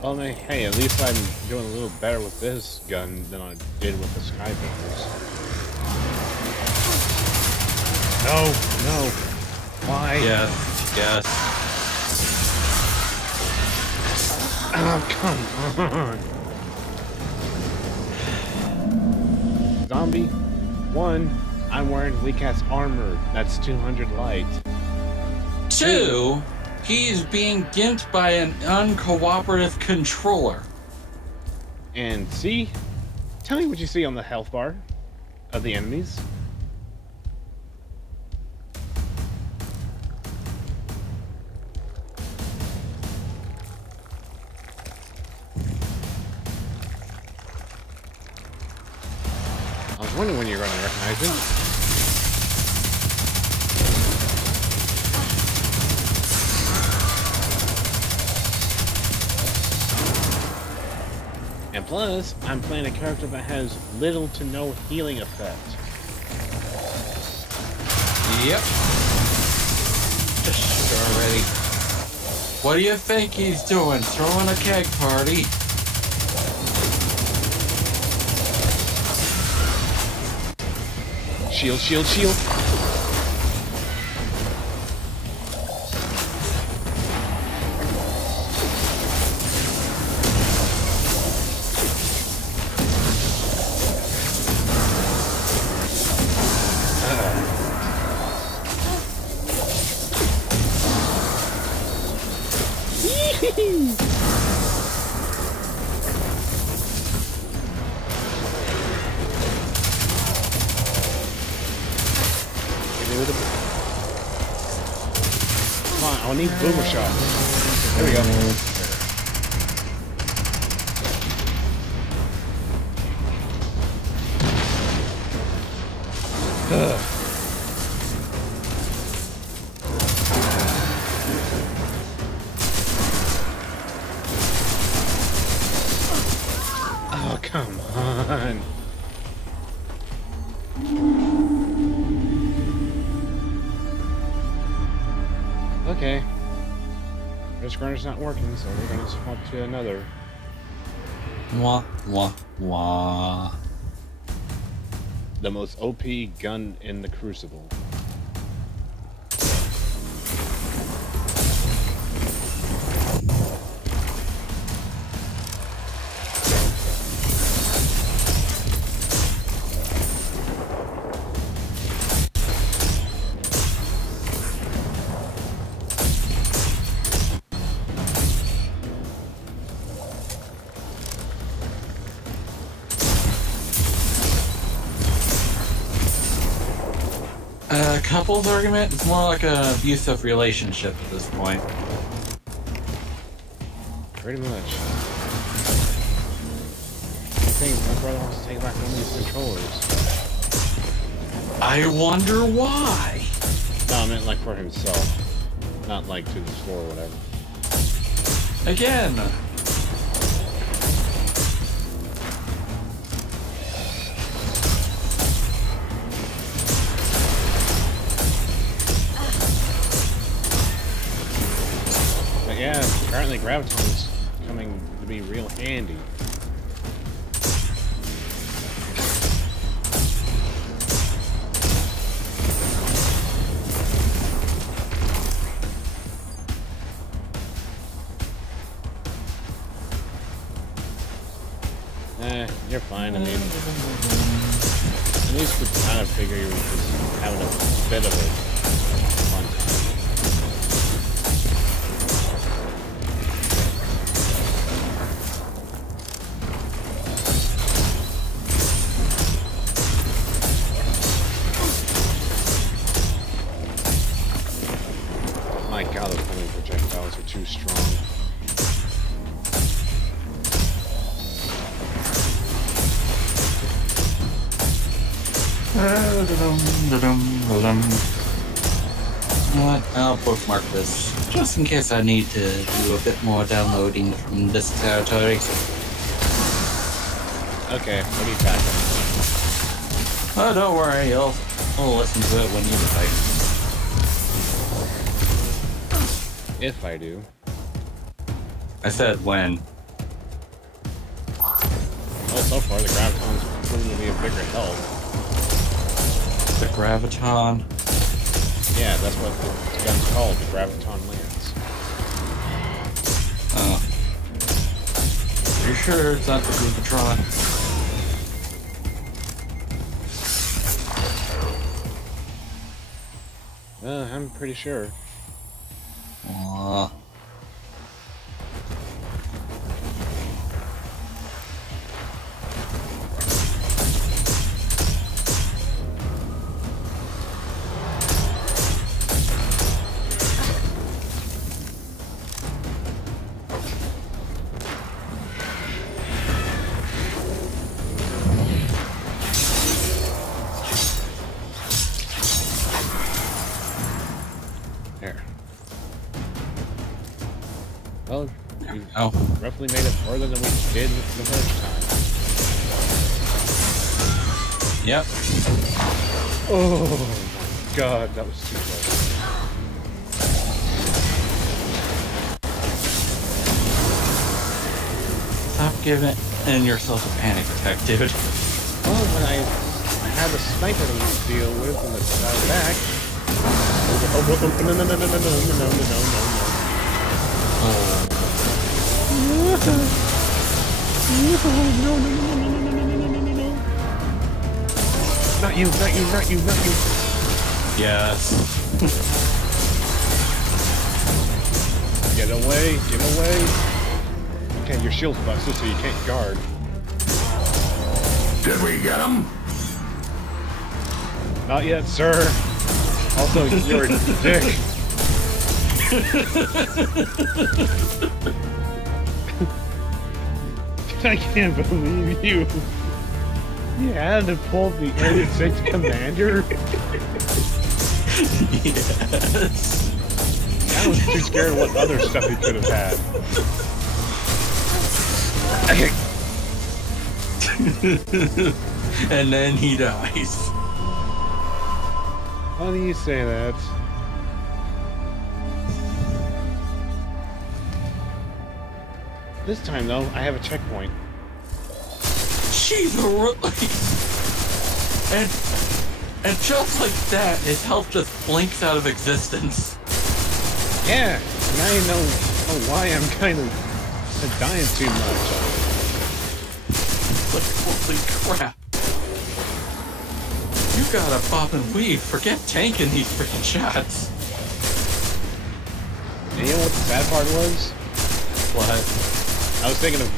Well, hey, at least I'm doing a little better with this gun than I did with the Skybombers. No, no. Why? Yes, yes. Oh, come on. Zombie, 1, I'm wearing weak-ass armor. That's 200 light. 2, he's being gimped by an uncooperative controller. And C, tell me what you see on the health bar of the enemies. I was wondering when you're going to recognize it. And plus, I'm playing a character that has little to no healing effect. Yep. Just already. What do you think he's doing? Throwing a keg party? Shield, shield, shield. Come on, I need boomer shot. There we go. Oh, come on. Okay. This grender's not working, so we're gonna swap to another. Wah, wah, wah. The most OP gun in the Crucible. Couples argument? It's more like an abusive relationship at this point. Pretty much. I think my brother wants to take back one of these controllers. I wonder why. No, I meant like for himself. Not like to the store or whatever. Again. Yeah, apparently Graviton's coming to be real handy. you're fine. I mean, at least we kind of figure you're just having a bit of a fun time. My god, those homing projectiles are too strong. I'll bookmark this, just in case I need to do a bit more downloading from this territory. Okay, what are you packing? Oh, don't worry, I'll listen to it when you decide. If I do. I said when. Well, so far the Graviton's proven to be a bigger help. The Graviton? Yeah, that's what the gun's called, the Graviton Lance. Oh. Are you sure it's not the Graviton? I'm pretty sure. Aww. Well, we roughly made it farther than we did the first time. Yep. Oh my god, that was too close. Stop giving yourself a panic attack, dude. Well, when I had a sniper to deal with in the back. Oh, no, no, no, no, no, no, no, no, no, no, no. Oh. No. Not you, not you, not you, not you. Yes. Get away, get away. Okay, your shield's busted, so you can't guard. Did we get him? Not yet, sir. Also, you're a dick. I can't believe you. You had to pull the 86 Commander? Yes. I was too scared of what other stuff he could have had. And then he dies. Why do you say that? This time, though, I have a checkpoint. Jeez, really? And just like that, his health just blinks out of existence. Yeah, now you know why I'm kind of dying too much. Like, holy crap. You gotta pop and weave. Forget tanking these freaking shots. And you know what the sad part was? What? I was thinking of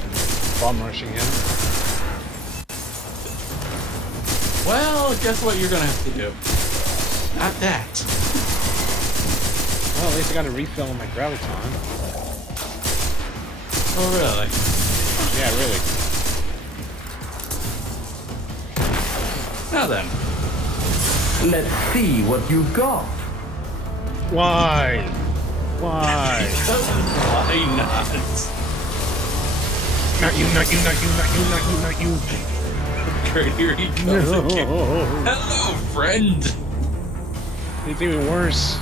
bomb rushing him. Well, guess what you're gonna have to do? Not that. Well, at least I got a refill on my Graviton. Oh, really? Yeah, really. Now then. Let's see what you've got. Why? Why? Why not? Not you, not you, not you, not you, not you, not you. Great, here he comes again. Hello, friend. It's even worse.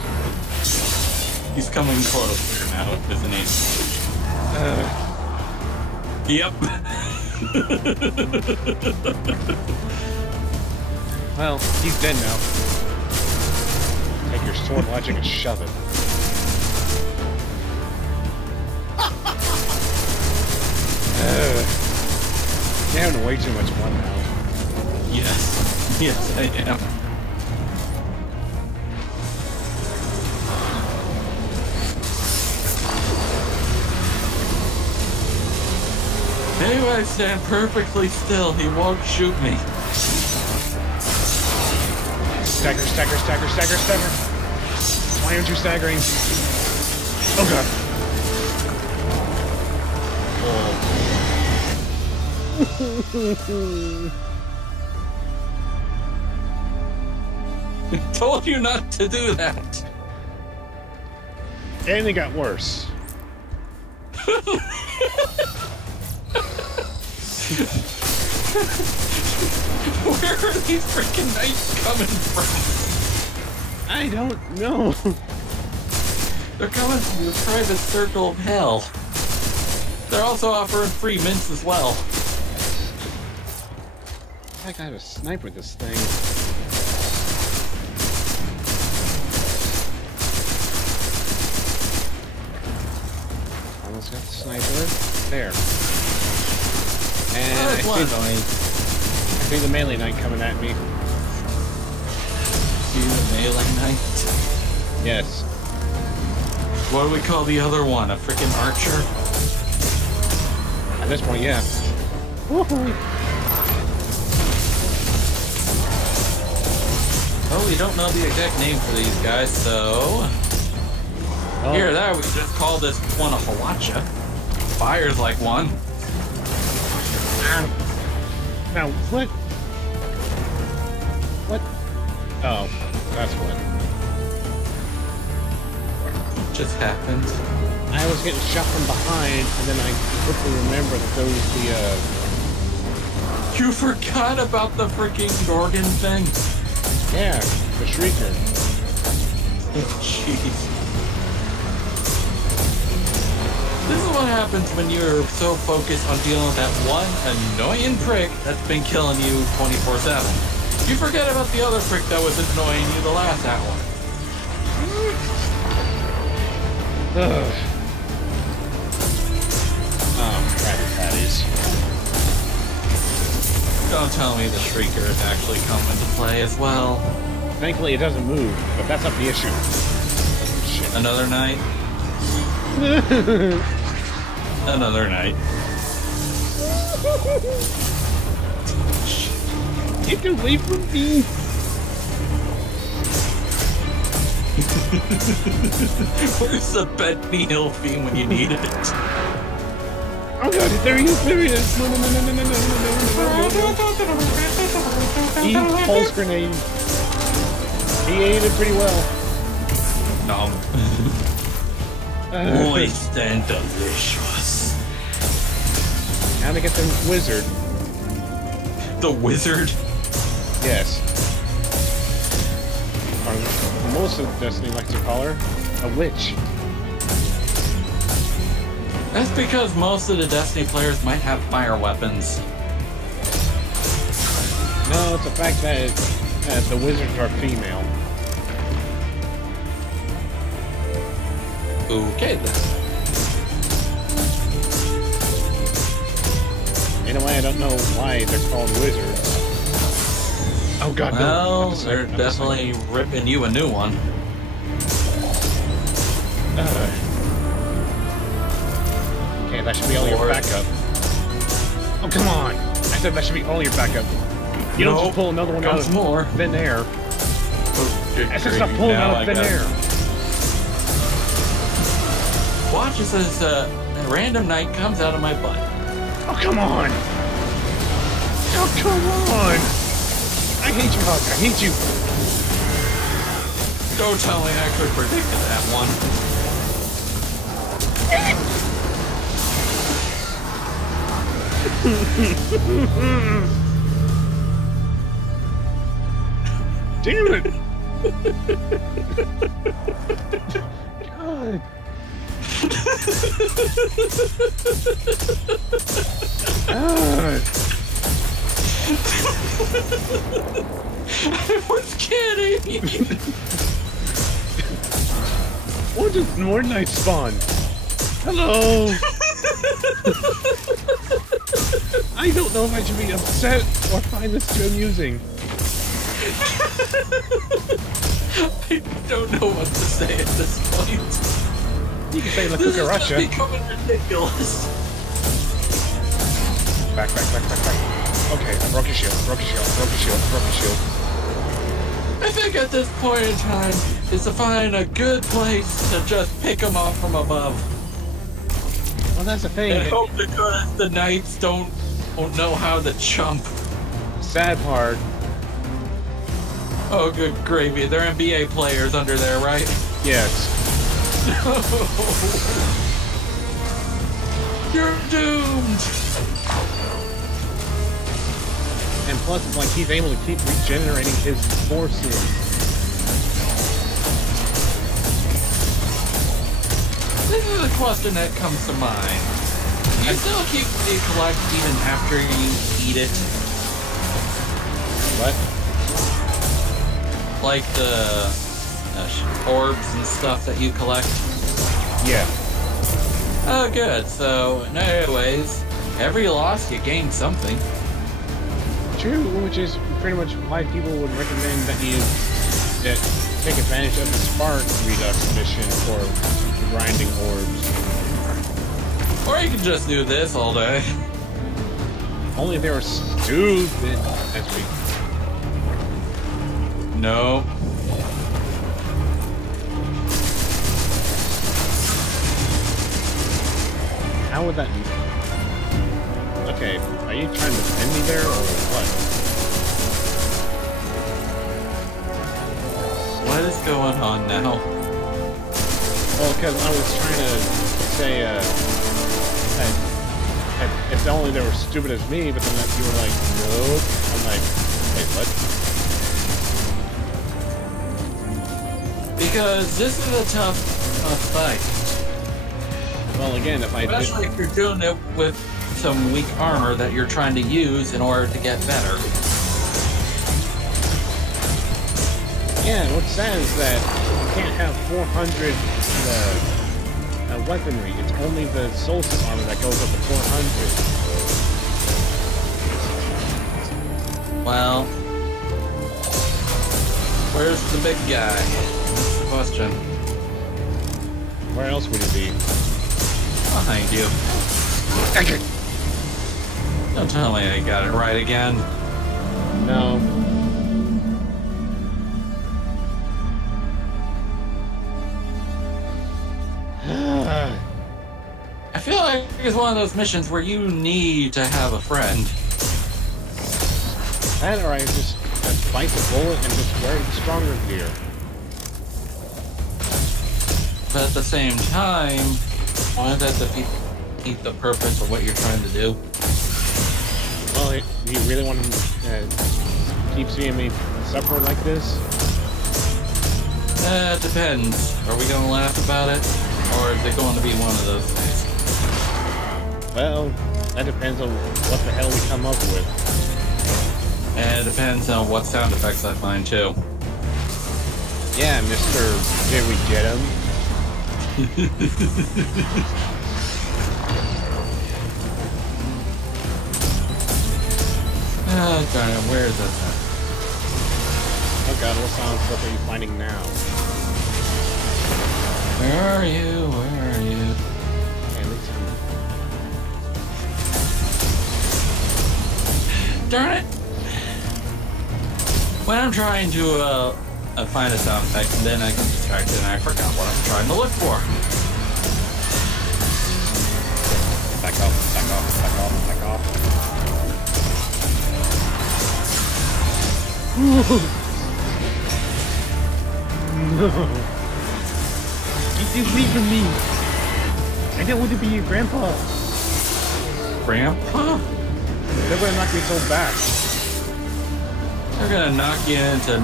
He's coming closer now, isn't he? Yep. Well, he's dead now. Take your sword logic and shove it. Yeah, having way too much fun now. Yes. Yes, I am. Maybe I stand perfectly still, he won't shoot me. Stagger, stagger, stagger, stagger, stagger. Why aren't you staggering? Oh god. I told you not to do that. And it got worse. Where are these freaking knights coming from? I don't know. They're coming from the private circle of hell. They're also offering free mints as well. I gotta have a snipe with this thing. Almost got the sniper. There. And I see the melee knight coming at me. See the melee knight? Yes. What do we call the other one? A freaking archer? At this point, yeah. Woohoo! Oh, we don't know the exact name for these guys, so... Oh. Here, there, we just call this one a Hawacha. Fires like one. Now, what? What? Oh, that's what. Just happened. I was getting shot from behind, and then I quickly remembered that those the, You forgot about the freaking Gorgon thing? Yeah, the Shrieker. Oh, jeez. This is what happens when you're so focused on dealing with that one annoying prick that's been killing you 24/7. You forget about the other prick that was annoying you the last hour. Ugh. Oh, Krabby Patties. Don't tell me the Shrieker is actually coming to play as well. Thankfully, it doesn't move, but that's not the issue. Shit. Another night? Another night. Get away from me! Where's the Bentley Hill theme when you needed it? Oh god, there he is, there he is! No, no, no, no, no, no, no, no, no, no. Eat pulse grenade. He ate it pretty well. No. Moist and delicious. How to get the wizard? The wizard? Yes. Or most of Destiny likes to call her a witch. That's because most of the Destiny players might have fire weapons. No, it's the fact that the wizards are female. Okay then. In a way, I don't know why they're called wizards. Oh god, well, no. They're definitely ripping you a new one. Okay, that should be all your backup. Oh, come on! I said that should be all your backup. You don't just pull another one out of thin air. I said stop pulling out of thin air. Watch as this random knight comes out of my butt. Oh, come on! Oh, come on! I hate you, Hawk. I hate you. Don't tell me I could predict that one. Damn it! God. I was kidding! Or just more night spawn. Hello! I don't know if I should be upset or find this too amusing. I don't know what to say at this point. You can say La This is Cucaracha. just becoming ridiculous. Back. Okay, I broke your shield. I broke your shield. I think at this point in time is to find a good place to just pick them off from above. Well, that's the thing. And hope the knights don't know how to chump. Sad part. Oh, good gravy. They're NBA players under there, right? Yes. No. You're doomed. And plus, it's like he's able to keep regenerating his forces. This is a question that comes to mind. Do you still keep the collect even after you eat it? What? Like the orbs and stuff that you collect? Yeah. Oh, good. So, in other ways, every loss you gain something. True, which is pretty much why people would recommend that you take advantage of the Spark Redux mission for grinding orbs. Or you can just do this all day. Only if they were stupid as we. No. How would that... Okay, are you trying to send me there, or what? What is going on now? Well, because I was trying to say, that if only they were stupid as me, but then you were like, nope. I'm like, wait, what? Because this is a tough fight. Well, again, if I did... Especially if you're doing it with some weak armor that you're trying to use in order to get better. Yeah, what's sad is that you can't have 400 weaponry. It's only the solstice armor that goes up to 400. Well, where's the big guy? That's the question. Where else would he be? Behind you. Don't tell me I got it right again. No. I feel like it's one of those missions where you need to have a friend. That or I just bite the bullet and just wear the stronger gear. But at the same time, wouldn't that defeat the purpose of what you're trying to do? Well, do you really want to keep seeing me suffer like this? It depends. Are we going to laugh about it? Or is it going to be one of those things? Well, that depends on what the hell we come up with. And it depends on what sound effects I find, too. Yeah, Mr. Did we get him? Oh, darn it. Where is that? Oh god, what sound stuff are you finding now? Where are you? Where are you? Okay, at least Darn it! When I'm trying to find a sound effect, and then I get distracted and I forgot what I'm trying to look for. Back off, back off, back off, back off. No. Get this away from me. I don't want to be your grandpa. Grandpa? They're gonna knock me so back. They're gonna knock you into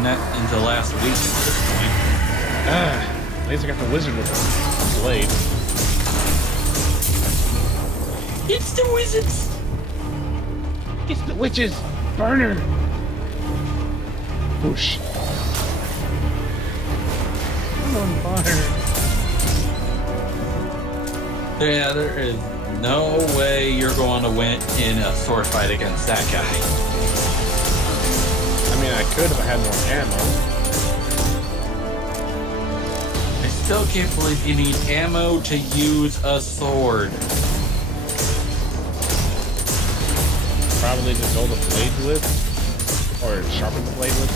last week at this point. At least I got the wizard with the blade. It's the wizards! It's the witches! Burner! Whoosh. I'm on fire. Yeah, there is No way you're going to win in a sword fight against that guy. I mean, I could if I had more ammo. I still can't believe you need ammo to use a sword. Probably just hold the blade with, or sharpen the blade with.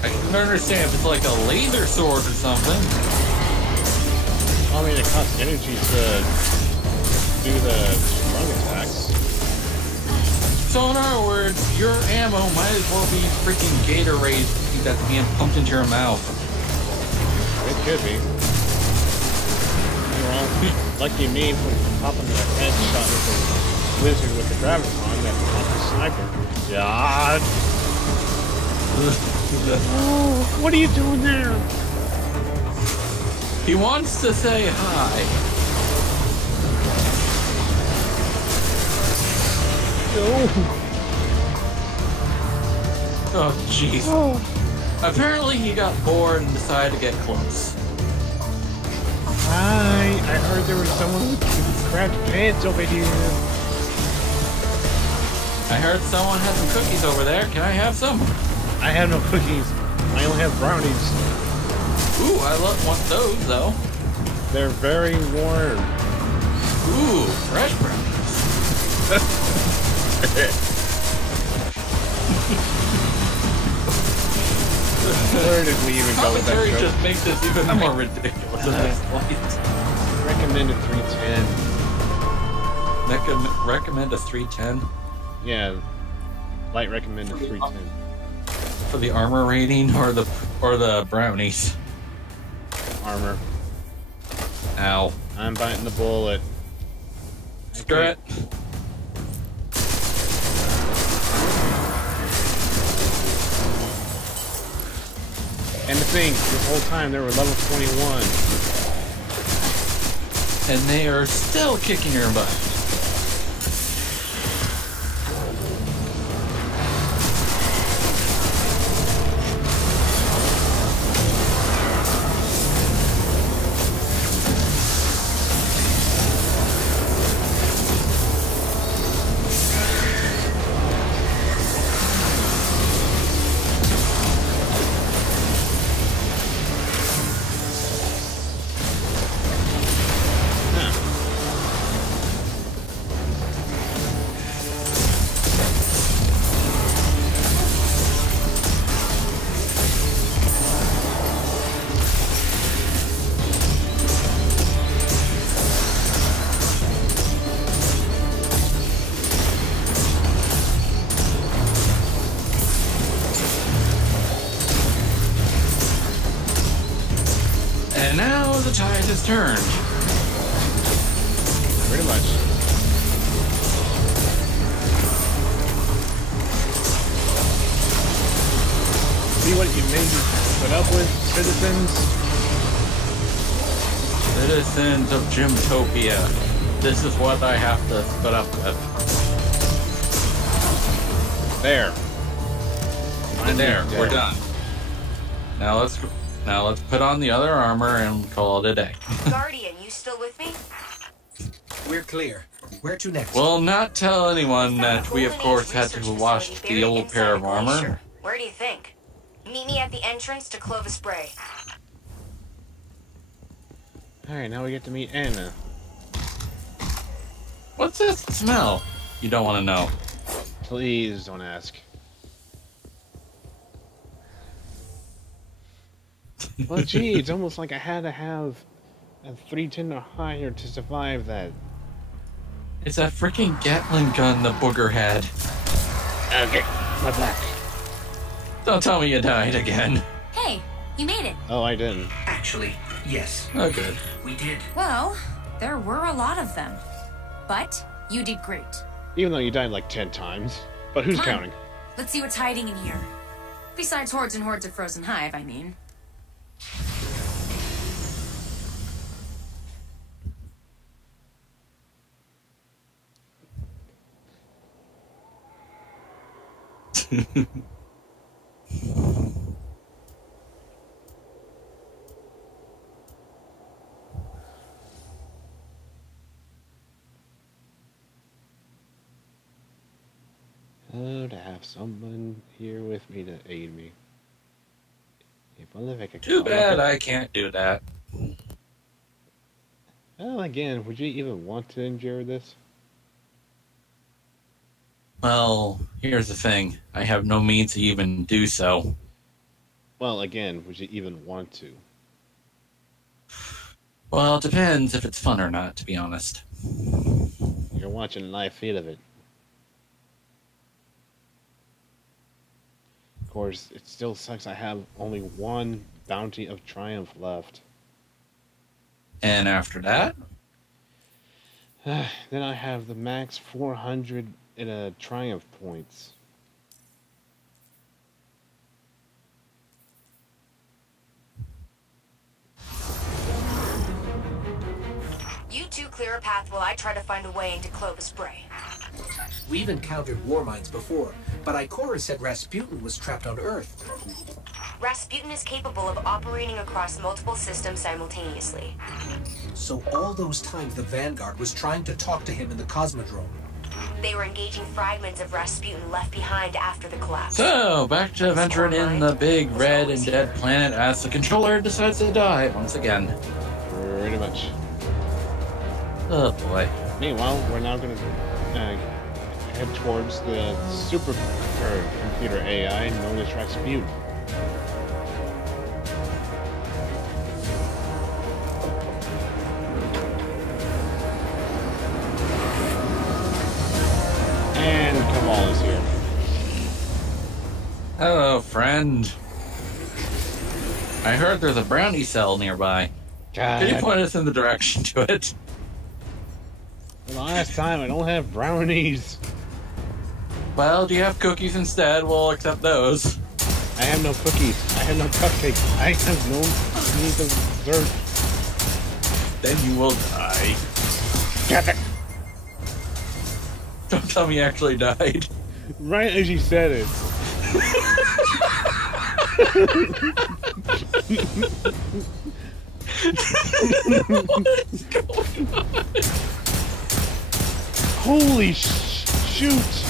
I can understand if it's like a laser sword or something. I mean, it costs energy to do the strong attacks. So in other words, your ammo might as well be freaking Gatorade that's being pumped into your mouth. It could be. Well, lucky me for popping the headshot with the wizard with the graviton that popped the sniper. God. Oh, what are you doing there? He wants to say hi. No. Oh, jeez. Oh. Apparently he got bored and decided to get close. Hi, I heard there was someone with cracked pants over here. I heard someone had some cookies over there. Can I have some? I have no cookies. I only have brownies. Ooh, I want those, though. They're very warm. Ooh, fresh brownies. Where did we even go with that Commentary joke? just makes this even more ridiculous at this point. Recommended 310. Recommend a 310? Yeah, light recommended 310. For the armor rating or the brownies? Armor. Ow. I'm biting the bullet. Screw it. And the thing, this whole time they were level 21. And they are still kicking your butt. And now the tide has turned. Pretty much. See what you made me put up with, citizens? Citizens of Gymtopia. This is what I have to put up with. There. And there, we're done. Now let's put on the other armor and call it a day. Guardian, you still with me? We're clear. Where to next? We'll not tell anyone that we, of course, had to wash the old pair of armor. Where do you think? Meet me at the entrance to Clovis Bray. Alright, now we get to meet Anna. What's this smell? You don't want to know. Please don't ask. Well, gee, it's almost like I had to have a 310 or higher to survive that. It's that freaking Gatling gun the booger had. Okay, my back. Don't tell me you died again. Hey, you made it. Oh, I didn't. Actually, yes. Oh, good. We did. Well, there were a lot of them. But you did great. Even though you died like 10 times. But who's Come on. counting? Let's see what's hiding in here. Besides hordes and hordes of frozen hive, I mean. have someone here with me to aid me. If only if I could Too call bad up I can't do that. Well, again, would you even want to endure this? Well, here's the thing. I have no means to even do so. Well, again, would you even want to? Well, it depends if it's fun or not, to be honest. You're watching a live feed of it. Of course, it still sucks I have only one bounty of triumph left. And after that? Then I have the max 400 in a triumph points. You two clear a path while I try to find a way into Clovis Bray. We've encountered war mines before, but Ikora said Rasputin was trapped on Earth. Rasputin is capable of operating across multiple systems simultaneously. So all those times the Vanguard was trying to talk to him in the Cosmodrome. They were engaging fragments of Rasputin left behind after the collapse. So, back to venturing in the big red and dead planet as the controller decides to die once again. Pretty much. Oh boy. Meanwhile, we're now going to head towards the super computer AI known as Rasputin. And Kamal is here. Hello, friend. I heard there's a brownie cell nearby. God. Can you point us in the direction to it? For the last time, I don't have brownies. Well, do you have cookies instead? We'll accept those. I have no cookies. I have no cupcakes. I have no need of dessert. Then you will die. Get it! Don't tell me you actually died. Right as you said it. What is going on? Holy shoot!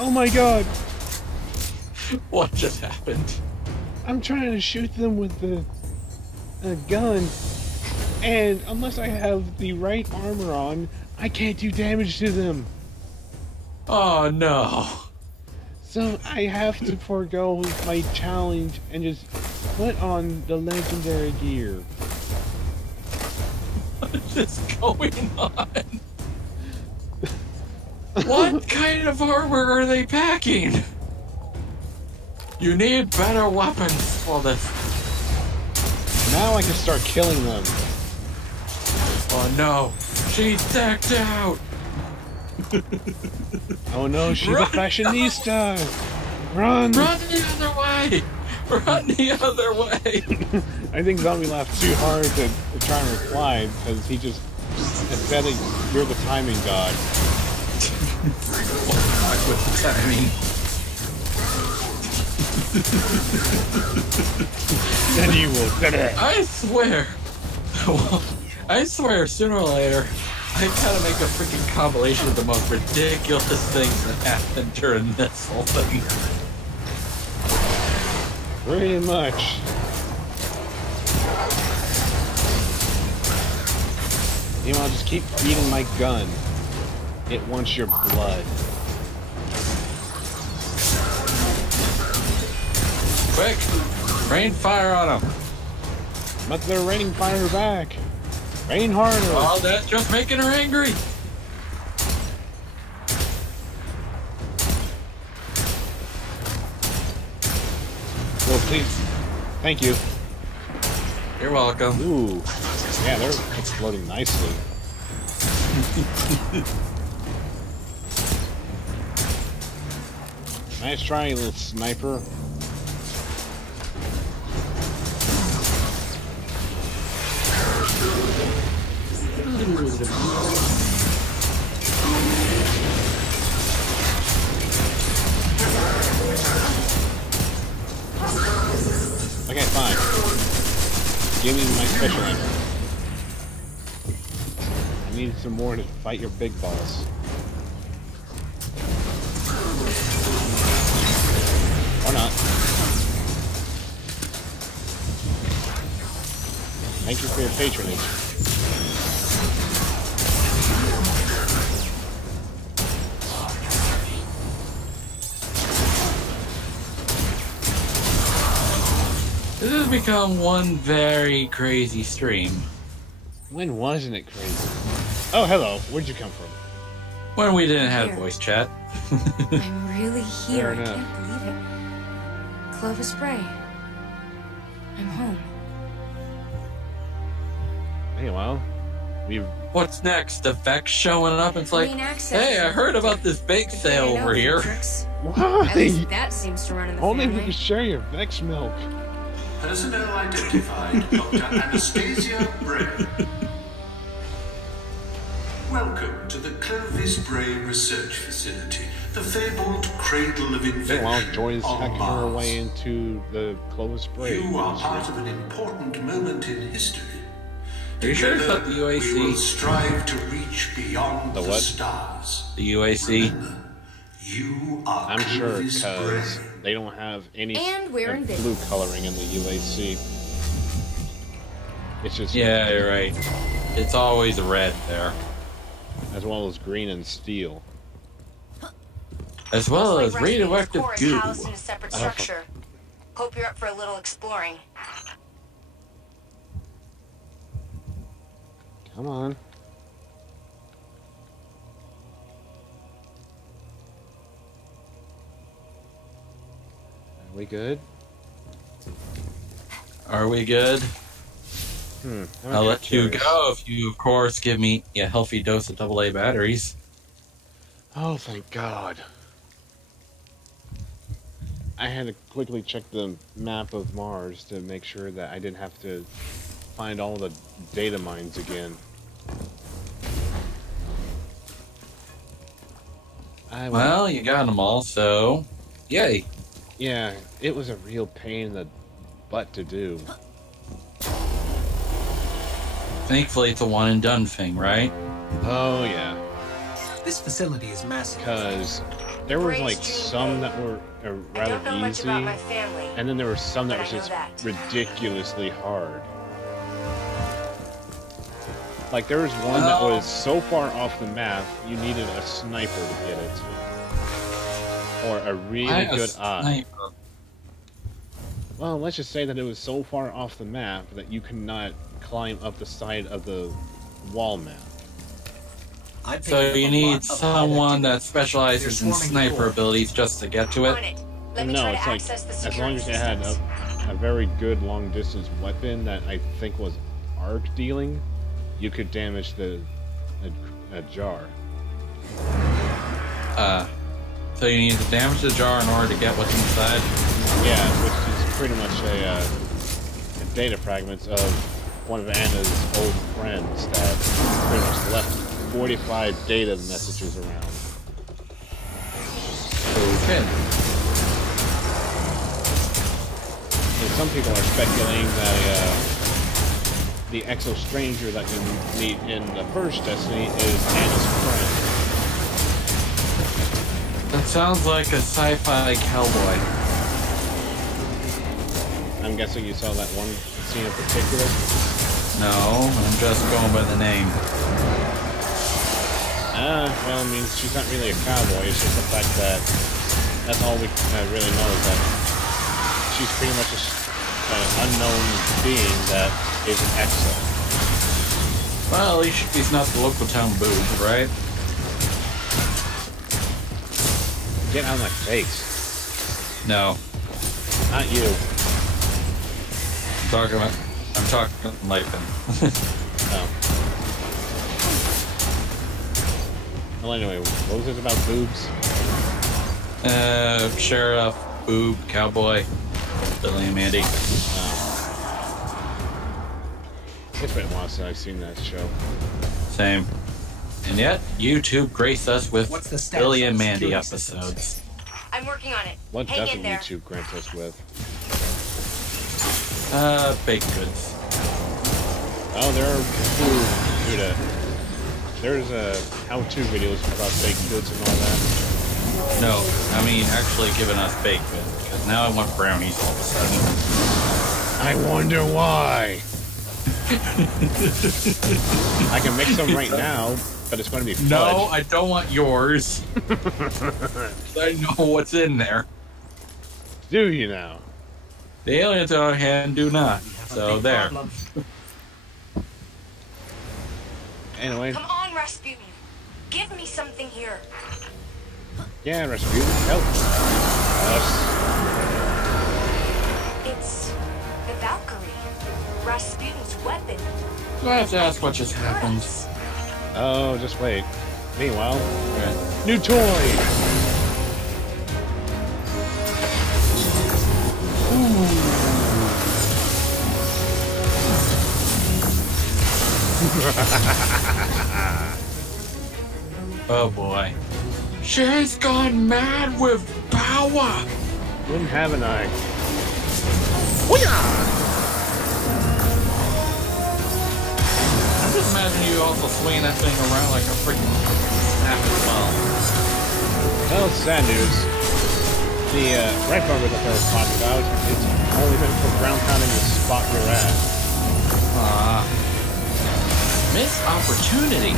Oh my god! What just happened? I'm trying to shoot them with the gun, and unless I have the right armor on, I can't do damage to them. Oh no. So I have to forego my challenge and just put on the legendary gear. What is going on? What kind of armor are they packing? You need better weapons for this. Now I can start killing them. Oh no, she's decked out. Oh no, she's a fashionista! Run! Run the other way! Run the other way! I think Zombie laughed too hard to try and reply because he just said that you're the timing god. Fuck with the timing. Then you will get it. I swear. Well, I swear, sooner or later, I gotta make a freaking compilation of the most ridiculous things that happened during this whole thing. Pretty much. Meanwhile, just keep feeding my gun. It wants your blood. Quick! Rain fire on them! But they're raining fire back. Rain harder. Oh, that's just making her angry. Well, please. Thank you. You're welcome. Ooh. Yeah, they're exploding nicely. Nice try, little sniper. Okay, fine. Give me my special ammo. I need some more to fight your big boss. Thank you for your patronage. This has become one very crazy stream. When wasn't it crazy? Oh, hello. Where'd you come from? When we didn't have voice chat. I'm really here. Fair I enough. can't believe it. Clovis Bray. I'm home. Hey, well, we've... What's next? The Vex showing up? It's like, Main access. hey, I heard about this bake sale over here. Why? At least that seems to run in the Only if you family. can share your Vex milk. Personnel identified, Dr. Anastasia Bray. Welcome to the Clovis Bray Research Facility, the fabled cradle of invention While Joy's on hacking her Mars. way into the Clovis Bray. You are part of an important moment in history. Are you sure it's Together, not the we will UAC? strive to reach beyond The the what? stars. The UAC? You are I'm sure Clovis because Bray. they don't have any And we're in blue coloring in the UAC. It's just Yeah, you're right. It's always red there. as well as green and steel. As well as Looks like Rasputin's radioactive core is goo. housed in a separate structure. Hope you're up for a little exploring. Come on. Are we good? Are we good? I'll let you go if you, of course, give me a healthy dose of AA batteries. Oh, thank God. I had to quickly check the map of Mars to make sure that I didn't have to find all the data mines again. Well, you got them all, so yay. Yeah, it was a real pain in the butt to do. Thankfully, it's a one and done thing, right? Oh, yeah. This facility is massive. Because there was like some that were rather don't know much easy, about my family, and then there were some that but was I know just that. ridiculously hard. Like there was one that was so far off the map, you needed a sniper to get it, or a really good eye. Well, let's just say that it was so far off the map that you could not climb up the side of the wall map. So you need someone that specializes in sniper abilities just to get to it? No, it's like as long as you had a very good long distance weapon that I think was arc dealing, you could damage a jar. So you need to damage the jar in order to get what's inside? Yeah, which is pretty much a data fragments of one of Anna's old friends that pretty much left 45 data messages around. Okay. And some people are speculating that the Exo Stranger that you meet in the first Destiny is Anna's friend. That sounds like a sci-fi cowboy. I'm guessing you saw that one scene in particular? No, I'm just going by the name. Well, I mean, she's not really a cowboy, it's just the fact that that's all we really know is that she's pretty much an unknown being that is an Exo. Well, at least she's not the local town boob, right? Get out of my face. No. Not you. I'm talking like them. Oh. Well, anyway, what was it about boobs? Sheriff, boob, cowboy, Billy and Mandy. It's been a while since I've seen that show. Same. And yet, YouTube graced us with What's the status Billy of and the Mandy security episodes. I'm working on it. What Hang in doesn't there. YouTube grant us with? Baked goods. Oh, there are there's how-to videos about baked goods and all that. No, I mean actually giving us baked goods, because now I want brownies all of a sudden. I wonder why. I can make some right now, but it's going to be fudge. No, I don't want yours. I know what's in there. Do you now? The aliens, on the other hand, do not. So there. Anyway. Come on, Rasputin. Give me something here. Yeah, Rasputin, help us. It's the Valkyrie. Rasputin's weapon. Do I have to ask what just happened? Oh, just wait. Meanwhile, new toy! Oh boy. She's gone mad with power! Wouldn't have an eye. I'm just imagining you also swinging that thing around like a freaking snap as well. Well, sad news. The red bumper that I was talking about, it's only meant for ground pounding the spot you're at. Missed opportunity.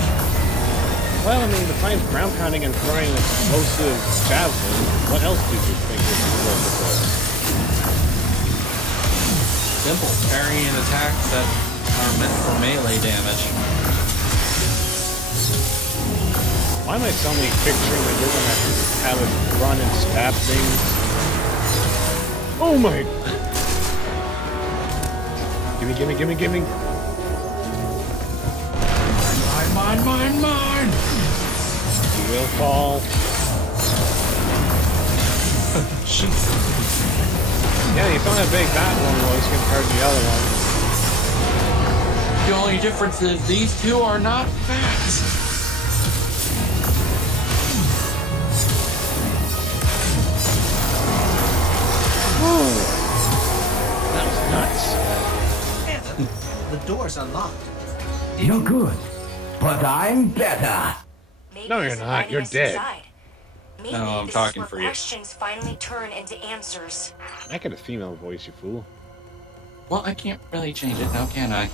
Well, I mean, besides ground pounding and throwing an explosive javelin, what else did you think was explosive for? Simple parrying attacks that are meant for melee damage. Why am I suddenly picturing that you're gonna have it run and stab things? Oh my! Gimme, gimme, gimme, gimme! Mine! You will fall. Yeah, you saw how big that one was compared to the other one. The only difference is these two are not fast. That was nuts. Phantom, the door's unlocked. You're good, but I'm better. No, you're not. You're dead. Maybe No, I'm this talking is for where you. questions finally turn into answers. Make it a female voice, you fool. Well, I can't really change it now, can I?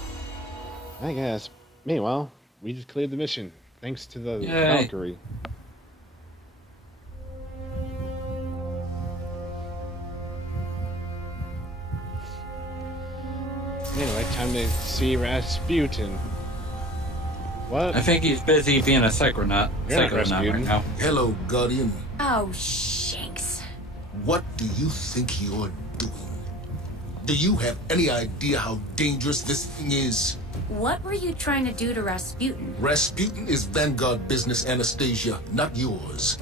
I guess. Meanwhile, we just cleared the mission, thanks to the Yay. Valkyrie. Anyway, time to see Rasputin. What? I think he's busy being a psychonaut. You're not Right Rasputin. now. Hello, Guardian. Oh, shanks. What do you think you're doing? Do you have any idea how dangerous this thing is? What were you trying to do to Rasputin? Rasputin is Vanguard business, Anastasia, not yours.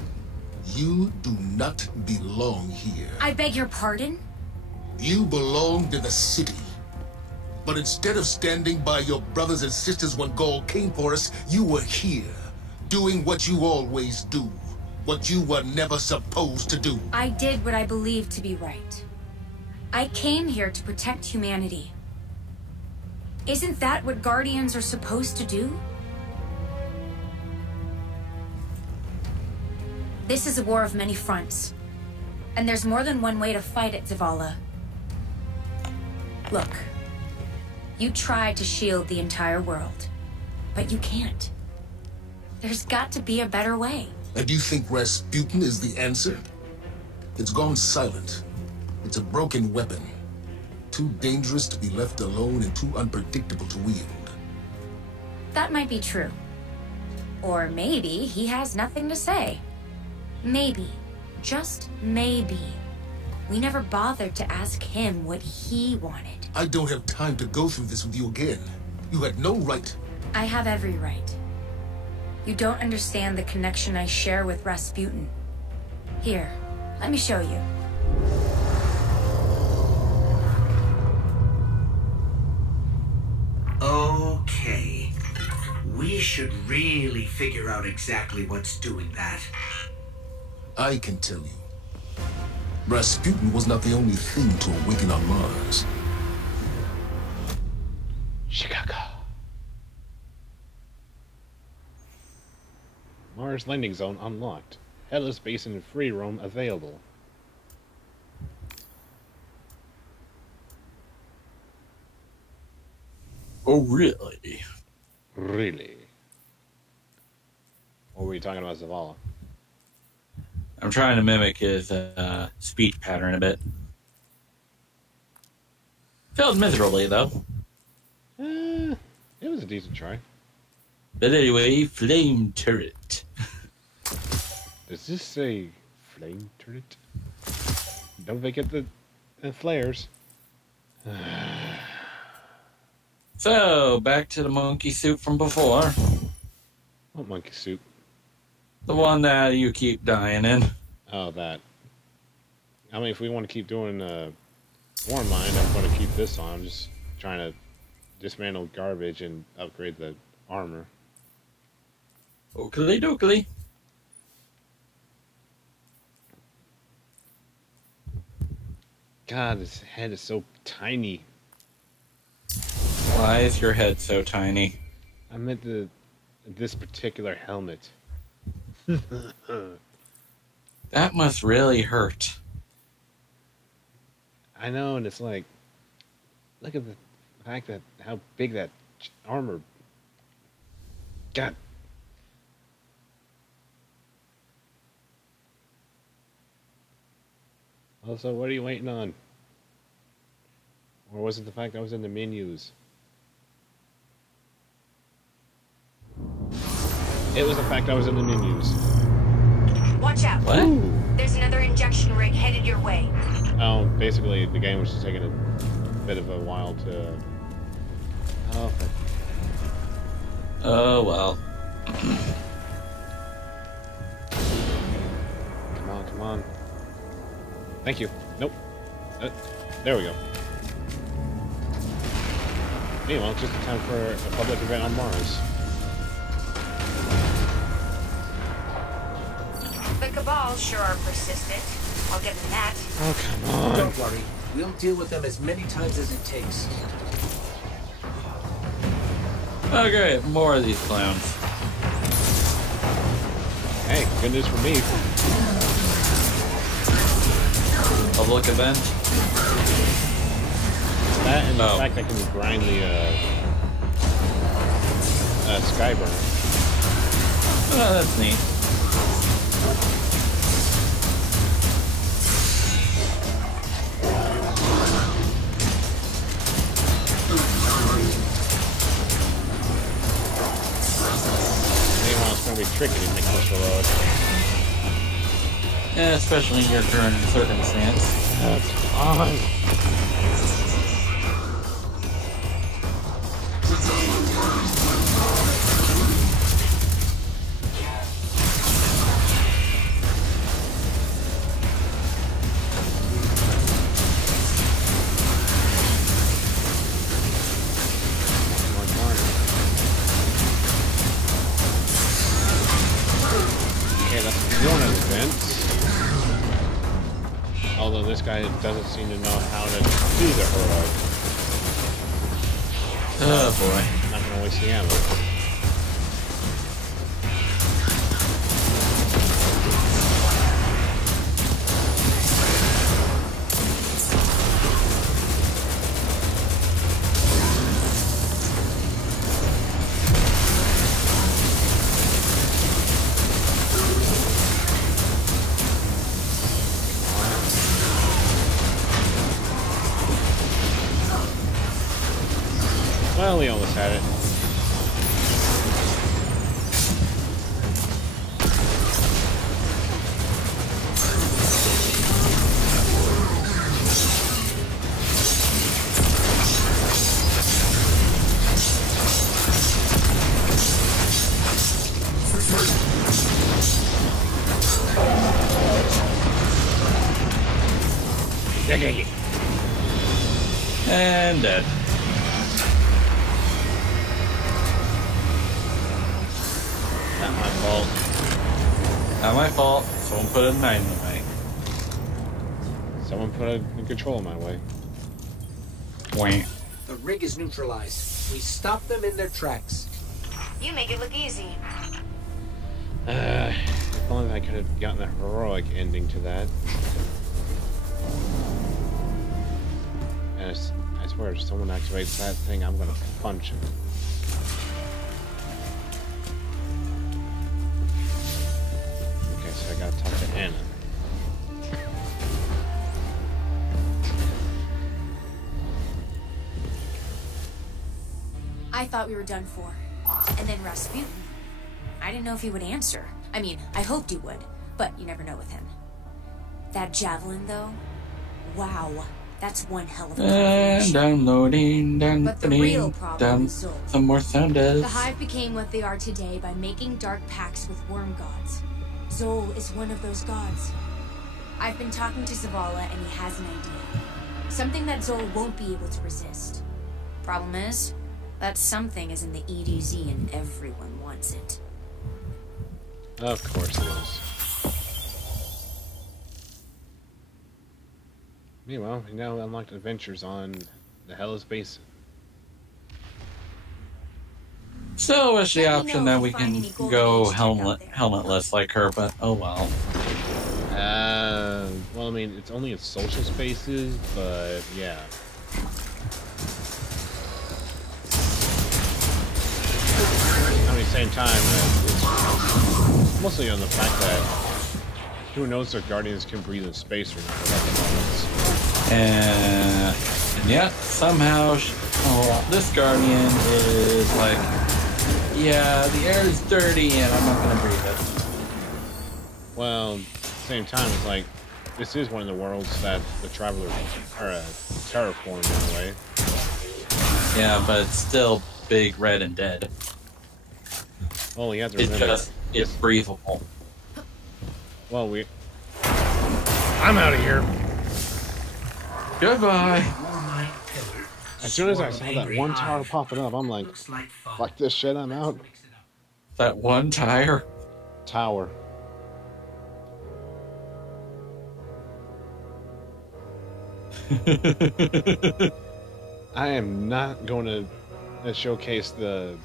You do not belong here. I beg your pardon? You belonged in the city. But instead of standing by your brothers and sisters when Gaul came for us, you were here, doing what you always do. What you were never supposed to do. I did what I believed to be right. I came here to protect humanity. Isn't that what Guardians are supposed to do? This is a war of many fronts. And there's more than one way to fight it, Zavala. Look. You tried to shield the entire world. But you can't. There's got to be a better way. And you think Rasputin is the answer? It's gone silent. It's a broken weapon. Too dangerous to be left alone and too unpredictable to wield. That might be true. Or maybe he has nothing to say. Maybe. Just maybe. We never bothered to ask him what he wanted. I don't have time to go through this with you again. You had no right. I have every right. You don't understand the connection I share with Rasputin. Here, let me show you. Okay. We should really figure out exactly what's doing that. I can tell you. Rasputin was not the only thing to awaken on Mars. Chicago. Mars landing zone unlocked. Headless basin and free roam available. Oh, really? Really? What were you talking about, Zavala? I'm trying to mimic his speech pattern a bit. Failed miserably, though. It was a decent try. But anyway, flame turret. Does this say flame turret? Don't forget the flares. So, back to the monkey suit from before. What monkey suit? The one that you keep dying in. Oh, that. I mean, if we want to keep doing Warm Mind, I'm going to keep this on. I'm just trying to dismantle garbage and upgrade the armor. Oakley dokley. God, this head is so tiny. Why is your head so tiny? I meant this particular helmet. That must really hurt. I know, and it's like, look at the fact that how big that armor. God. Also, what are you waiting on? Or was it the fact I was in the menus? It was the fact I was in the menus. Watch out. What? Ooh. There's another injection rig headed your way. Oh, basically, the game was just taking a bit of a while to... Oh, okay. Oh, well. Come on, come on. Thank you. Nope. There we go. Meanwhile, it's just in time for a public event on Mars. The Cabal sure are persistent. I'll give them that. Oh, come on. Don't worry. We'll deal with them as many times as it takes. Okay, more of these clowns. Hey, good news for me. Public event? That and the fact I can grind the Skyburn. Oh, that's neat. Meanwhile, it's going to be tricky to make this heroic. Yeah, especially in your current circumstance. Come on. Although this guy doesn't seem to know how to do the heroic. Oh boy. Not gonna waste the ammo. Well, we almost had it. And dead. Not my fault. Not my fault. Someone put a knife in the way. Someone put a control in my way. Wait. The rig is neutralized. We stop them in their tracks. You make it look easy. If only I could have gotten a heroic ending to that. And I swear, if someone activates that thing, I'm gonna punch him. Okay, so I gotta talk to Anna. I thought we were done for. And then Rasputin. I didn't know if he would answer. I mean, I hoped he would, but you never know with him. That javelin, though? Wow. That's one hell of a combination. Downloading, But the real problem is Zol. Some more sound The Hive became what they are today by making dark pacts with worm gods. Zol is one of those gods. I've been talking to Zavala, and he has an idea. Something that Zol won't be able to resist. Problem is, that something is in the EDZ and everyone wants it. Of course it is. Meanwhile, we now unlocked adventures on the Hellas Basin. Still wish the option that we can go helmetless like her, but oh well. Well, I mean, it's only in social spaces, but yeah. At the same time, it's mostly on the fact that who knows if Guardians can breathe in space or not at the moment. And yet, somehow, this Guardian is like, yeah, the air is dirty and I'm not going to breathe it. Well, at the same time, it's like, this is one of the worlds that the Travelers are terraformed in a way. Yeah, but it's still big, red, and dead. Well, you have to remember. It's breathable. Well, I'm out of here. Goodbye. As soon as I saw that one tower popping up, I'm like, fuck this shit, I'm out. That one tower? I am not going to showcase a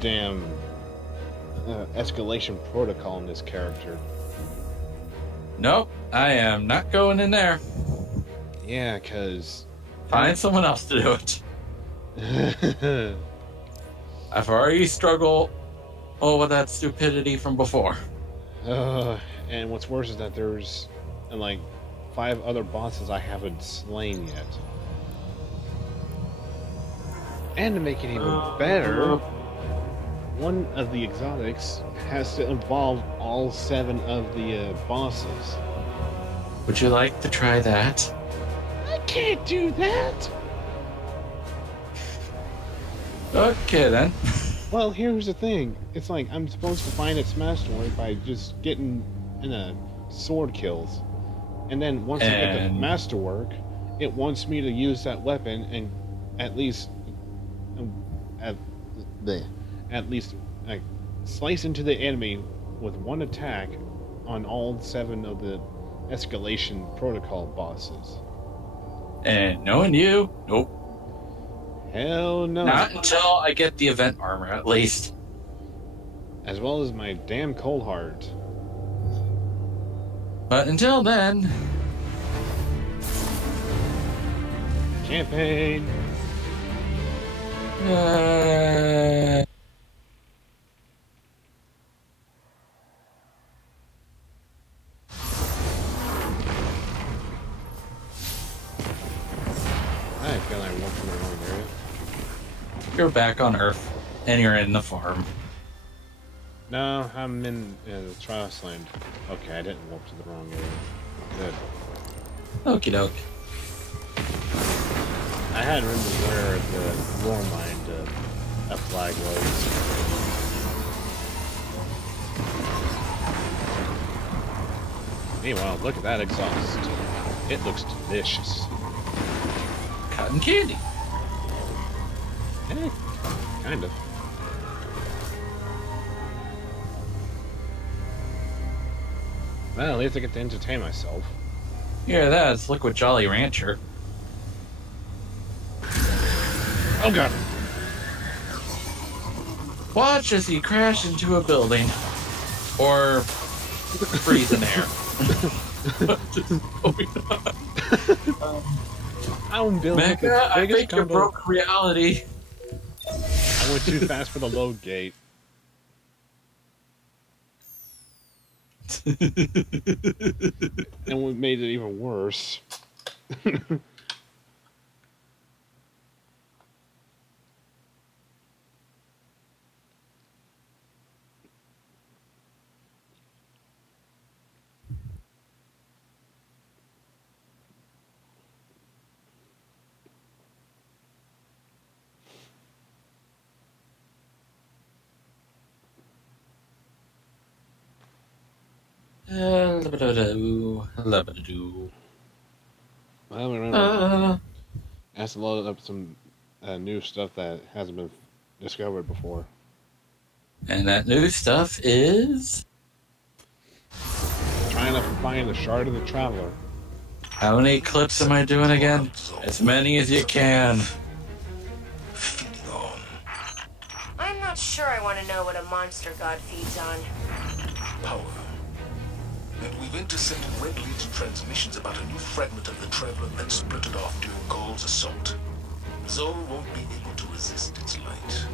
damn escalation protocol in this character. Nope, I am not going in there. Yeah, because... Find someone else to do it. I've already struggled with that stupidity from before. And what's worse is that there's like 5 other bosses I haven't slain yet. And to make it even better, one of the exotics has to involve all 7 of the bosses. Would you like to try that? I can't do that! Okay then. Well, here's the thing. It's like I'm supposed to find its mastery by just getting in a sword kills. And then once I get the masterwork, it wants me to use that weapon and at least like slice into the enemy with one attack on all 7 of the escalation protocol bosses. And knowing you, nope. Hell no. Not until I get the event armor, at least. As well as my damn cold heart. But until then... Campaign! I feel like I walked in the wrong area. You're back on Earth, and you're in the farm. No, I'm in the Trios Land. Okay, I didn't walk to the wrong area. Good. Okie doke. I had to remember where the war mine flag was. Meanwhile, look at that exhaust. It looks delicious. Cotton candy. Eh, kind of. Well, at least I get to entertain myself. Yeah, that's Liquid Jolly Rancher. Oh god. Watch as he crash into a building. Or freeze in air. I'm building Mecha, the I biggest think you combo. broke reality. I went too fast for the load gate. And what made it even worse. Labadoo. Well, remember, has to load up some new stuff that hasn't been discovered before. And that new stuff is... Trying to find the Shard of the Traveler. How many clips am I doing again? As many as you can. I'm not sure I want to know what a monster god feeds on. Power. And we've intercepted Red Legion transmissions about a new fragment of the Traveler that splintered off during Gaul's assault. Zoe won't be able to resist its light.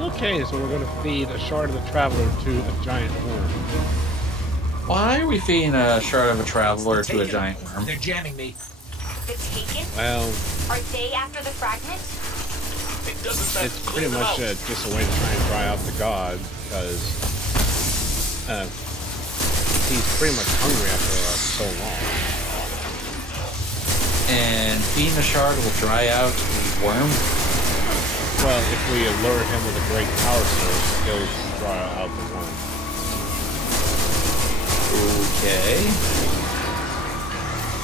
Okay, so we're going to feed a Shard of the Traveler to a giant worm. Why are we feeding a Shard of a Traveler to a giant worm? They're jamming me. The Taken? Well, Are they after the fragment? it's pretty much just a way to try and dry out the god, because he's pretty much hungry after so long. And feeding a shard will dry out the worm? Well, if we lure him with a great power source, he'll dry out the worm. Okay.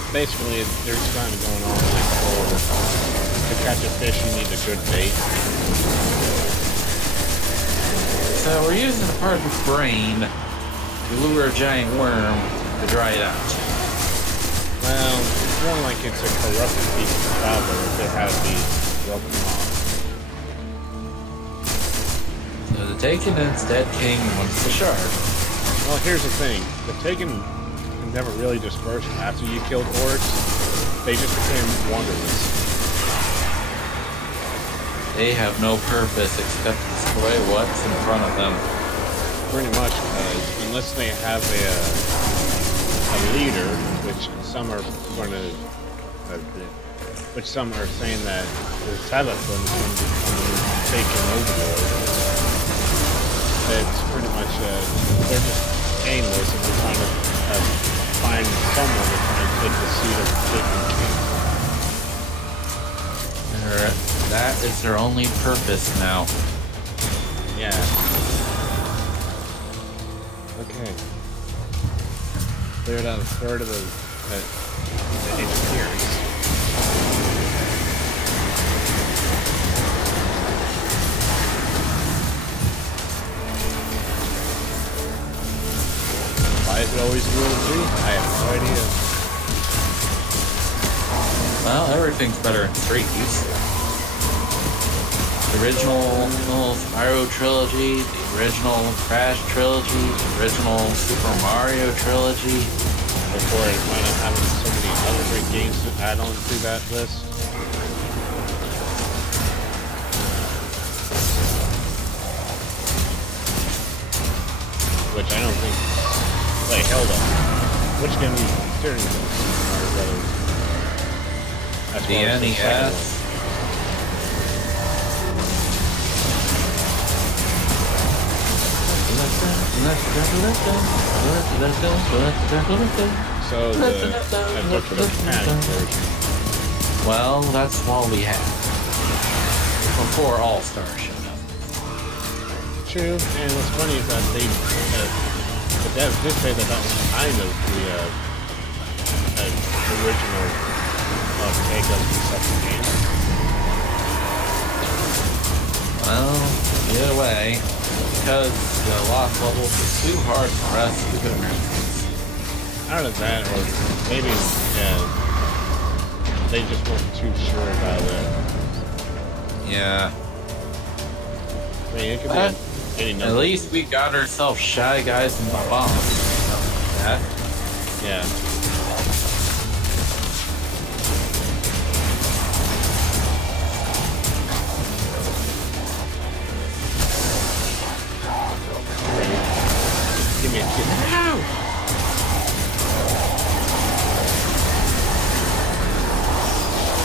Basically, there's kind of going on like to catch a fish, you need a good bait. So we're using a part of his brain to lure a giant worm to dry it out. Well, it's more like it's a corrupted piece of traveler if it had to be broken off. So the Taken instead came and wants the shard. Well, here's the thing. The Taken never really dispersed after you killed orcs. They just became wanderers. They have no purpose except to destroy what's in front of them. Pretty much, unless they have a leader, which some are going to, which some are saying that the Telephone is going to become taken overlord. It's pretty much, they're just aimless and they're trying to find someone to try and take the seat of the Taken King. That is their only purpose now. Yeah. Okay. Cleared out a third of the interference. Why is it always Rule 3? I have no idea. Well, everything's better in threes. The original Spyro trilogy, the original Crash trilogy, the original Super Mario trilogy. Before it wound up having so many other great games to add on to that list. Which I don't think... Wait, held up. Which game are you considering Mario Brothers? The NES. So the mechanic version. Well, that's all we had before All Star showed up. True, and what's funny is that they, the devs did say that that was kind of the original take of the second game. Well, either way, because the lost levels is too hard for us to do Americans. Either that, or maybe they just weren't too sure about it. Yeah. I mean, it could be any number. At least we got ourselves Shy Guys and Bombs. That. Yeah.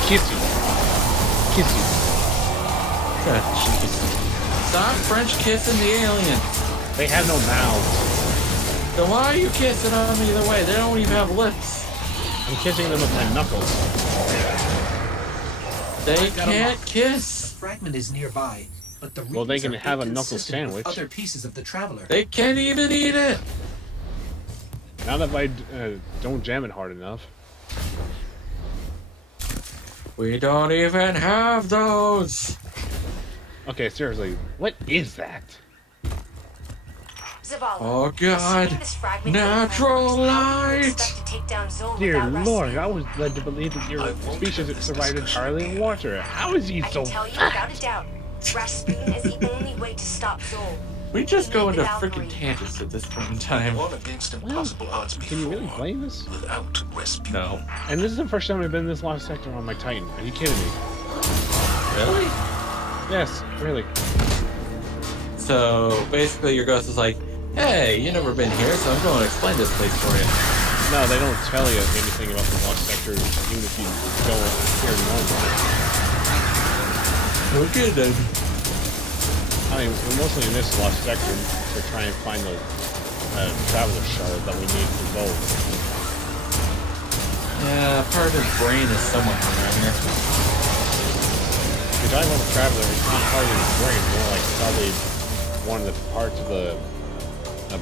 Kissy. Kissy. God, jeez. Stop French kissing the aliens. They have no mouths. Then why are you kissing them either way? They don't even have lips. I'm kissing them with my knuckles. They can't kiss. The fragment is nearby, but the well, they can have a knuckle inconsistent with sandwich. other pieces of the Traveler. They can't even eat it. Not if I don't jam it hard enough. We don't even have those. Okay, seriously, what is that? Zavala, Oh God! this fragment Natural light! to take down Zol Dear without Lord, rescue. I was led to believe that your species survived entirely in water. How is he I so can tell you without a doubt, Rasputin is the only way to stop Zol. We just go into freaking tangents at this point in time. One against impossible odds before. Can you really blame this? Without Rasputin. No. And this is the first time I've been in this lost sector on my Titan. Are you kidding me? Really? Yes, really. So basically, your ghost is like, "Hey, you never been here, so I'm going to explain this place for you." No, they don't tell you anything about the lost sectors, even if you go here normally. Okay then. I mean, we're mostly in this lost sector to try and find the traveler shard that we need for gold. Yeah, part of his brain is somewhere around here. If you're talking about the traveler, it's not part of his brain, more like probably one of the parts of the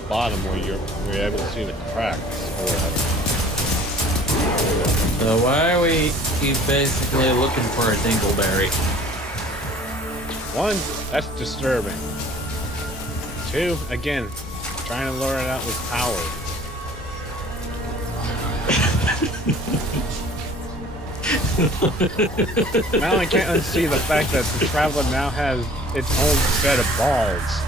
bottom where you're able to see the cracks or whatever. So why are we basically looking for a dingleberry? One, that's disturbing. Two, again, trying to lure it out with power. Now I can't unsee the fact that the Traveler now has its own set of balls.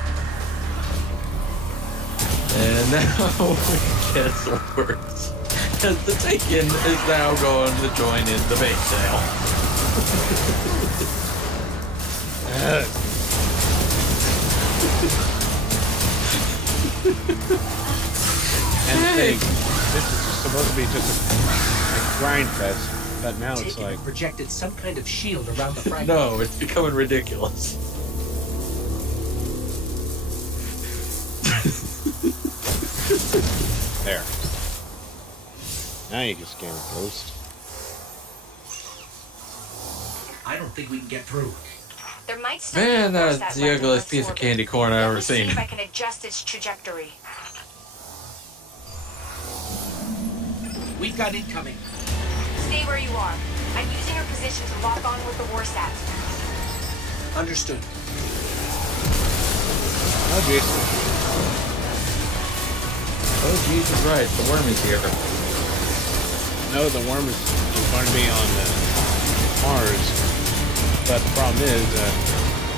And now we guess worse. Because the Taken is now going to join in the bait sale. And the thing, this is just supposed to be just a grind fest, but now it's like... projected some kind of shield around the fragment. No, it's becoming ridiculous. There. Now you can scan the ghost. I don't think we can get through. There might still Man, be a force that's that the might ugliest piece of absorb it. candy corn I've Let ever me see seen. if I can adjust its trajectory. We've got incoming. Stay where you are. I'm using your position to lock on with the Warsat. Understood. Oh, Jason. Oh, Jesus, right. The worm is here. No, the worm is going to be on Mars. But the problem is, I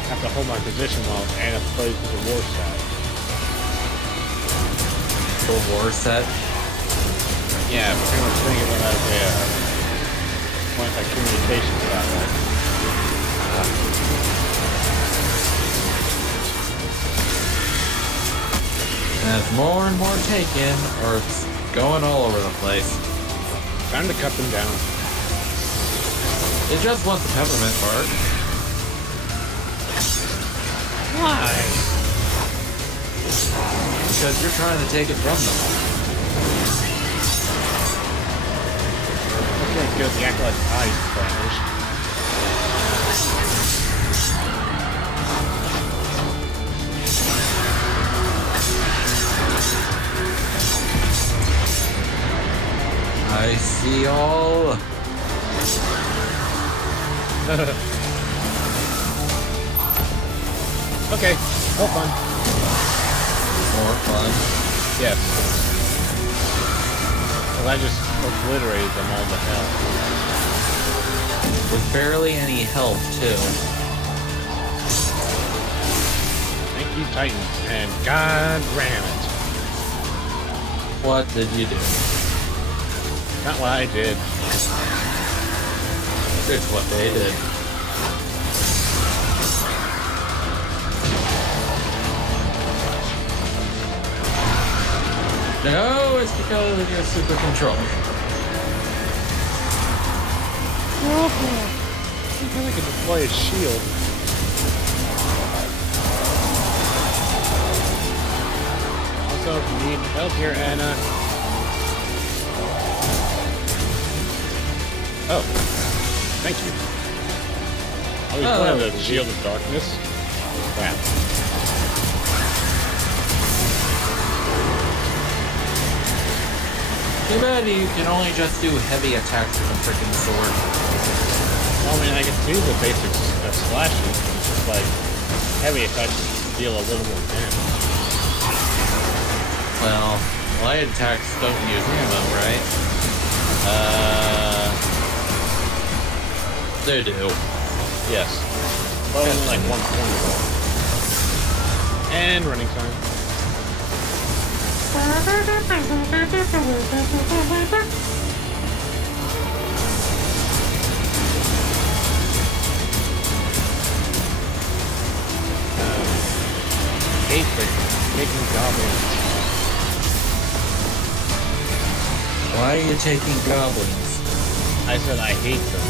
have to hold my position while Anna plays with the Warsat. The Warsat? Yeah, pretty much think of it as a point like communication satellite. As more and more Taken, or it's going all over the place. Time to cut them down. It just wants the peppermint part. Why? Because you're trying to take it from them. Okay, good. The acolyte's eyes flashed. I see all. Okay, more fun. More fun. Yes. Well, I just obliterated them all to hell. With barely any help, too. Thank you, Titans, and God ram it. What did you do? Not what I did. It's what they did. No, it's because of your super control. we can deploy a shield. Also, if you need help here, Anna. Oh, thank you. I was playing the Shield of Darkness. Crap. Too bad you can only just do heavy attacks with a freaking sword. Well, I mean, I can do the basics of slashes, but it's just like heavy attacks deal a little more damage. Well, light attacks don't use ammo, right? They do. Yes. But only like 1 point. And running time. Hate taking goblins. Why are you taking goblins? I said I hate them.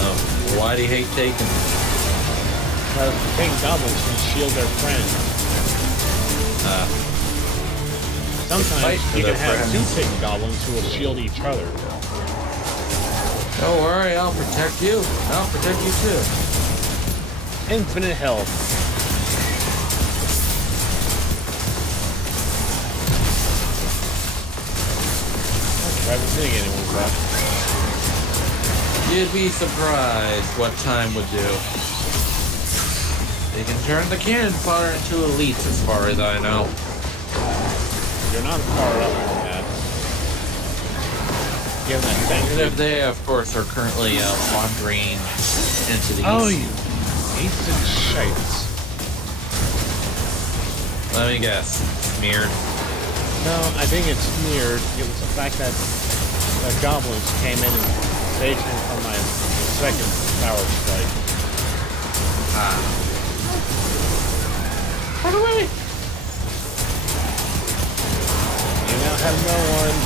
Oh, why do you hate taking them? Because taking goblins can shield their friends. Sometimes you can have two taking goblins who will shield each other. Don't worry, I'll protect you. I'll protect you too. Infinite health. I haven't seen anyone left. You'd be surprised what time would do. They can turn the cannon fodder into elites as far as I know. You're not far up from that. Given that thing. If they, of course, are currently wandering into the east. You decent shites. Let me guess. Smeared. No, I think it's smeared. It was the fact that the goblins came in and saved him from my second power strike. Run away! You now have no one.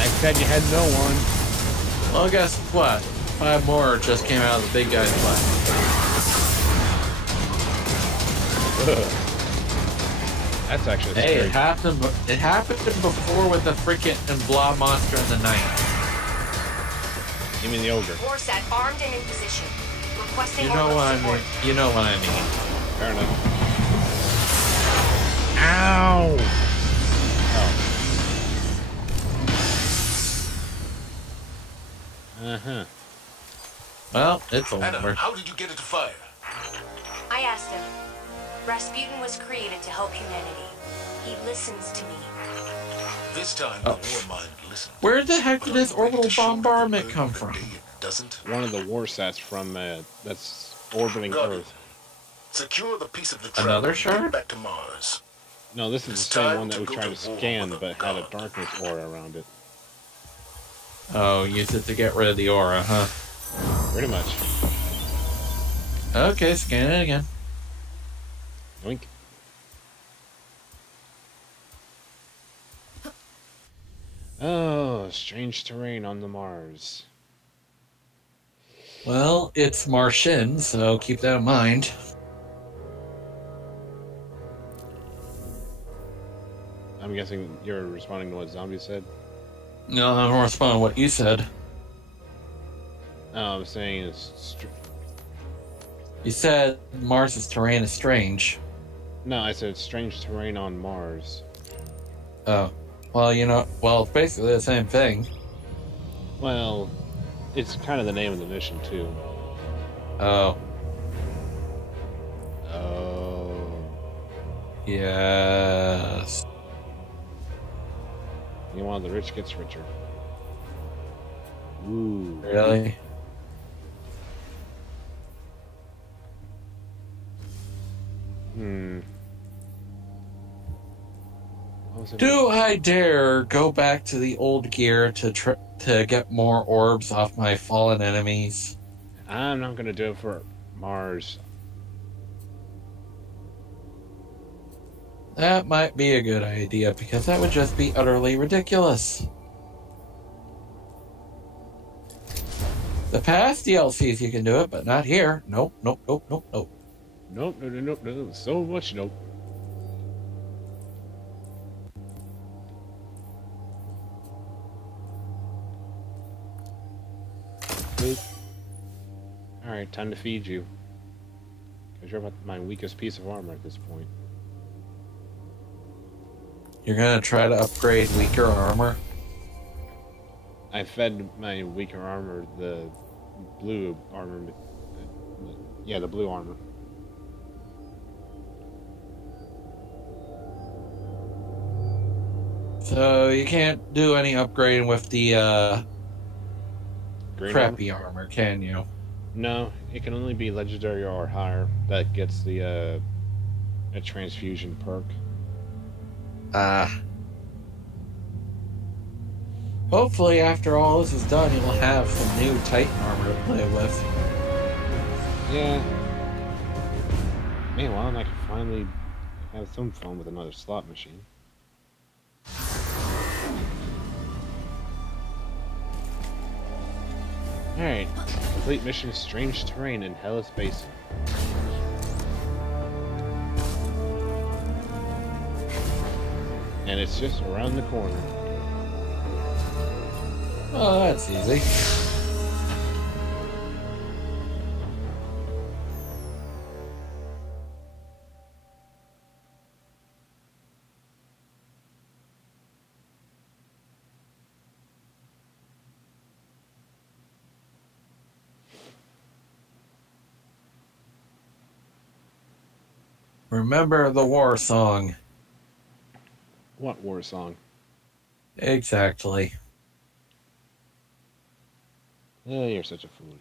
I said you had no one. Well, guess what? 5 more just came out of the big guy's butt. That's actually hey, scary. it happened before with the freaking blob monster in the night. You mean the ogre? Warsat armed and in position. Requesting You know what I mean. You know what I mean. Fair enough. Ow! Oh. Uh-huh. Well, it's over. Anna, how did you get it to fire? I asked him. Rasputin was created to help humanity. He listens to me. This time, the war mind listened. Where the heck did this orbital bombardment come from? One of the warsats from that's orbiting Earth. Secure the piece of the Another shard. shard? Back to Mars. No, this is the same one that we tried to scan, but had a darkness aura around it. Oh, use it to get rid of the aura, huh? Pretty much. Okay, scan it again. Yoink. Oh, strange terrain on the Mars. Well, it's Martian, so keep that in mind. I'm guessing you're responding to what Zombie said? No, I'm responding to what you said. No, I'm saying it's... You said Mars's terrain is strange. No, I said strange terrain on Mars. Oh. Well, it's basically the same thing. Well, it's kind of the name of the mission, too. Oh. Oh. Yes. You know, the rich gets richer. Ooh. Really? Do I dare go back to the old gear to get more orbs off my fallen enemies? I'm not going to do it for Mars. That might be a good idea, because that would just be utterly ridiculous. The past DLCs you can do it, but not here. Nope, nope, nope, nope, nope. Nope, no, no, no, no. So much nope. Boop. Alright, time to feed you. Because you're about my weakest piece of armor at this point. You're gonna try to upgrade weaker armor? I fed my weaker armor the blue armor. Yeah, the blue armor. So you can't do any upgrading with the Green crappy armor, can you? No, it can only be legendary or higher. That gets the a transfusion perk. Hopefully after all this is done, you'll have some new Titan armor to play with. Yeah. Meanwhile, I can finally have some fun with another slot machine. Alright, complete mission Strange Terrain in Hellas Basin. And it's just around the corner. Oh, that's easy. Remember the war song. What war song? Exactly. Oh, you're such a fool.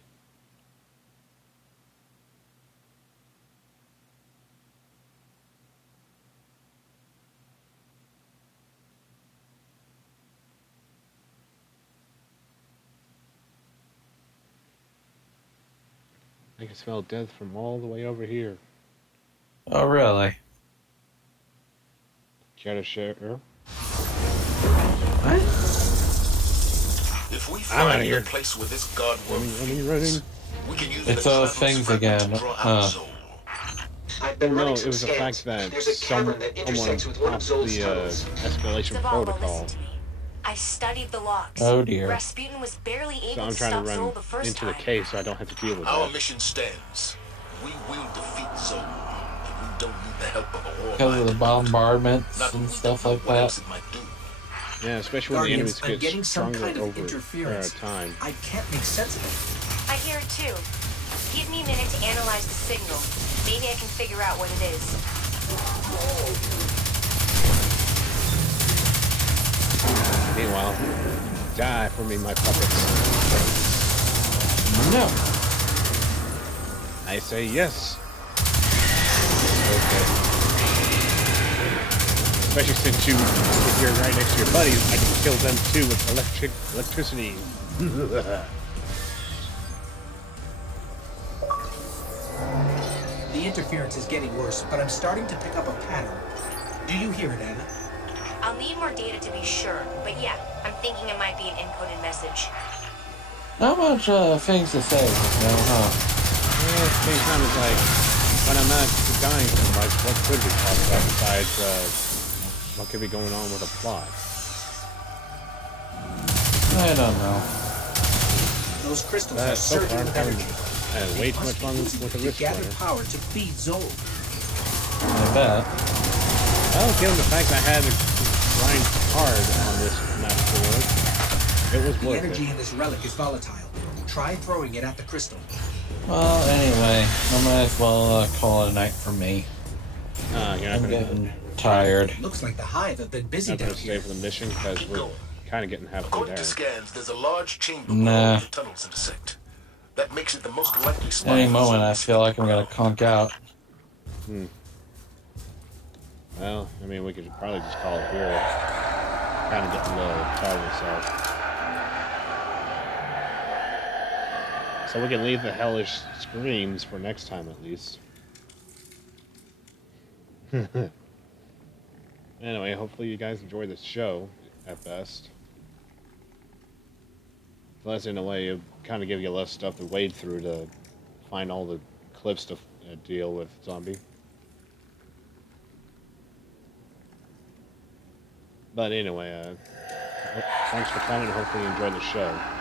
I can smell death from all the way over here. Oh, really? Care to share? What? If we I'm out find of here. a place where this god won't Running. we can use It's the those travel things spread again. to draw out Huh. Zol. I've been No, running it some was the scans. fact that There's a cavern that someone intersects with one of passed Zol's the tunnels. escalation Zavala, protocol. listen to me. I studied the logs. Oh, dear. Rasputin was barely So able I'm to trying stop to Zol run the first into the time. cave so I don't have to deal with Our that. mission stands. We will defeat Zol. And we don't need the help of a war. Because of the bombardments Not and that stuff we like don't know what else that. it might do. Yeah, especially when the Guardians, enemies I'm get getting some stronger kind of over interference. time. I can't make sense of it. I hear it too. Give me a minute to analyze the signal. Maybe I can figure out what it is. Meanwhile, die for me, my puppets. No. I say yes. Okay. Especially since if you're right next to your buddies, I can kill them too with electricity. The interference is getting worse, but I'm starting to pick up a pattern. Do you hear it, Anna? I'll need more data to be sure, but yeah, I'm thinking it might be an encoded message. Not much things to say, huh? Yeah, at the same time, it's like, when I'm not dying so much, what could we talk about besides, what could be going on with a plot? I don't know. Those crystals are So surging far, I'm with having energy. way too much fun with the wrist Gather runner. power to feed Zol. I bet. Well, given the fact I had to grind hard on this map before, it was The worth energy it. in this relic is volatile. Try throwing it at the crystal. Well, anyway, I might as well call it a night for me. You're not I'm gonna, getting tired. Looks like the Hive have been busy not down gonna stay here. for the mission because we're kind of getting halfway According there. to scans, there's a large chamber Nah. where the tunnels intersect. That makes it the most likely spot. Any for moment, I Zol. feel like I'm gonna conk out. Well, I mean, we could probably just call it here. Kind of getting a little tired of myself. So we can leave the hellish screams for next time at least. Anyway, hopefully you guys enjoy this show at best. Plus, in a way, it kind of give you less stuff to wade through to find all the clips to deal with zombie. But anyway, thanks for coming. Hopefully you enjoyed the show.